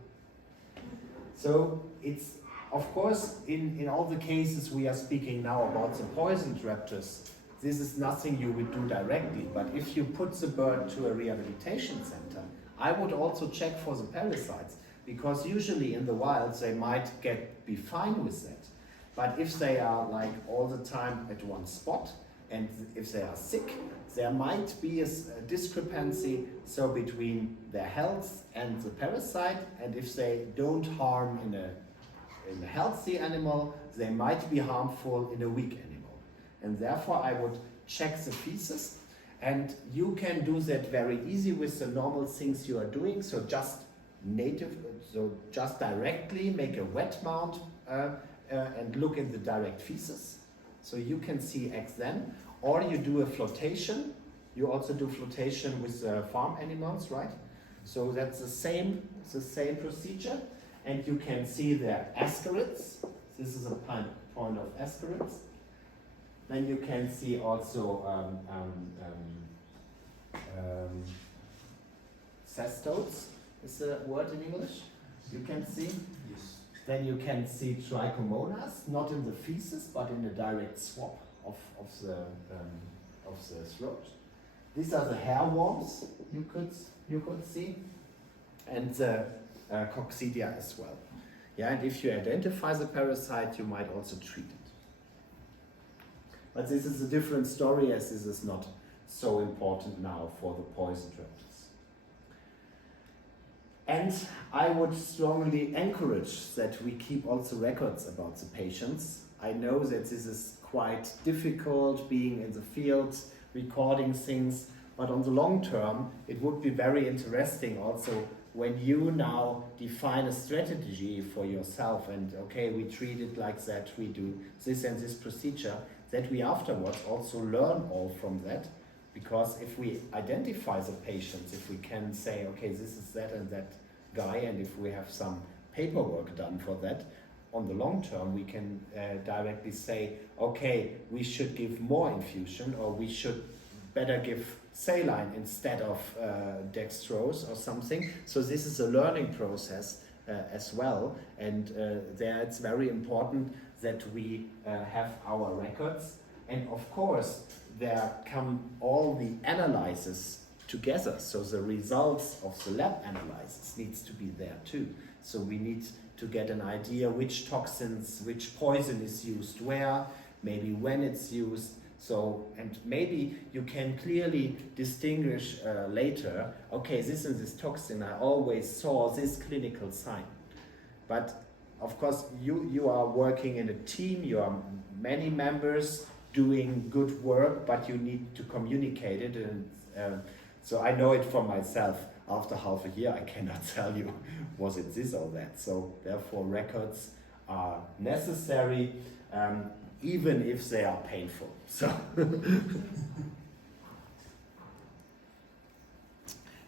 So it's, of course, in all the cases we are speaking now about the poisoned raptors, this is nothing you would do directly, but if you put the bird to a rehabilitation center, I would also check for the parasites, because usually in the wild they might be fine with that. But if they are like all the time at one spot, and if they are sick, there might be a discrepancy so between their health and the parasite, and if they don't harm in a healthy animal, they might be harmful in a weak animal. And therefore I would check the feces, and you can do that very easy with the normal things you are doing, so just just directly make a wet mount and look in the direct feces. So you can see eggs then, or you do a flotation. You also do flotation with farm animals, right? So that's the same procedure, and you can see their ascarids. This is a point of ascarids. Then you can see also cestodes is the word in English. You can see. Yes. Then you can see trichomonas, not in the feces, but in a direct swab of the throat. These are the hairworms you could see, and the coccidia as well. Yeah, and if you identify the parasite, you might also treat it. But this is a different story, as this is not so important now for the poison raptors. And I would strongly encourage that we keep also records about the patients. I know that this is quite difficult, being in the field, recording things, but on the long term, it would be very interesting also when you now define a strategy for yourself and okay, we treat it like that, we do this and this procedure, that we afterwards also learn all from that. Because if we identify the patients, if we can say, okay, this is that and that guy, and if we have some paperwork done for that, on the long term, we can directly say, okay, we should give more infusion, or we should better give saline instead of dextrose or something. So this is a learning process as well, and there it's very important that we have our records. And of course, there come all the analyses together. So the results of the lab analysis needs to be there too. So we need to get an idea which toxins, which poison is used where, maybe when it's used. So, and maybe you can clearly distinguish later, okay, this and this toxin, I always saw this clinical sign. But of course, you are working in a team, you are many members doing good work, but you need to communicate it. And so I know it for myself. After half a year, I cannot tell you, was it this or that? So therefore, records are necessary, even if they are painful. So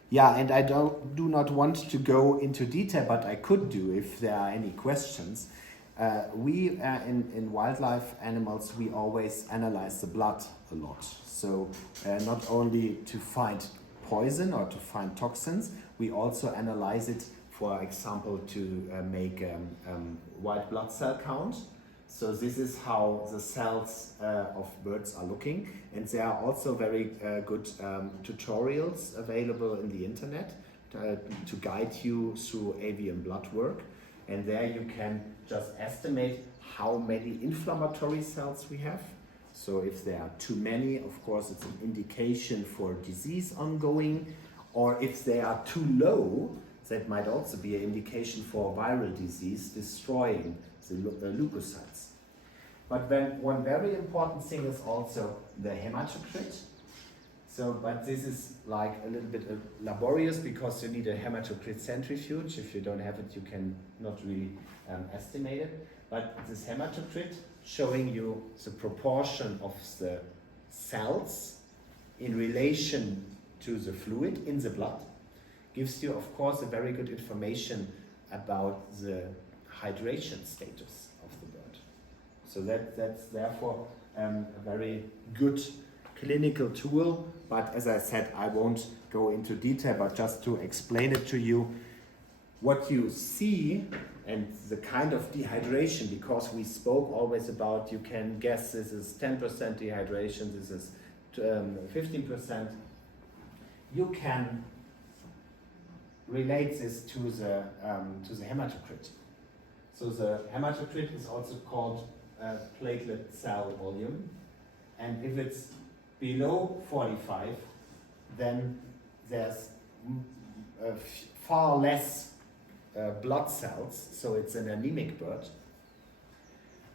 yeah, and I do not want to go into detail, but I could do if there are any questions. We in wildlife animals, we always analyze the blood a lot. So not only to find poison or to find toxins, we also analyze it, for example, to make white blood cell count. So this is how the cells of birds are looking, and there are also very good tutorials available in the internet to guide you through avian blood work, and there you can just estimate how many inflammatory cells we have. So if there are too many, of course, it's an indication for disease ongoing, or if they are too low, that might also be an indication for viral disease destroying the leukocytes. But then one very important thing is also the hematocrit. So, but this is like a little bit laborious because you need a hematocrit centrifuge. If you don't have it, you can not really estimate it. But this hematocrit, showing you the proportion of the cells in relation to the fluid in the blood, gives you, of course, a very good information about the hydration status of the bird. So that's therefore a very good clinical tool. But as I said, I won't go into detail, but just to explain it to you, what you see and the kind of dehydration, because we spoke always about, you can guess this is 10% dehydration, this is 15%. You can relate this to the hematocrit. So the hematocrit is also called platelet cell volume, and if it's below 45, then there's far less blood cells, so it's an anemic bird.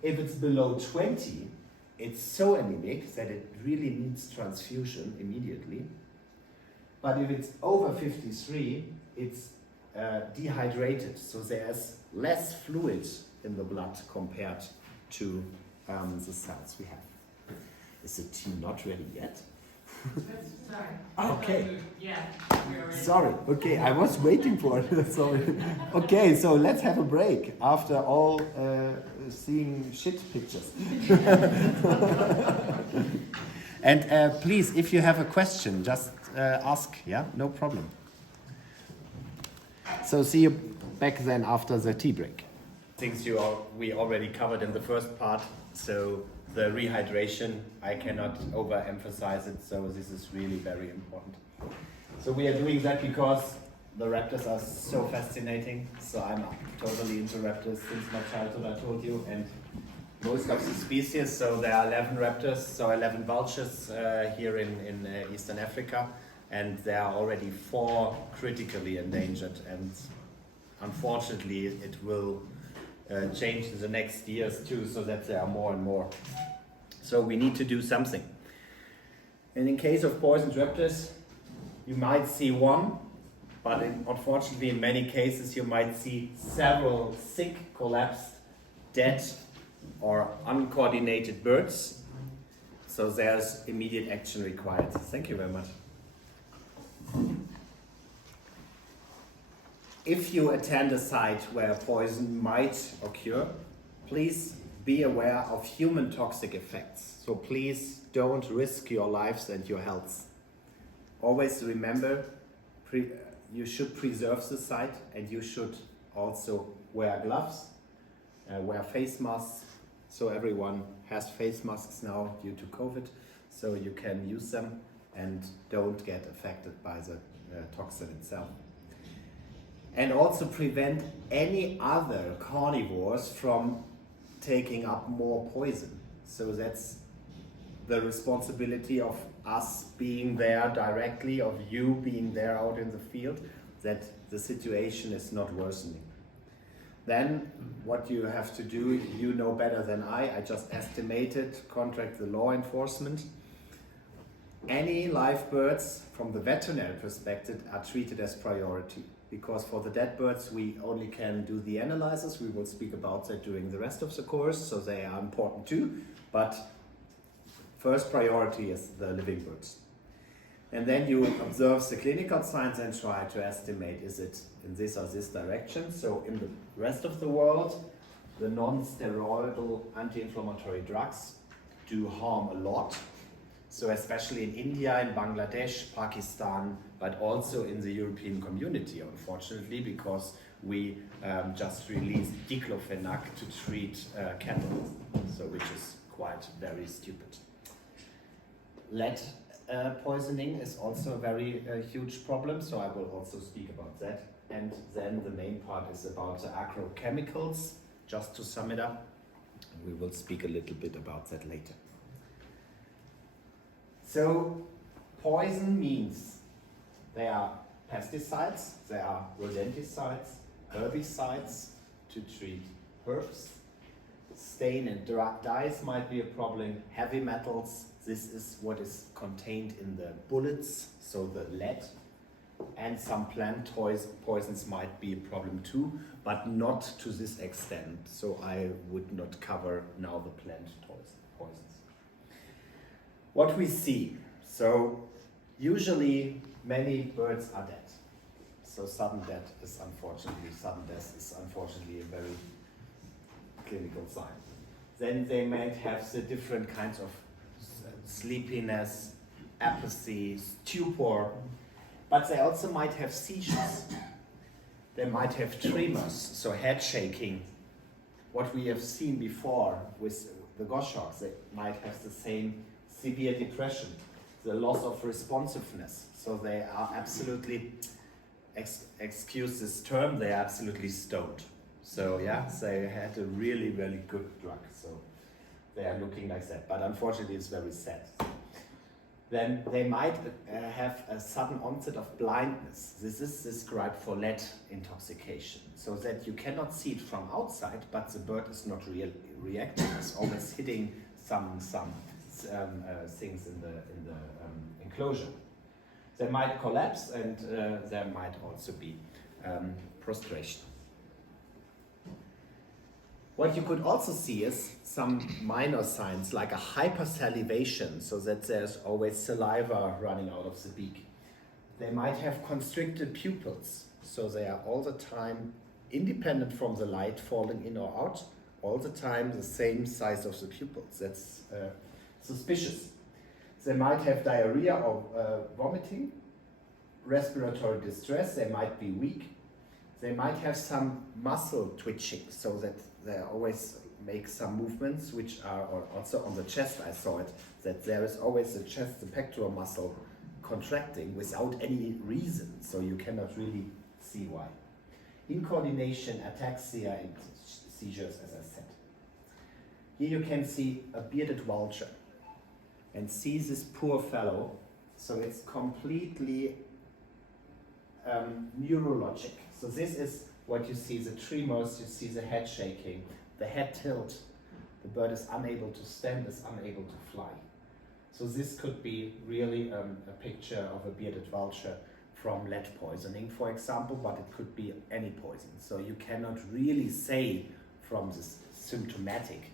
If it's below 20, it's so anemic that it really needs transfusion immediately. But if it's over 53, it's dehydrated, so there's less fluid in the blood compared to the cells we have. Is the tea not ready yet? Sorry. Okay. Yeah, we're already. Sorry, okay, I was waiting for it. Sorry. Okay, so let's have a break after all seeing shit pictures. And please, if you have a question, just ask, yeah? No problem. So see you back then after the tea break. Things we already covered in the first part, so the rehydration, I cannot overemphasize it, so this is really very important. So we are doing that because the raptors are so fascinating, so I'm totally into raptors since my childhood, I told you, and most of the species, so there are 11 raptors, so 11 vultures here in Eastern Africa, and there are already 4 critically endangered, and unfortunately it will change in the next years too, so that there are more and more. So we need to do something. And in case of poisoned raptors, you might see one, but unfortunately in many cases you might see several sick, collapsed, dead or uncoordinated birds. So there's immediate action required. Thank you very much. If you attend a site where poison might occur, please be aware of human toxic effects. So please don't risk your lives and your health. Always remember, you should preserve the site, and you should also wear gloves, wear face masks. So everyone has face masks now due to COVID, so you can use them and don't get affected by the toxin itself. And also prevent any other carnivores from taking up more poison. So that's the responsibility of us being there directly, of you being there out in the field, that the situation is not worsening. Then what you have to do, you know better than I just estimated, contact the law enforcement. Any live birds from the veterinary perspective are treated as priority, because for the dead birds we only can do the analysis. We will speak about that during the rest of the course, so they are important too, but first priority is the living birds. And then you observe the clinical signs and try to estimate, is it in this or this direction? So in the rest of the world, the non-steroidal anti-inflammatory drugs do harm a lot. So especially in India, in Bangladesh, Pakistan, but also in the European community, unfortunately, because we just released diclofenac to treat cattle, so which is quite very stupid. Lead poisoning is also a very huge problem, so I will also speak about that. And then the main part is about the agrochemicals, just to sum it up. We will speak a little bit about that later. So poison means they are pesticides, they are rodenticides, herbicides to treat herbs. Stain and dyes might be a problem, heavy metals, this is what is contained in the bullets, so the lead. And some plant poisons might be a problem too, but not to this extent. So I would not cover now the plant poisons. What we see, so usually many birds are dead. So sudden death is unfortunately a very clinical sign. Then they might have the different kinds of sleepiness, apathy, stupor, but they also might have seizures. They might have tremors, so head shaking. What we have seen before with the goshawks, they might have the same severe depression, the loss of responsiveness. So they are absolutely, excuse this term, they are absolutely stoned. So yeah, they had a really, really good drug. So they are looking like that, but unfortunately it's very sad. Then they might have a sudden onset of blindness. This is described for lead intoxication, so that you cannot see it from outside, but the bird is not reacting. It's always hitting some things in the enclosure. They might collapse, and there might also be prostration. What you could also see is some minor signs like a hypersalivation, so that there's always saliva running out of the beak. They might have constricted pupils, so they are all the time independent from the light falling in or out, all the time the same size of the pupils. That's suspicious. They might have diarrhea or vomiting, respiratory distress, they might be weak. They might have some muscle twitching, so that they always make some movements, which are, or also on the chest I saw it, that there is always the chest, the pectoral muscle contracting without any reason, so you cannot really see why. Incoordination, ataxia, and seizures, as I said. Here you can see a bearded vulture, and see this poor fellow, so it's completely neurologic. So this is what you see, the tremors, you see the head shaking, the head tilt, the bird is unable to stand, is unable to fly. So this could be really a picture of a bearded vulture from lead poisoning, for example, but it could be any poison. So you cannot really say from this symptomatic,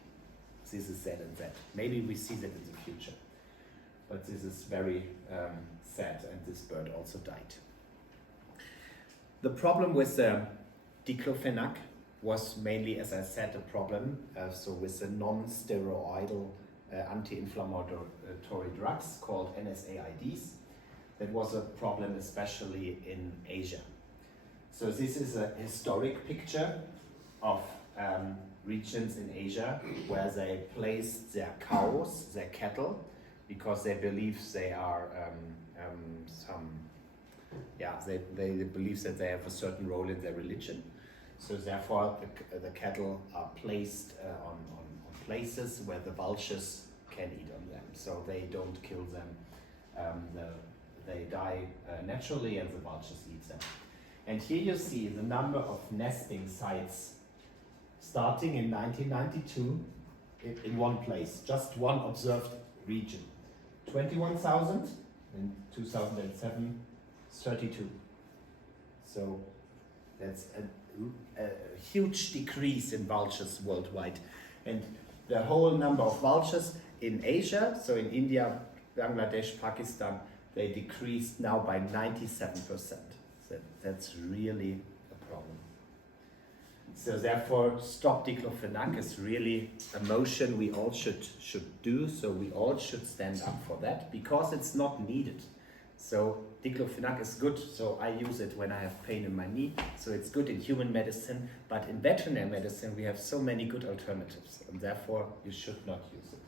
this is that and that. Maybe we see that in the future. But this is very sad, and this bird also died. The problem with the diclofenac was mainly, as I said, a problem so with the non-steroidal anti-inflammatory drugs called NSAIDs. That was a problem especially in Asia. So this is a historic picture of regions in Asia where they placed their cows, their cattle, because they believe they are they believe that they have a certain role in their religion. So therefore the cattle are placed on places where the vultures can eat on them. So they don't kill them, they die naturally, and the vultures eat them. And here you see the number of nesting sites starting in 1992 in one place, just one observed region. 21,000, in 2007, 32. So that's a huge decrease in vultures worldwide. And the whole number of vultures in Asia, so in India, Bangladesh, Pakistan, they decreased now by 97%. So that's really a problem. So therefore, stop diclofenac is really a motion we all should do. So we all should stand up for that, because it's not needed. So diclofenac is good. So I use it when I have pain in my knee. So it's good in human medicine, but in veterinary medicine we have so many good alternatives, and therefore you should not use it.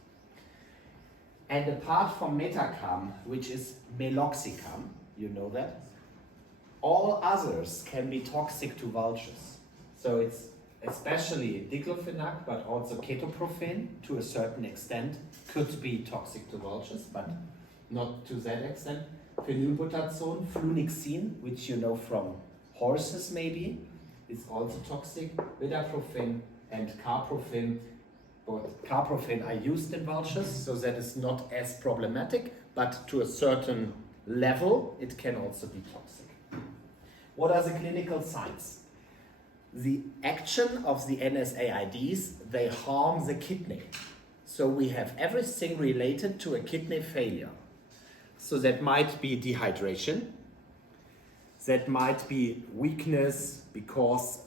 And apart from metacam, which is meloxicam, you know that, all others can be toxic to vultures. So it's especially diclofenac, but also ketoprofen to a certain extent could be toxic to vultures, but not to that extent. Phenylbutazone, flunixin, which you know from horses maybe, is also toxic. Vidaprofen and carprofen. But carprofen are used in vultures, so that is not as problematic, but to a certain level it can also be toxic. What are the clinical signs? The action of the NSAIDs, they harm the kidney. So we have everything related to a kidney failure. So that might be dehydration, that might be weakness because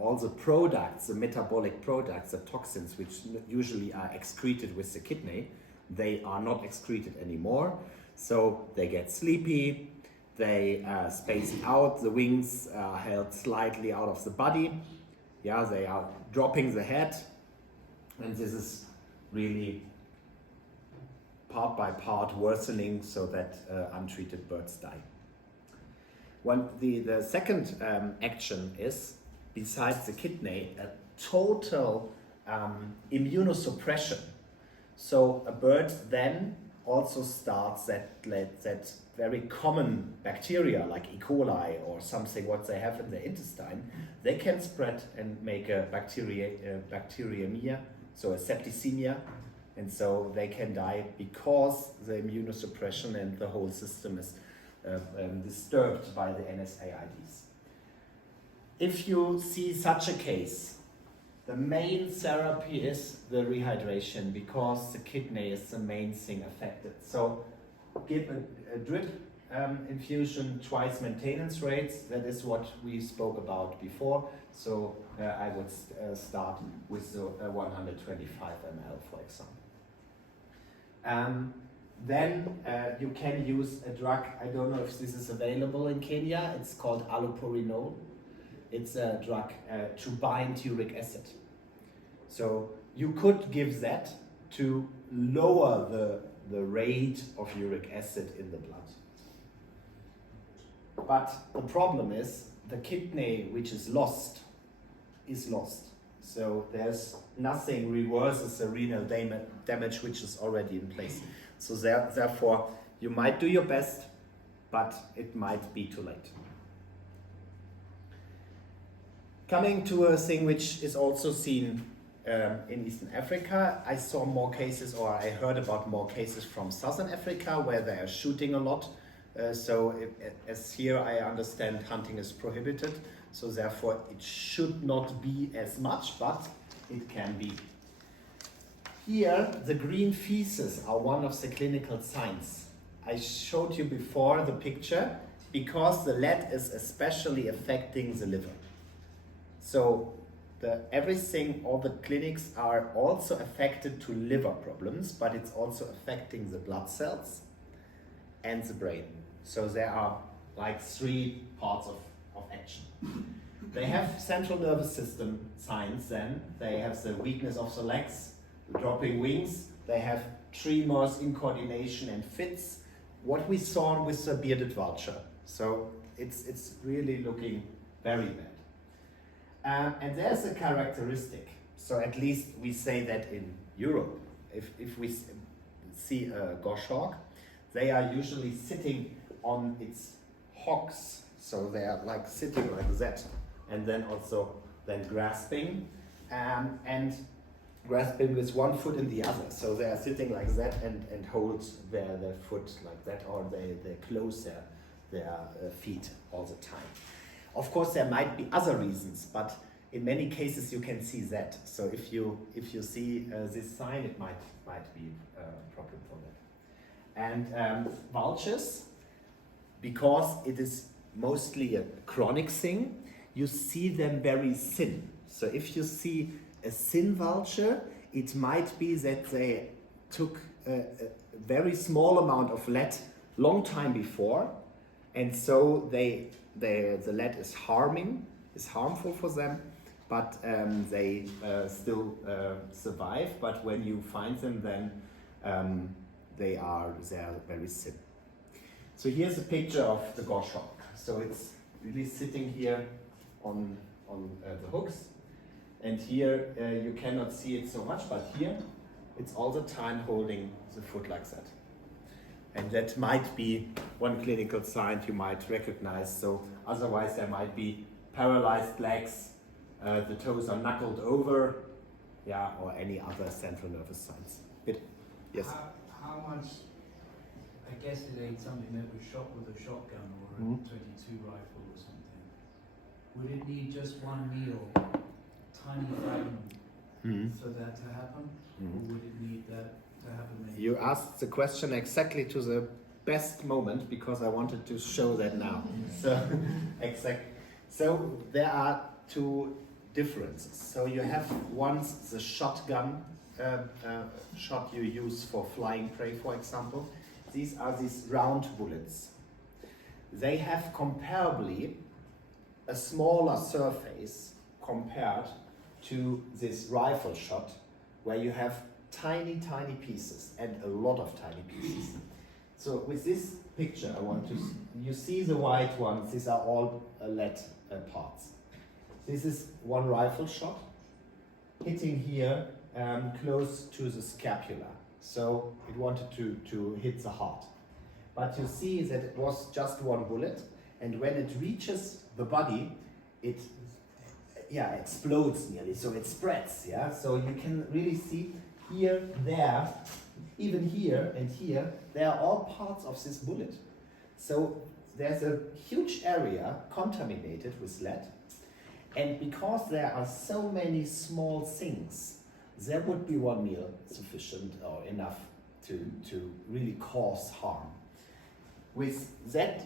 all the products, the metabolic products, the toxins which usually are excreted with the kidney, they are not excreted anymore. So they get sleepy, they space out, the wings are held slightly out of the body. Yeah, they are dropping the head, and this is really part by part worsening, so that untreated birds die. The second action is, besides the kidney, a total immunosuppression. So a bird then also starts that very common bacteria like E. coli or something what they have in their intestine, they can spread and make a bacteremia, so a septicemia, and so they can die because the immunosuppression and the whole system is disturbed by the NSAIDs. If you see such a case, the main therapy is the rehydration because the kidney is the main thing affected. So give a drip infusion, twice maintenance rates. That is what we spoke about before. So I would start with the 125 ml, for example. Then you can use a drug, I don't know if this is available in Kenya, it's called allopurinol. It's a drug to bind uric acid. So you could give that to lower the rate of uric acid in the blood. But the problem is the kidney which is lost. So there's nothing reverses the renal damage which is already in place. So therefore you might do your best, but it might be too late. Coming to a thing which is also seen in Eastern Africa, I saw more cases, or I heard about more cases from Southern Africa where they are shooting a lot. As here I understand hunting is prohibited, so therefore it should not be as much, but it can be. Here the green feces are one of the clinical signs. I showed you before the picture because the lead is especially affecting the liver. So everything, all the clinics are also affected to liver problems, but it's also affecting the blood cells and the brain. So there are like 3 parts of action. They have central nervous system signs then. They have the weakness of the legs, dropping wings. They have tremors, incoordination and fits. What we saw with the bearded vulture. So it's really looking very bad. And there's a characteristic. So at least we say that in Europe, if we see a goshawk, they are usually sitting on its hocks. So they are like sitting like that, and then also then grasping, and grasping with one foot in the other. So they are sitting like that and hold their foot like that, or they close their feet all the time. Of course, there might be other reasons, but in many cases you can see that. So if you see this sign, it might be a problem for that. And vultures, because it is mostly a chronic thing, you see them very thin. So if you see a thin vulture, it might be that they took a very small amount of lead long time before, and so the lead is harmful for them, but they still survive. But when you find them, then they are very thin. So here's a picture of the goshawk. So it's really sitting here on the hooks, and here you cannot see it so much, but here it's all the time holding the foot like that. And that might be one clinical sign you might recognize. So otherwise there might be paralyzed legs, the toes are knuckled over, or any other central nervous signs. Yes? How much, I guess it ain't something that was shot with a shotgun or a 22 rifle or something. Would it need just one meal, tiny fragment, for that to happen? Or would it need that to happen maybe? You asked the question exactly to the best moment, because I wanted to show that now. So, exactly. So there are 2 differences. So you have once the shotgun shot you use for flying prey, for example. These are these round bullets. They have comparably a smaller surface compared to this rifle shot, where you have tiny pieces and a lot of tiny pieces. So with this picture, you see the white ones, these are all lead parts. This is one rifle shot, hitting here close to the scapula. So it wanted to hit the heart. But you see that it was just one bullet, and when it reaches the body, it explodes nearly, so it spreads, yeah? So you can really see here, there, even here and here, they are all parts of this bullet. So there's a huge area contaminated with lead, and because there are so many small things, there would be one meal sufficient or enough to really cause harm. With that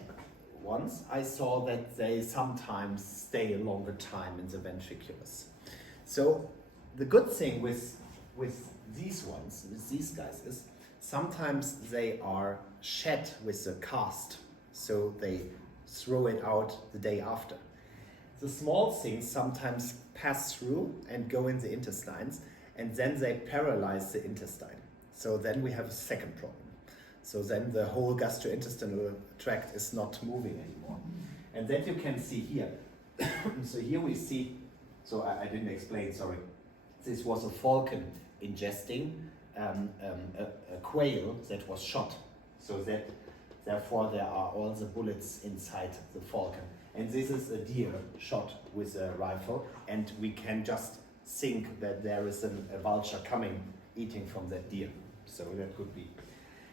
ones, I saw that they sometimes stay a longer time in the ventriculus. So the good thing with these ones, with these guys, is sometimes they are shed with a cast, so they throw it out the day after. The small things sometimes pass through and go in the intestines, and then they paralyze the intestine. So then we have a second problem. So then the whole gastrointestinal tract is not moving anymore. And that you can see here. So here we see, so I didn't explain, sorry. This was a falcon ingesting a quail that was shot. So that, therefore there are all the bullets inside the falcon. And this is a deer shot with a rifle, and we can just think that there is a vulture coming, eating from that deer. So that could be.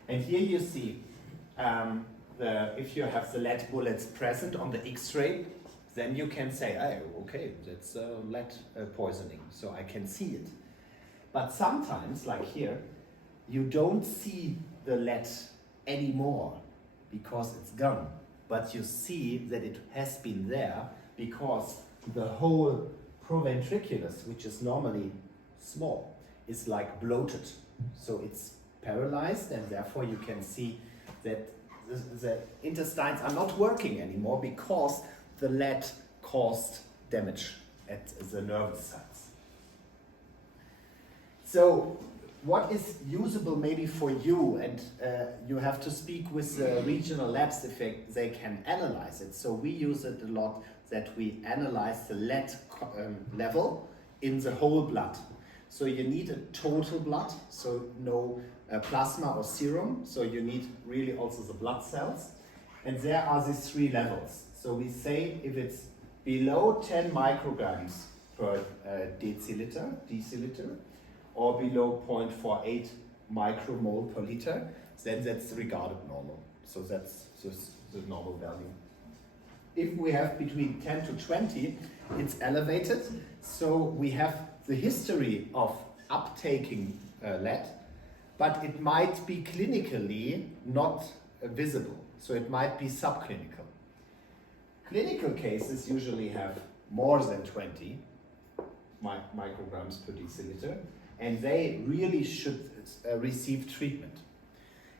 And here you see, if you have the lead bullets present on the X-ray, then you can say, oh, okay, that's lead poisoning, so I can see it. But sometimes, like here, you don't see the lead anymore because it's gone. But you see that it has been there because the whole proventriculus, which is normally small, is like bloated. So it's paralyzed, and therefore you can see that the intestines are not working anymore because the lead caused damage at the nervous sites. So what is usable maybe for you, and you have to speak with the regional labs if they can analyze it. So we use it a lot, that we analyze the lead level in the whole blood. So you need a total blood, so no plasma or serum, so you need really also the blood cells. And there are these three levels. So we say if it's below 10 micrograms per deciliter, or below 0.48 micromole per liter, then that's regarded normal. So that's the normal value. If we have between 10 to 20, it's elevated. So we have the history of uptaking lead, but it might be clinically not visible. So it might be subclinical. Clinical cases usually have more than 20 micrograms per deciliter, and they really should receive treatment.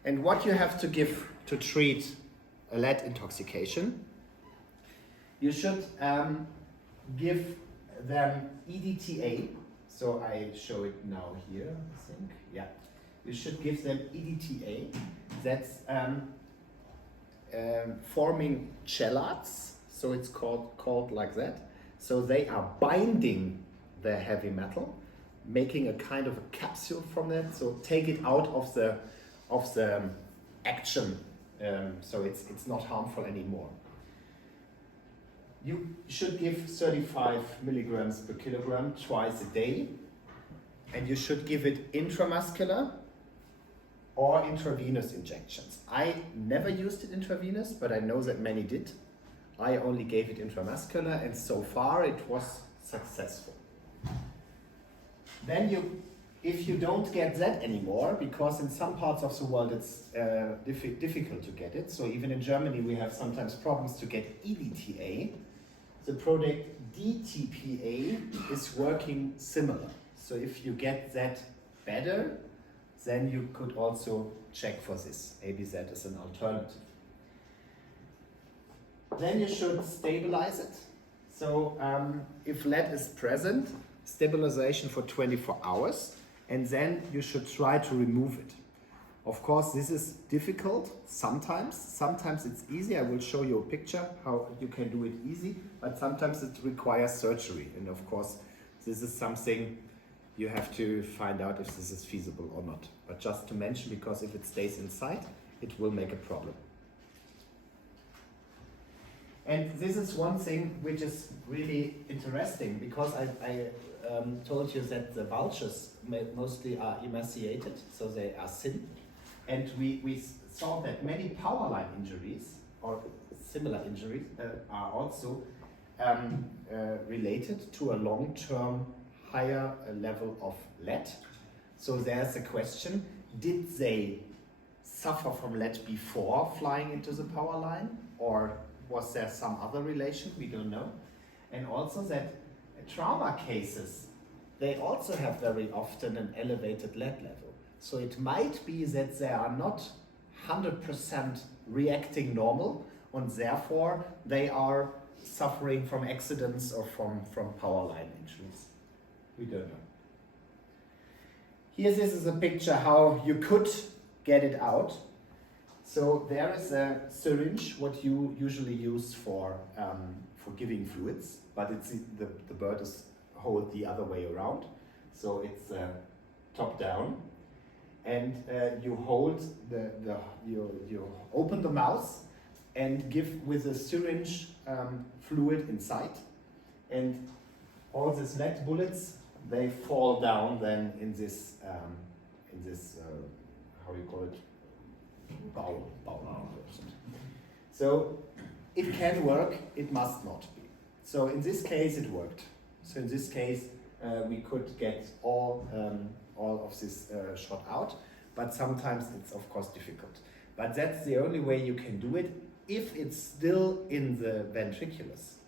And what you have to give to treat a lead intoxication, you should give them EDTA. So I show it now here, I think. Yeah. You should give them EDTA. That's forming chelates. So it's called like that. So they are binding the heavy metal, making a kind of a capsule from that. So take it out of the action. So it's not harmful anymore. You should give 35 milligrams per kilogram twice a day, and you should give it intramuscular or intravenous injections. I never used it intravenous, but I know that many did. I only gave it intramuscular, and so far it was successful. Then if you don't get that anymore, because in some parts of the world it's difficult to get it, so even in Germany we have sometimes problems to get EDTA, the product DTPA is working similar. So if you get that better, then you could also check for this. Maybe that is an alternative. Then you should stabilize it. So if lead is present, stabilization for 24 hours, and then you should try to remove it. Of course, this is difficult sometimes. Sometimes it's easy. I will show you a picture how you can do it easy, but sometimes it requires surgery. And of course, this is something you have to find out if this is feasible or not. But just to mention, because if it stays inside, it will make a problem. And this is one thing which is really interesting, because I told you that the vultures mostly are emaciated, so they are thin. And we saw that many power line injuries or similar injuries are also related to a long-term higher level of lead. So there's a question, did they suffer from lead before flying into the power line, or was there some other relation? We don't know. And also that trauma cases, they also have very often an elevated lead level. So it might be that they are not 100% reacting normal, and therefore they are suffering from accidents or from power line injuries. We don't know. Here, this is a picture how you could get it out. So there is a syringe, what you usually use for giving fluids, but it's the bird is hold the other way around. So it's top down, and you hold you open the mouth and give with a syringe fluid inside, and all these lead bullets, they fall down then in this how do you call it, bowl. So it can work, it must not be. So in this case it worked. So in this case we could get all of this shot out, but sometimes it's of course difficult. But that's the only way you can do it if it's still in the ventriculus.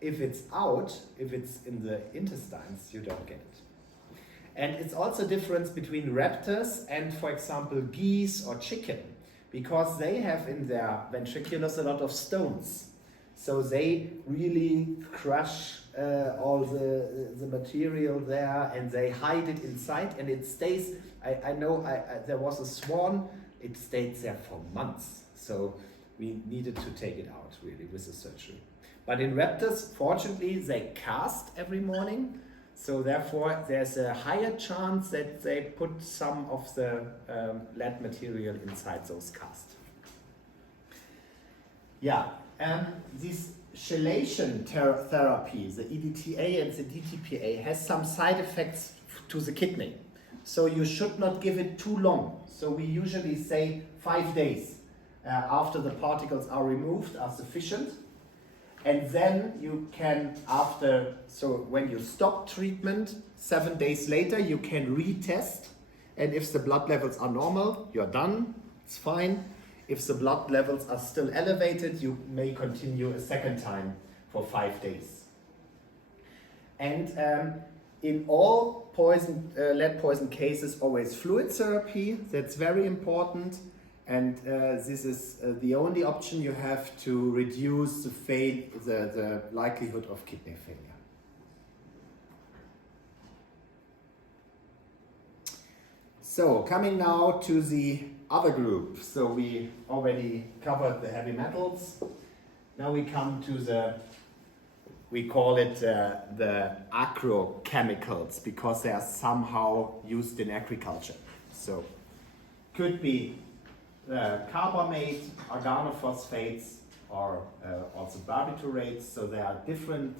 If it's out, if it's in the intestines, you don't get it. And it's also difference between raptors and, for example, geese or chicken, because they have in their ventriculus a lot of stones. So they really crush all the material there, and they hide it inside, and it stays. I know there was a swan, it stayed there for months. So we needed to take it out really with the surgery. But in raptors, fortunately, they cast every morning. So therefore, there's a higher chance that they put some of the lead material inside those casts. Yeah, this chelation therapy, the EDTA and the DTPA, has some side effects to the kidney. So you should not give it too long. So we usually say 5 days after the particles are removed are sufficient. And then you can, so when you stop treatment, 7 days later, you can retest. And if the blood levels are normal, you're done, it's fine. If the blood levels are still elevated, you may continue a second time for 5 days. And in all lead poison cases, always fluid therapy, that's very important. And this is the only option you have to reduce the likelihood of kidney failure. So coming now to the other group. So we already covered the heavy metals. Now we come to we call it the agrochemicals, because they are somehow used in agriculture. So could be carbamate, organophosphates, or also barbiturates. So there are different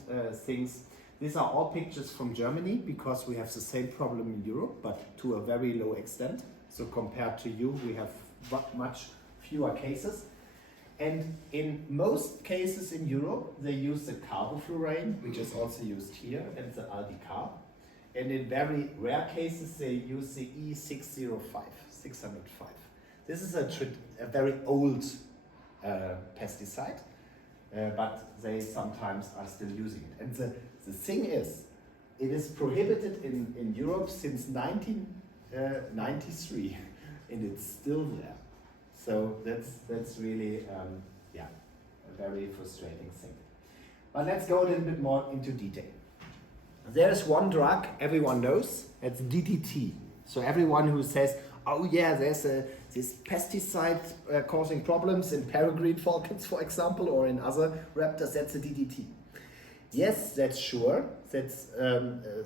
things. These are all pictures from Germany, because we have the same problem in Europe, but to a very low extent. So compared to you, we have much fewer cases. And in most cases in Europe, they use the carboflurane, which is also used here, and the aldicarb. And in very rare cases, they use the E605, 605. This is a very old pesticide, but they sometimes are still using it. And the thing is, it is prohibited in Europe since 1993, and it's still there. So that's really a very frustrating thing. But let's go a little bit more into detail. There's one drug everyone knows, it's DDT. So everyone who says, oh yeah, there's this pesticide causing problems in peregrine falcons, for example, or in other raptors, that's a DDT. Yes, that's sure. That's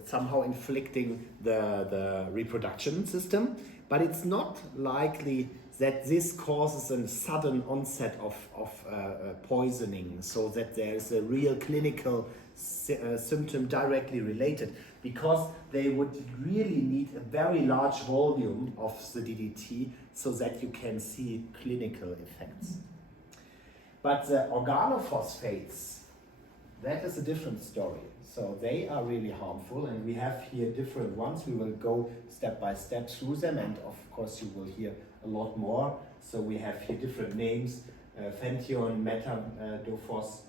somehow inflicting the reproduction system, but it's not likely that this causes a sudden onset of poisoning, so that there is a real clinical symptom directly related, because they would really need a very large volume of the DDT so that you can see clinical effects. But the organophosphates, that is a different story. So they are really harmful, and we have here different ones. We will go step by step through them, and of course you will hear a lot more. So we have here different names, phention, metadophos,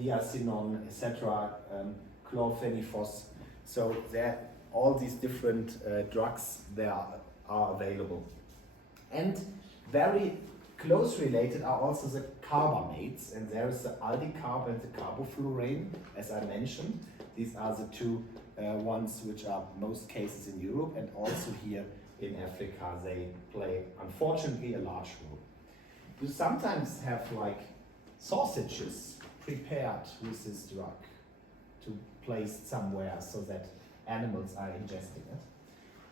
diacinon, etc., chlorphenifos. So there, all these different drugs there are available. And very close related are also the carbamates, and there is the aldicarb and the carboflurane, as I mentioned. These are the two ones which are most cases in Europe, and also here in Africa they play, unfortunately, a large role. You sometimes have like sausages prepared with this drug to place somewhere so that animals are ingesting it.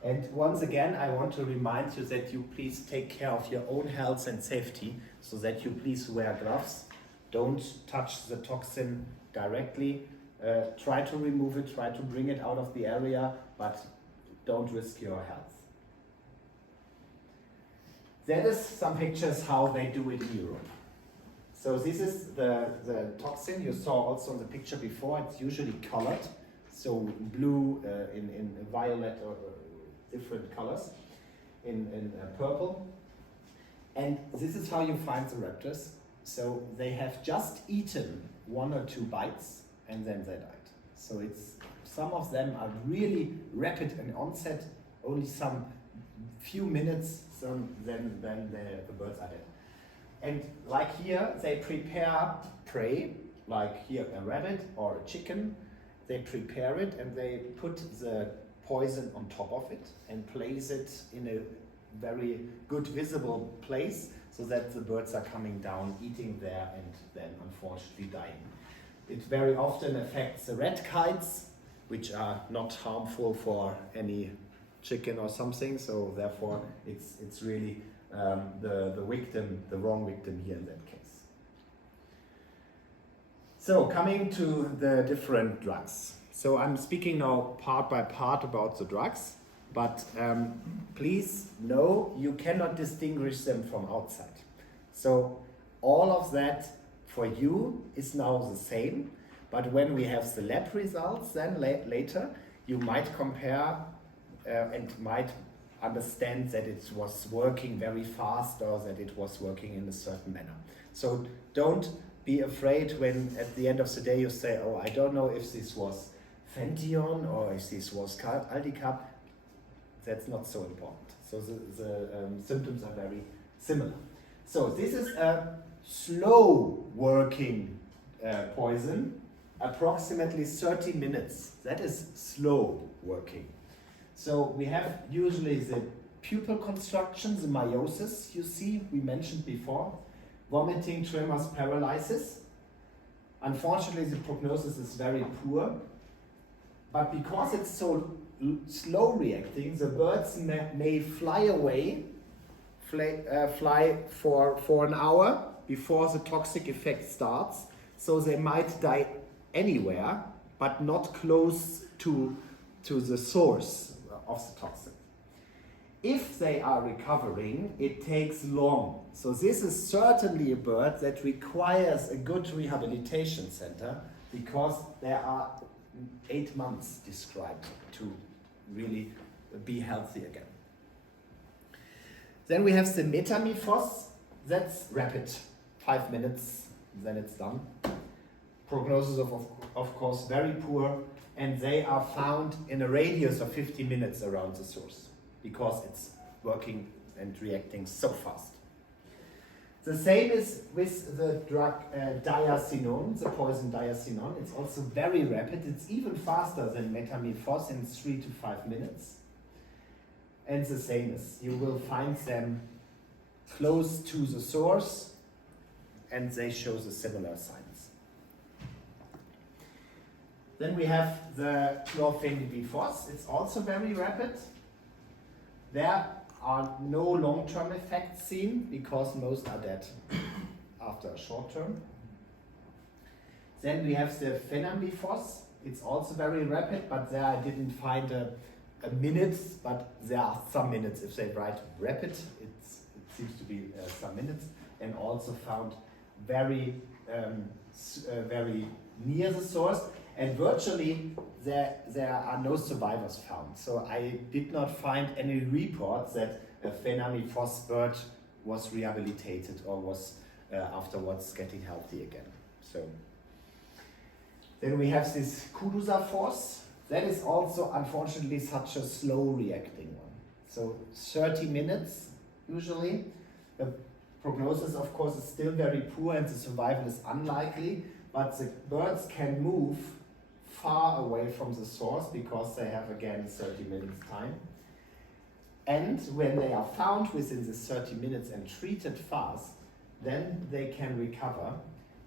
And once again, I want to remind you that you please take care of your own health and safety, so that you please wear gloves, don't touch the toxin directly, try to remove it, try to bring it out of the area, but don't risk your health. That is some pictures how they do it in Europe. So this is the toxin you saw also in the picture before. It's usually colored, so blue, in violet, or different colors, in purple. And this is how you find the raptors. So they have just eaten 1 or 2 bites and then they died. So some of them are really rapid in onset, only some few minutes, then the birds are dead. And like here, they prepare prey, like here a rabbit or a chicken. They prepare it and they put the poison on top of it and place it in a very good visible place, so that the birds are coming down, eating there, and then unfortunately dying. It very often affects the red kites, which are not harmful for any chicken or something, so therefore it's really the victim, the wrong victim here in that case. So coming to the different drugs. So I'm speaking now part by part about the drugs, but please know you cannot distinguish them from outside. So all of that for you is now the same, but when we have the lab results then later, you might compare and might understand that it was working very fast or that it was working in a certain manner. So don't be afraid when at the end of the day you say, oh, I don't know if this was phention or if this was aldicarb. That's not so important. So the symptoms are very similar. So this is a slow working poison, approximately 30 minutes. That is slow working. So we have usually the pupil construction, the meiosis you see, we mentioned before, vomiting, tremors, paralysis. Unfortunately, the prognosis is very poor, but because it's so slow reacting, the birds may fly away, fly for an hour before the toxic effect starts, so they might die anywhere, but not close to the source of the toxin. If they are recovering, it takes long. So this is certainly a bird that requires a good rehabilitation center, because there are 8 months described to really be healthy again. Then we have the metamifos. That's rapid, 5 minutes, then it's done. Prognosis of course very poor, and they are found in a radius of 50 minutes around the source, because it's working and reacting so fast. The same is with the drug diacinon, the poison diacinon. It's also very rapid. It's even faster than metamifos in 3 to 5 minutes. And the same is, you will find them close to the source, and they show the similar signs. Then we have the chlorphenidifos. It's also very rapid. There are no long-term effects seen because most are dead after a short term. Then we have the phenambifos. It's also very rapid, but there I didn't find a minute, but there are some minutes. If they write rapid, it seems to be some minutes. And also found very near the source. And virtually there are no survivors found. So I did not find any reports that a phenambifos bird was rehabilitated or was afterwards getting healthy again. So then we have this kudusaphos. That is also unfortunately such a slow reacting one. So 30 minutes usually. The prognosis of course is still very poor and the survival is unlikely, but the birds can move far away from the source because they have again 30 minutes time. And when they are found within the 30 minutes and treated fast, then they can recover,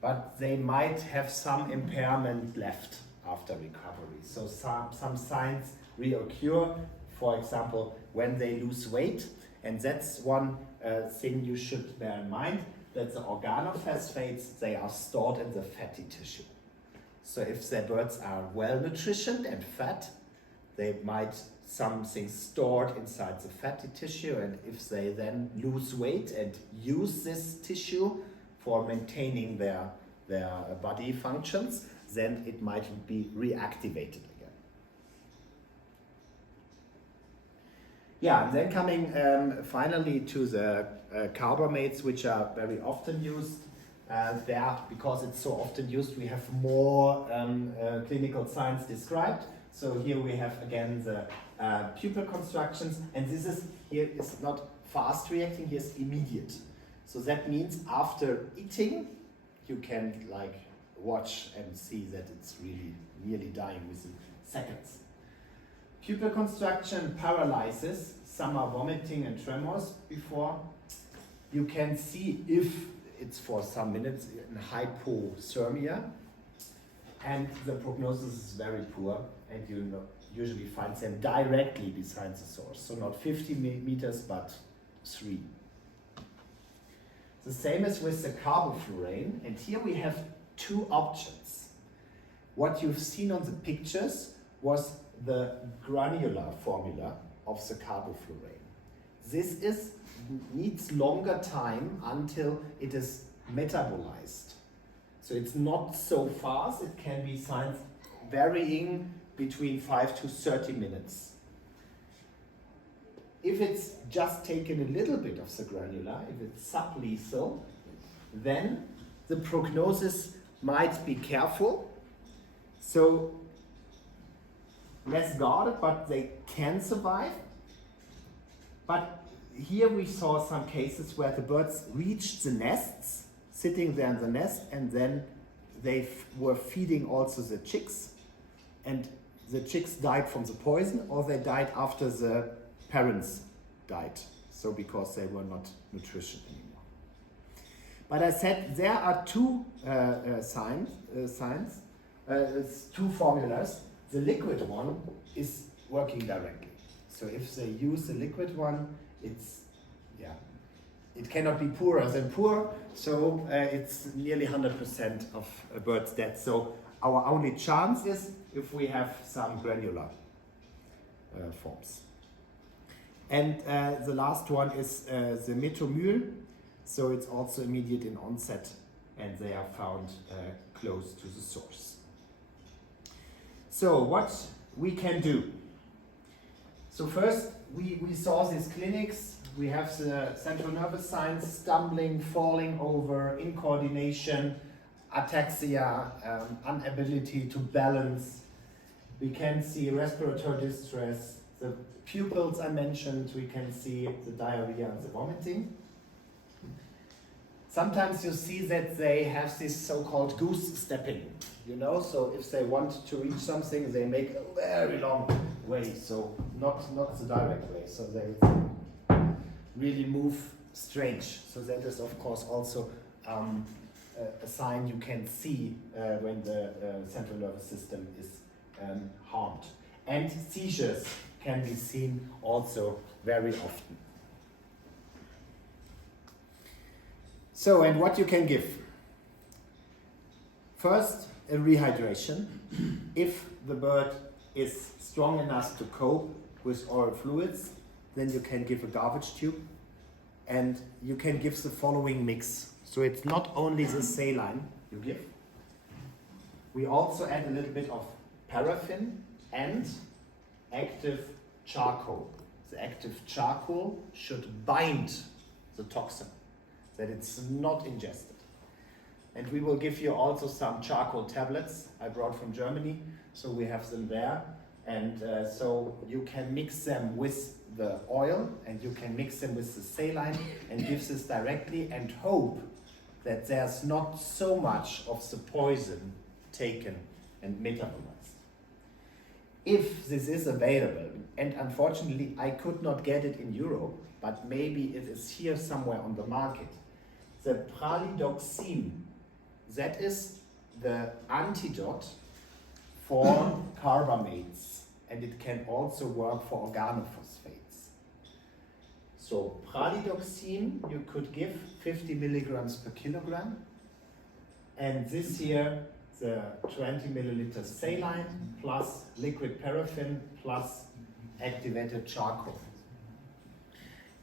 but they might have some impairment left after recovery. So some signs reoccur, for example, when they lose weight, and that's one thing you should bear in mind, that the organophosphates, they are stored in the fatty tissue. So if the birds are well nutritioned and fat, they might something stored inside the fatty tissue, and if they then lose weight and use this tissue for maintaining their body functions, then it might be reactivated again. Yeah, and then coming finally to the carbamates, which are very often used. There, because it's so often used, we have more clinical signs described. So here we have again the pupil constructions, and this is here is not fast reacting, here is immediate. So that means after eating, you can like watch and see that it's really nearly dying within seconds. Pupil construction, paralysis, some are vomiting and tremors before. You can see if it's for some minutes in hypothermia, and the prognosis is very poor, and you usually find them directly beside the source. So not 50 meters, but 3. The same is with the carboflurane, and here we have 2 options. What you've seen on the pictures was the granular formula of the carboflurane. This needs longer time until it is metabolized. So it's not so fast, it can be signs varying between 5 to 30 minutes. If it's just taken a little bit of the granular, if it's sublethal, then the prognosis might be careful. So less guarded, but they can survive. But here we saw some cases where the birds reached the nests, sitting there in the nest, and then they were feeding also the chicks, and the chicks died from the poison, or they died after the parents died, so because they were not nutrition anymore. But I said there are 2 2 formulas. The liquid one is working directly. So if they use the liquid one, it cannot be poorer than poor, so it's nearly 100% of birds dead. So our only chance is if we have some granular forms. And the last one is the metomyl, so it's also immediate in onset, and they are found close to the source. So what we can do. So first we saw these clinics. We have the central nervous signs, stumbling, falling over, incoordination, ataxia, inability to balance. We can see respiratory distress, the pupils I mentioned, we can see the diarrhea and the vomiting. Sometimes you see that they have this so-called goose stepping, so if they want to reach something, they make a very long way, so not the direct way, so they really move strange. So that is of course also a sign you can see when the central nervous system is harmed. And seizures can be seen also very often. So, and what you can give? First, a rehydration. If the bird is strong enough to cope with oral fluids, then you can give a garbage tube, and you can give the following mix. So it's not only the saline you give. We also add a little bit of paraffin and active charcoal. The active charcoal should bind the toxin, that it's not ingested. And we will give you also some charcoal tablets I brought from Germany, so we have them there. And so you can mix them with the oil, and you can mix them with the saline and give this directly, and hope that there's not so much of the poison taken and metabolized. If this is available, and unfortunately I could not get it in Europe, but maybe it is here somewhere on the market, the pralidoxime, that is the antidote for carbamates, and it can also work for organophosphates. So pralidoxime you could give 50 milligrams per kilogram, and this here the 20 milliliters saline plus liquid paraffin plus activated charcoal.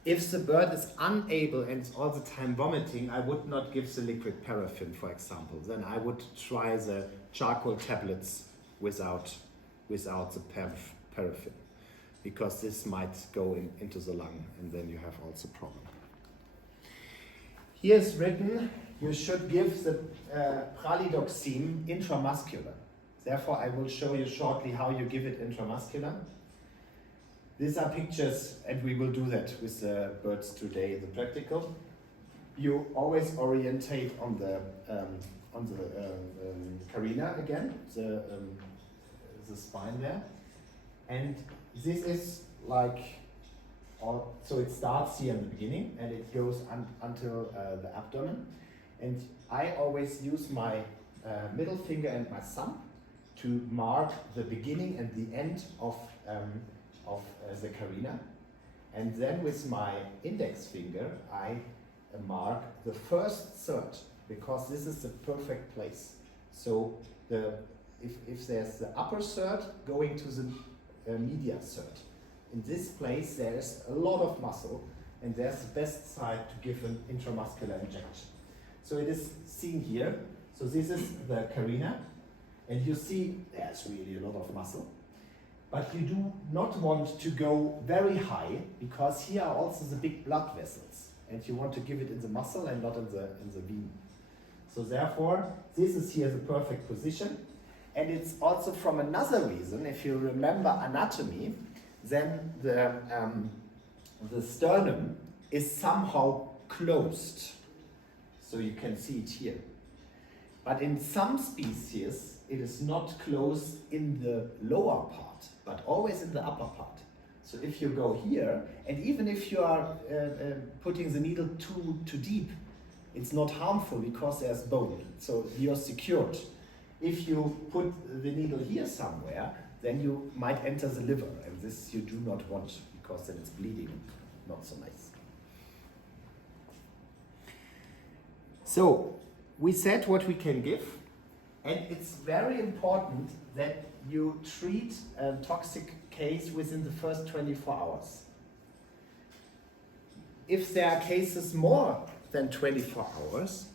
If the bird is unable and is all the time vomiting, I would not give the liquid paraffin, for example. Then I would try the charcoal tablets without the paraffin, because this might go into the lung, and then you have also problem. Here is written, you should give the pralidoxime intramuscular. Therefore, I will show you shortly how you give it intramuscular. These are pictures, and we will do that with the birds today, the practical. You always orientate on the carina again, the spine there. And this is like, so it starts here in the beginning and it goes until the abdomen. And I always use my middle finger and my thumb to mark the beginning and the end of the carina. And then with my index finger, I mark the first third, because this is the perfect place. So if there's the upper third going to the media third, in this place there is a lot of muscle, and there's the best side to give an intramuscular injection. So it is seen here. So this is the carina, and you see there's really a lot of muscle. But you do not want to go very high, because here are also the big blood vessels, and you want to give it in the muscle and not in the vein. So therefore, this is here the perfect position. And it's also from another reason, if you remember anatomy, then the sternum is somehow closed. So you can see it here. But in some species, it is not closed in the lower part, but always in the upper part. So if you go here, and even if you are putting the needle too deep, it's not harmful because there's bone, so you're secured. If you put the needle here somewhere, then you might enter the liver, and this you do not want, because then it's bleeding, not so nice. So we said what we can give, and it's very important that you treat a toxic case within the first 24 hours. If there are cases more than 24 hours,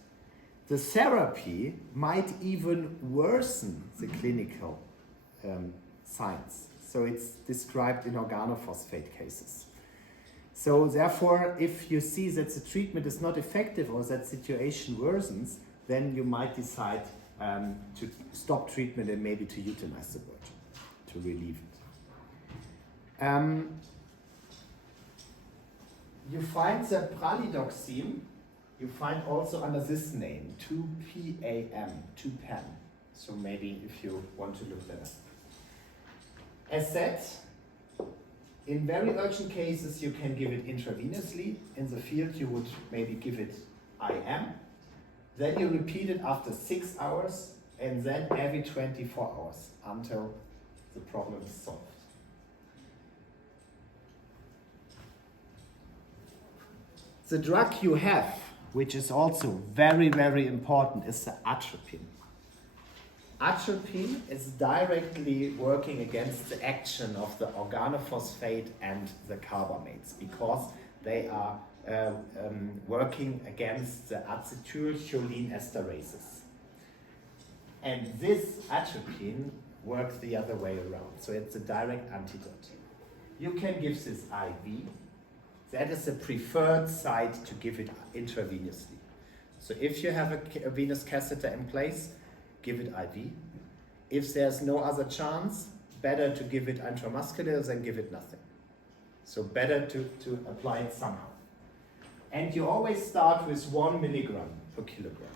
the therapy might even worsen the clinical signs. So it's described in organophosphate cases. So therefore, if you see that the treatment is not effective or that situation worsens, then you might decide to stop treatment and maybe to euthanize the bird, to relieve it. You find the pralidoxime, you find also under this name, 2PAM, 2PAM. So maybe if you want to look that up. As said, in very urgent cases, you can give it intravenously. In the field, you would maybe give it IM. Then you repeat it after 6 hours, and then every 24 hours until the problem is solved. The drug you have, which is also very, very important, is the atropine. Atropine is directly working against the action of the organophosphate and the carbamates because they are working against the acetylcholine esterases. And this atropine works the other way around, so it's a direct antidote. You can give this IV. That is the preferred site to give it intravenously. So if you have a venous catheter in place, give it IV. If there's no other chance, better to give it intramuscular than give it nothing. So better to apply it somehow. And you always start with 1 milligram per kilogram.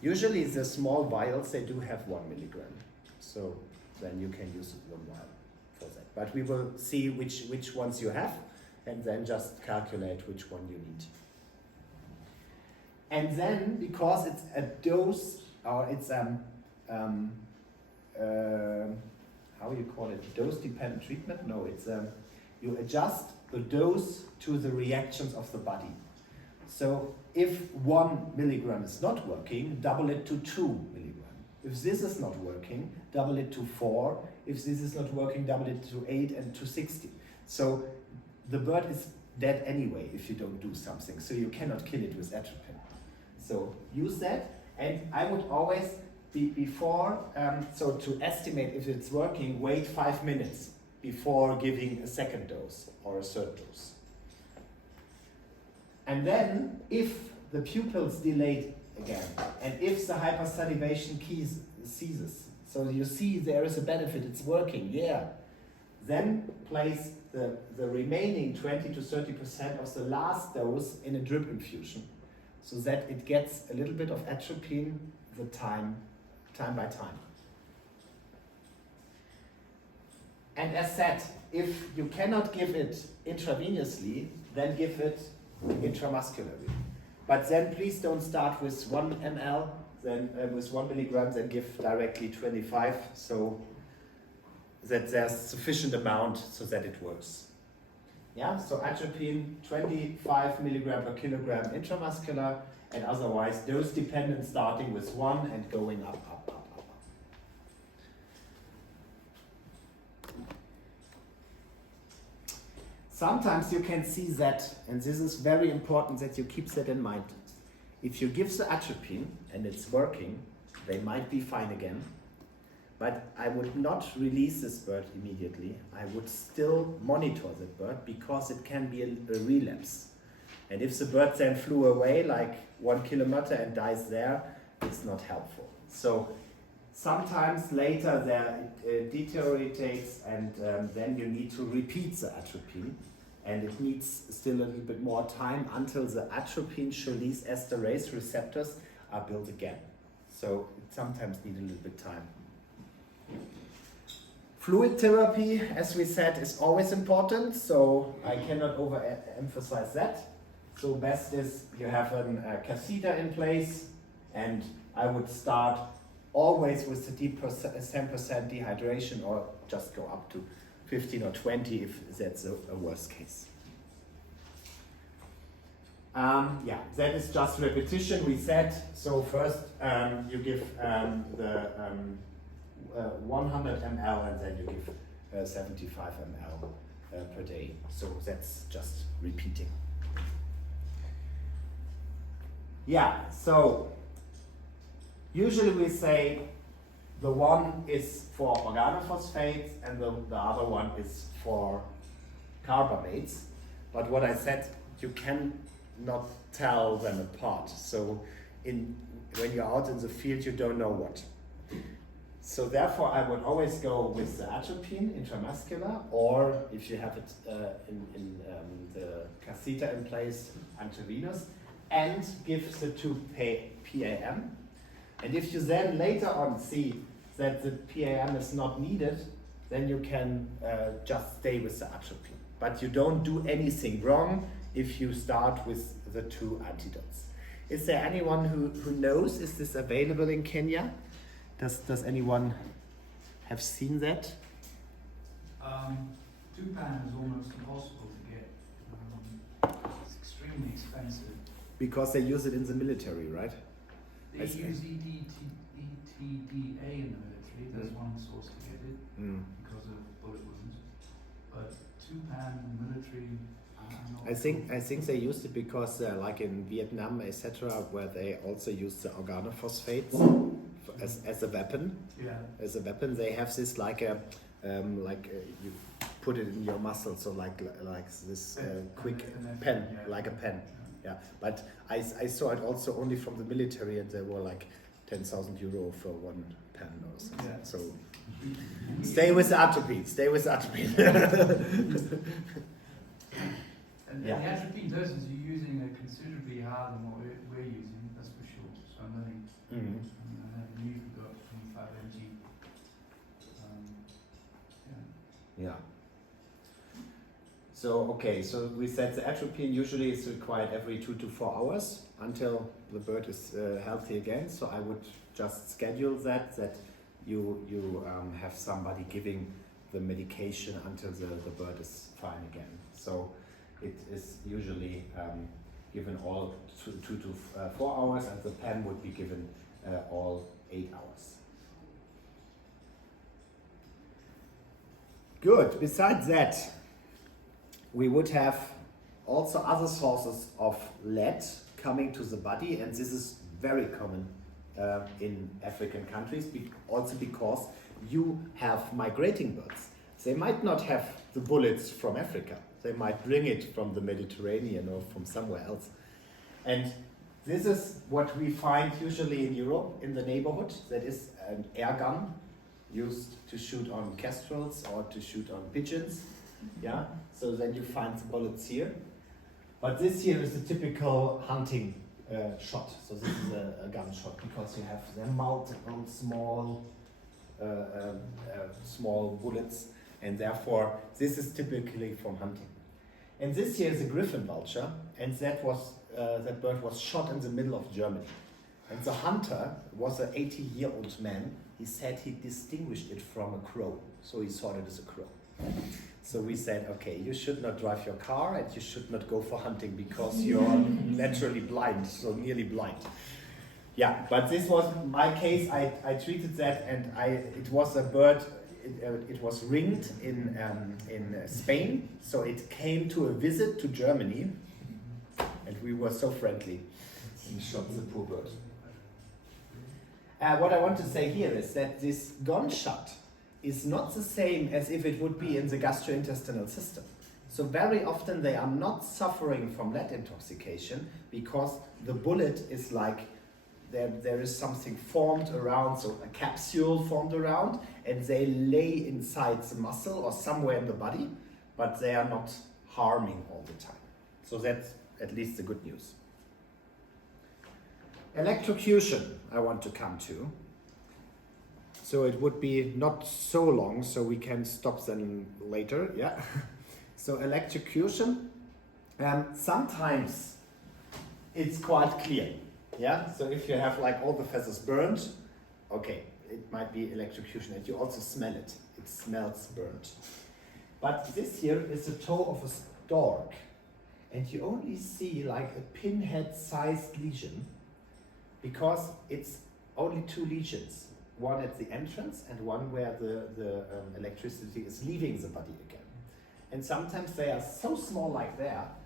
Usually the small vials, they do have 1 milligram. So then you can use 1 vial for that. But we will see which ones you have and then just calculate which one you need. And then, because it's a dose, or it's how you call it, dose-dependent treatment? No, it's you adjust the dose to the reactions of the body. So if 1 milligram is not working, double it to 2 milligram. If this is not working, double it to 4. If this is not working, double it to 8 and to 60. So the bird is dead anyway if you don't do something. So you cannot kill it with atropine. So use that. And I would always, so to estimate if it's working, wait 5 minutes before giving a second dose or a third dose. And then, if the pupils dilate again, and if the hypersalivation ceases, so you see there is a benefit, it's working, yeah, then place the remaining 20 to 30% of the last dose in a drip infusion, so that it gets a little bit of atropine the time by time. And as said, if you cannot give it intravenously, then give it intramuscularly. But then please don't start with 1 ml, then with 1 milligram, then give directly 25, so that there's sufficient amount so that it works. Yeah, so atropine 25 milligram per kilogram intramuscular, and otherwise dose dependent, starting with 1 and going up. Sometimes you can see that, and this is very important that you keep that in mind. If you give the atropine and it's working, they might be fine again. But I would not release this bird immediately. I would still monitor the bird because it can be a relapse. And if the bird then flew away like 1 kilometer and dies there, it's not helpful. So sometimes later it deteriorates, and then you need to repeat the atropine. And it needs still a little bit more time until the atropine-Choline esterase receptors are built again. So it sometimes needs a little bit time. Fluid therapy, as we said, is always important, so I cannot overemphasize that. So best is you have a catheter in place, and I would start always with the 10% dehydration, or just go up to 15 or 20 if that's a worst case. Yeah, that is just repetition. We said, so first you give the 100 ml, and then you give 75 ml per day. So that's just repeating. Yeah, so usually we say the one is for organophosphates and the other one is for carbamates. But what I said, you cannot tell them apart. So when you're out in the field, you don't know what. So therefore, I would always go with the atropine intramuscular, or if you have it in the catheter in place, intravenous, and give the 2 PAM. And if you then later on see that the PAM is not needed, then you can just stay with the atropine. But you don't do anything wrong if you start with the 2 antidotes. Is there anyone who knows, is this available in Kenya? Does anyone have seen that? Toucan is almost impossible to get. It's extremely expensive. Because they use it in the military, right? They use ETDA in the military. There's one source to get it because of bullet wounds. But toucan in the military, I'm not I think they used it because like in Vietnam, etc., where they also use the organophosphates as a weapon. Yeah. As a weapon, they have this like a you put it in your muscle, so like this quick pen, like a pen. Yeah, but I saw it also only from the military, and they were like 10,000 euro for one pen or something. Yeah. So stay with the atropine. Stay with the atropine. And Yeah. the atropine doses you're using are considerably higher than what we're using, that's for sure. So I know, I know you've got 25 mg. Yeah. So okay, so we said the atropine usually is required every 2 to 4 hours until the bird is healthy again. So I would just schedule that you have somebody giving the medication until the bird is fine again. So it is usually given all 2 to 4 hours, and the pen would be given all 8 hours. Good. Besides that, we would have also other sources of lead coming to the body, and this is very common in African countries, also because you have migrating birds. They might not have the bullets from Africa. They might bring it from the Mediterranean or from somewhere else. And this is what we find usually in Europe, in the neighborhood. That is an air gun used to shoot on kestrels or to shoot on pigeons. Yeah, so then you find the bullets here. But this here is a typical hunting shot. So this is a gunshot because you have the multiple small bullets, and therefore this is typically from hunting. And this here is a griffon vulture, and that bird was shot in the middle of Germany. And the hunter was an 80-year-old man. He said he distinguished it from a crow, so he thought it as a crow. So we said, okay, you should not drive your car and you should not go for hunting because you're naturally blind, so nearly blind. Yeah, but this was my case. I treated that, and it was a bird. It was ringed in Spain, so it came to a visit to Germany, and we were so friendly and shot the poor bird. What I want to say here is that this gunshot is not the same as if it would be in the gastrointestinal system. So very often they are not suffering from lead intoxication because the bullet is like there is something formed around, so a capsule formed around, and they lay inside the muscle or somewhere in the body, but they are not harming all the time. So that's at least the good news. Electrocution, I want to come to. So it would be not so long, so we can stop them later, yeah. So electrocution, sometimes it's quite clear, yeah. So if you have like all the feathers burned, okay, it might be electrocution, and you also smell it. It smells burnt. But this here is the toe of a stork, and you only see like a pinhead-sized lesion, because it's only 2 lesions, one at the entrance and one where the electricity is leaving the body again. And sometimes they are so small like that,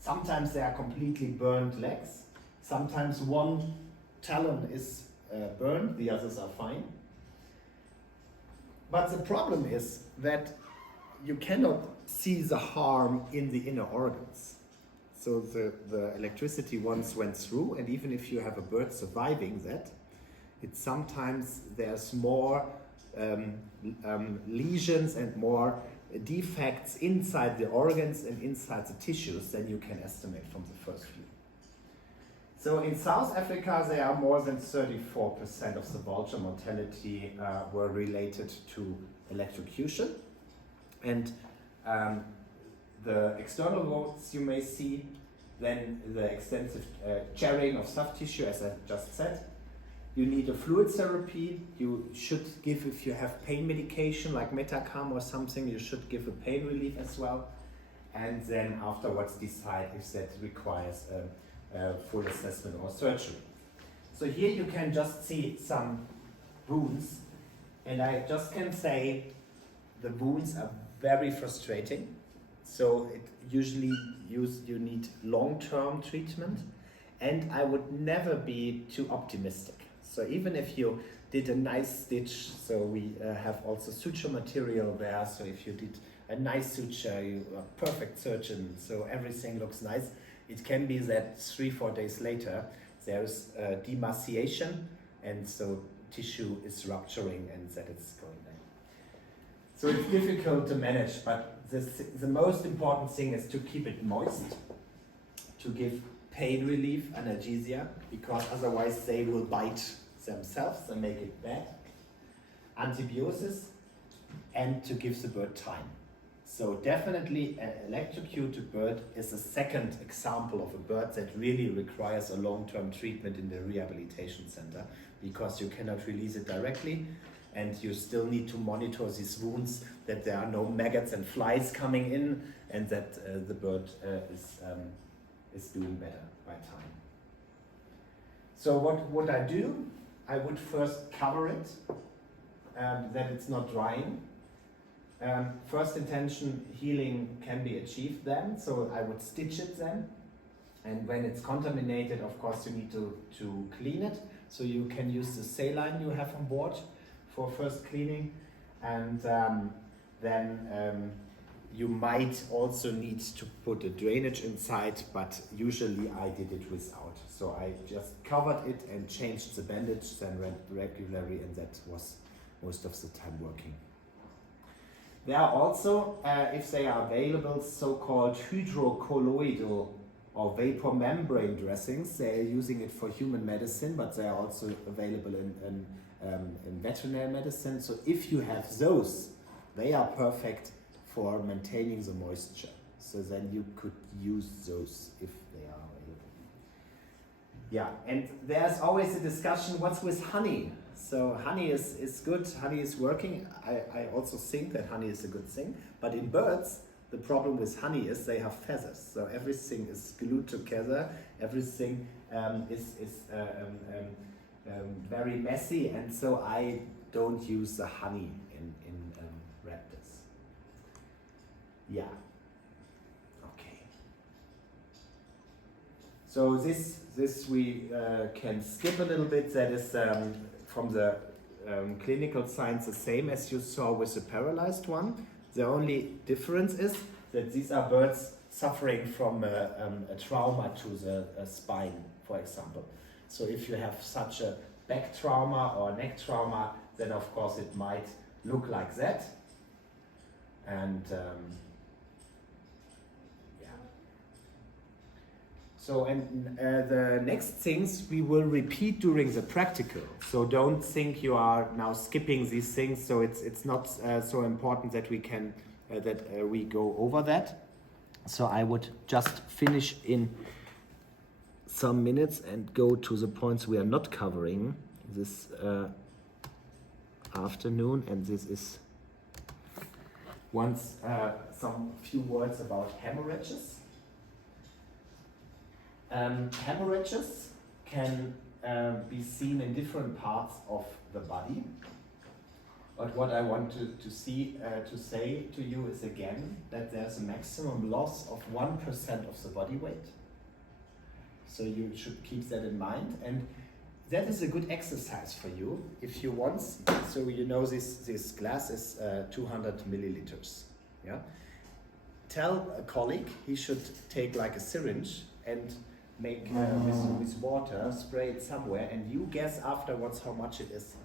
sometimes they are completely burned legs, sometimes one talon is burned, the others are fine. But the problem is that you cannot see the harm in the inner organs. So the electricity once went through, and even if you have a bird surviving that, it's sometimes there's more lesions and more defects inside the organs and inside the tissues than you can estimate from the first view. So in South Africa, there are more than 34% of the vulture mortality were related to electrocution. And the external roads you may see, then the extensive tearing of soft tissue, as I just said, You need a fluid therapy. You should give, if you have pain medication like Metacam or something, you should give a pain relief as well. And then afterwards decide if that requires a full assessment or surgery. So here you can just see some wounds, and I just can say the wounds are very frustrating. So it usually you need long-term treatment, and I would never be too optimistic. So even if you did a nice stitch, so we have also suture material there, so if you did a nice suture, you are a perfect surgeon, so everything looks nice, it can be that 3-4 days later there's demaciation, and so tissue is rupturing and that it's going down. So it's difficult to manage, but the most important thing is to keep it moist, to give pain relief, analgesia, because otherwise they will bite themselves and make it bad. Antibiosis, and to give the bird time. So definitely an electrocuted bird is a second example of a bird that really requires a long-term treatment in the rehabilitation center, because you cannot release it directly, and you still need to monitor these wounds, that there are no maggots and flies coming in, and that the bird is doing better by time. So what would I do? I would first cover it, that it's not drying. First intention, healing can be achieved then, so I would stitch it then. And when it's contaminated, of course, you need to clean it. So you can use the saline you have on board for first cleaning. And then you might also need to put a drainage inside, but usually I did it without. So I just covered it and changed the bandage then regularly, and that was most of the time working. There are also, if they are available, so-called hydrocolloidal or vapor membrane dressings. They are using it for human medicine, but they are also available in veterinary medicine. So if you have those, they are perfect for maintaining the moisture. So then you could use those if they are available. Yeah, and there's always a discussion, what's with honey? So honey is good, honey is working. I also think that honey is a good thing, but in birds, the problem with honey is they have feathers. So everything is glued together, everything is very messy, and so I don't use the honey in raptors. Yeah. Okay. So this we can skip a little bit. That is from the clinical signs the same as you saw with the paralyzed one. The only difference is that these are birds suffering from a trauma to the spine, for example. So if you have such a back trauma or neck trauma, then of course it might look like that. And so, and the next things we will repeat during the practical. So don't think you are now skipping these things. So it's not so important that we can we go over that. So I would just finish in some minutes and go to the points we are not covering this afternoon. And this is once some few words about hemorrhages. Hemorrhages can be seen in different parts of the body, but what I want to say to you is again that there's a maximum loss of 1% of the body weight. So you should keep that in mind, and that is a good exercise for you if you want. So you know this glass is 200 milliliters. Yeah. Tell a colleague he should take like a syringe and make with water, spray it somewhere, and you guess afterwards how much it is.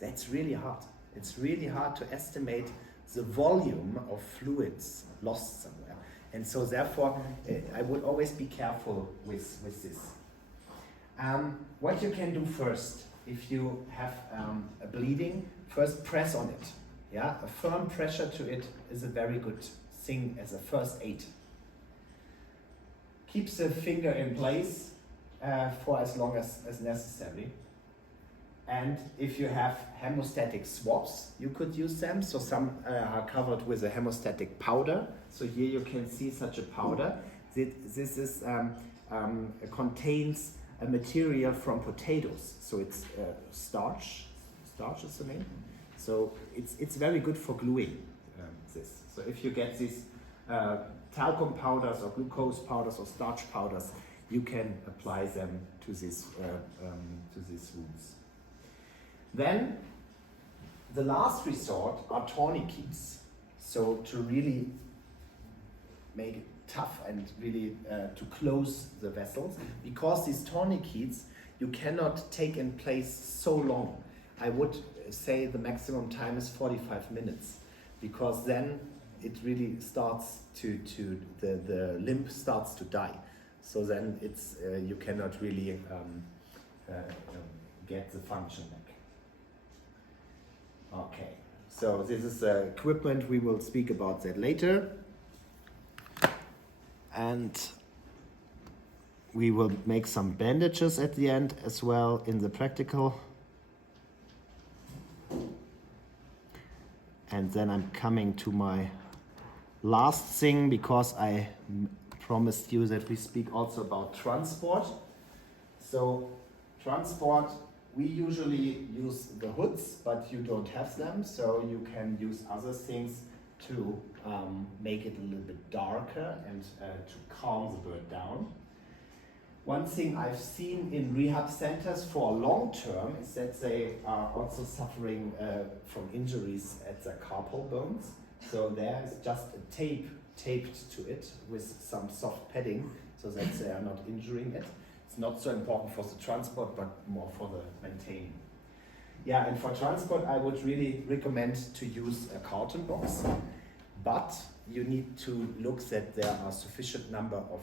That's really hard. It's really hard to estimate the volume of fluids lost somewhere. And so therefore, I would always be careful with this. What you can do first, if you have a bleeding, first press on it. Yeah, a firm pressure to it is a very good thing as a first aid. Keep the finger in place for as long as necessary. And if you have hemostatic swabs, you could use them. So some are covered with a hemostatic powder. So here you can see such a powder. This is contains a material from potatoes. So it's starch. Starch is the name. So it's very good for gluing this. So if you get these talcum powders or glucose powders or starch powders, you can apply them to these wounds. Then the last resort are tourniquets. So to really make it tough and really to close the vessels, because these tourniquets you cannot take in place so long. I would say the maximum time is 45 minutes, because then it really starts to the limb starts to die. So then it's you cannot really get the function back. Okay, so this is equipment. We will speak about that later. And we will make some bandages at the end as well in the practical. And then I'm coming to my last thing, because I promised you that we speak also about transport. So transport, we usually use the hoods, but you don't have them, so you can use other things to make it a little bit darker and to calm the bird down. One thing I've seen in rehab centers for long term is that they are also suffering from injuries at the carpal bones. So there is just a tape taped to it with some soft padding so that they are not injuring it. It's not so important for the transport, but more for the maintaining. Yeah, and for transport, I would really recommend to use a carton box, but you need to look that there are sufficient number of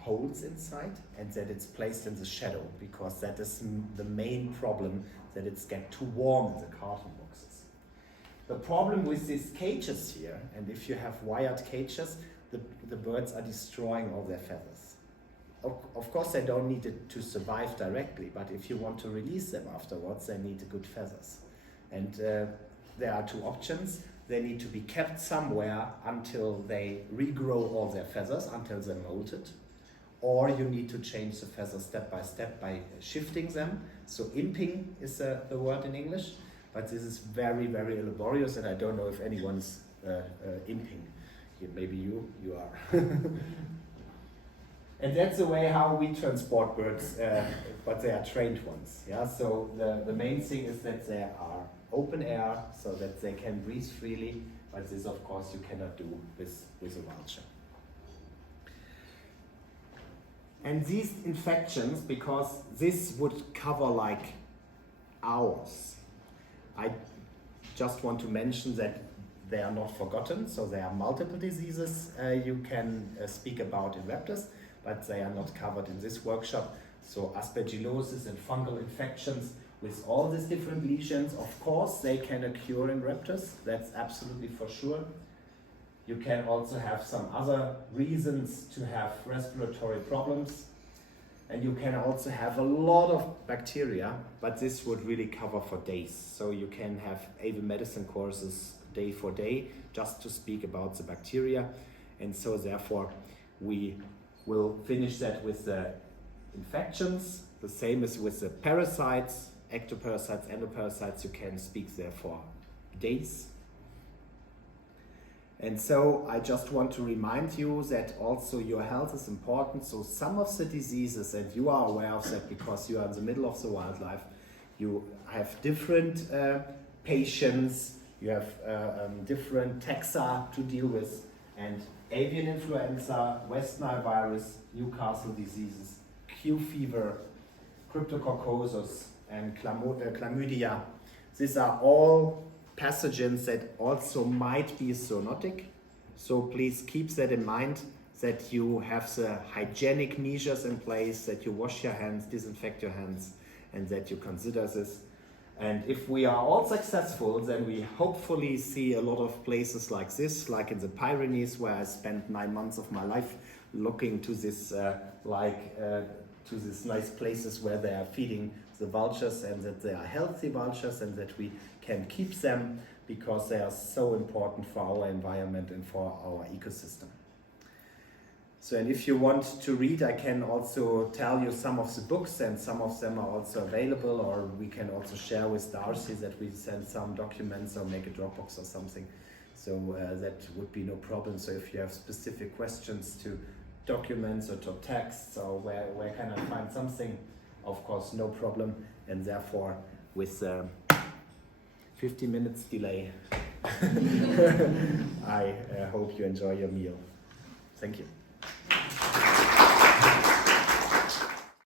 holes inside and that it's placed in the shadow, because that is the main problem, that it's get too warm in the carton boxes. The problem with these cages here, and if you have wired cages, the birds are destroying all their feathers. Of course, they don't need it to survive directly, but if you want to release them afterwards, they need good feathers. And there are two options. They need to be kept somewhere until they regrow all their feathers, until they're molted. Or you need to change the feathers step by step by shifting them. So imping is the word in English, but this is very, very laborious, and I don't know if anyone's imping. Maybe you are. And that's the way how we transport birds, but they are trained ones. Yeah. So the main thing is that they are open air, so that they can breathe freely. But this, of course, you cannot do with a vulture. And these infections, because this would cover like hours. I just want to mention that they are not forgotten. So there are multiple diseases you can speak about in raptors, but they are not covered in this workshop. So aspergillosis and fungal infections with all these different lesions, of course, they can occur in raptors. That's absolutely for sure. You can also have some other reasons to have respiratory problems. And you can also have a lot of bacteria, but this would really cover for days. So you can have avian medicine courses day for day just to speak about the bacteria. And so therefore we will finish that with the infections. The same as with the parasites, ectoparasites, endoparasites. You can speak there for days. And so I just want to remind you that also your health is important. So some of the diseases, and you are aware of that because you are in the middle of the wildlife, you have different patients, you have different taxa to deal with, and avian influenza, West Nile virus, Newcastle diseases, Q fever, cryptococcosis, and chlamydia. These are all pathogens that also might be zoonotic. So please keep that in mind, that you have the hygienic measures in place, that you wash your hands, disinfect your hands, and that you consider this. And if we are all successful, then we hopefully see a lot of places like this, like in the Pyrenees, where I spent 9 months of my life looking to this to these nice places where they are feeding the vultures, and that they are healthy vultures and that we can keep them because they are so important for our environment and for our ecosystem. So, and if you want to read, I can also tell you some of the books, and some of them are also available, or we can also share with Darcy that we send some documents or make a Dropbox or something. So that would be no problem. So if you have specific questions to documents or to texts, or where can I find something, of course, no problem. And therefore, with 50 minutes delay, I hope you enjoy your meal. Thank you.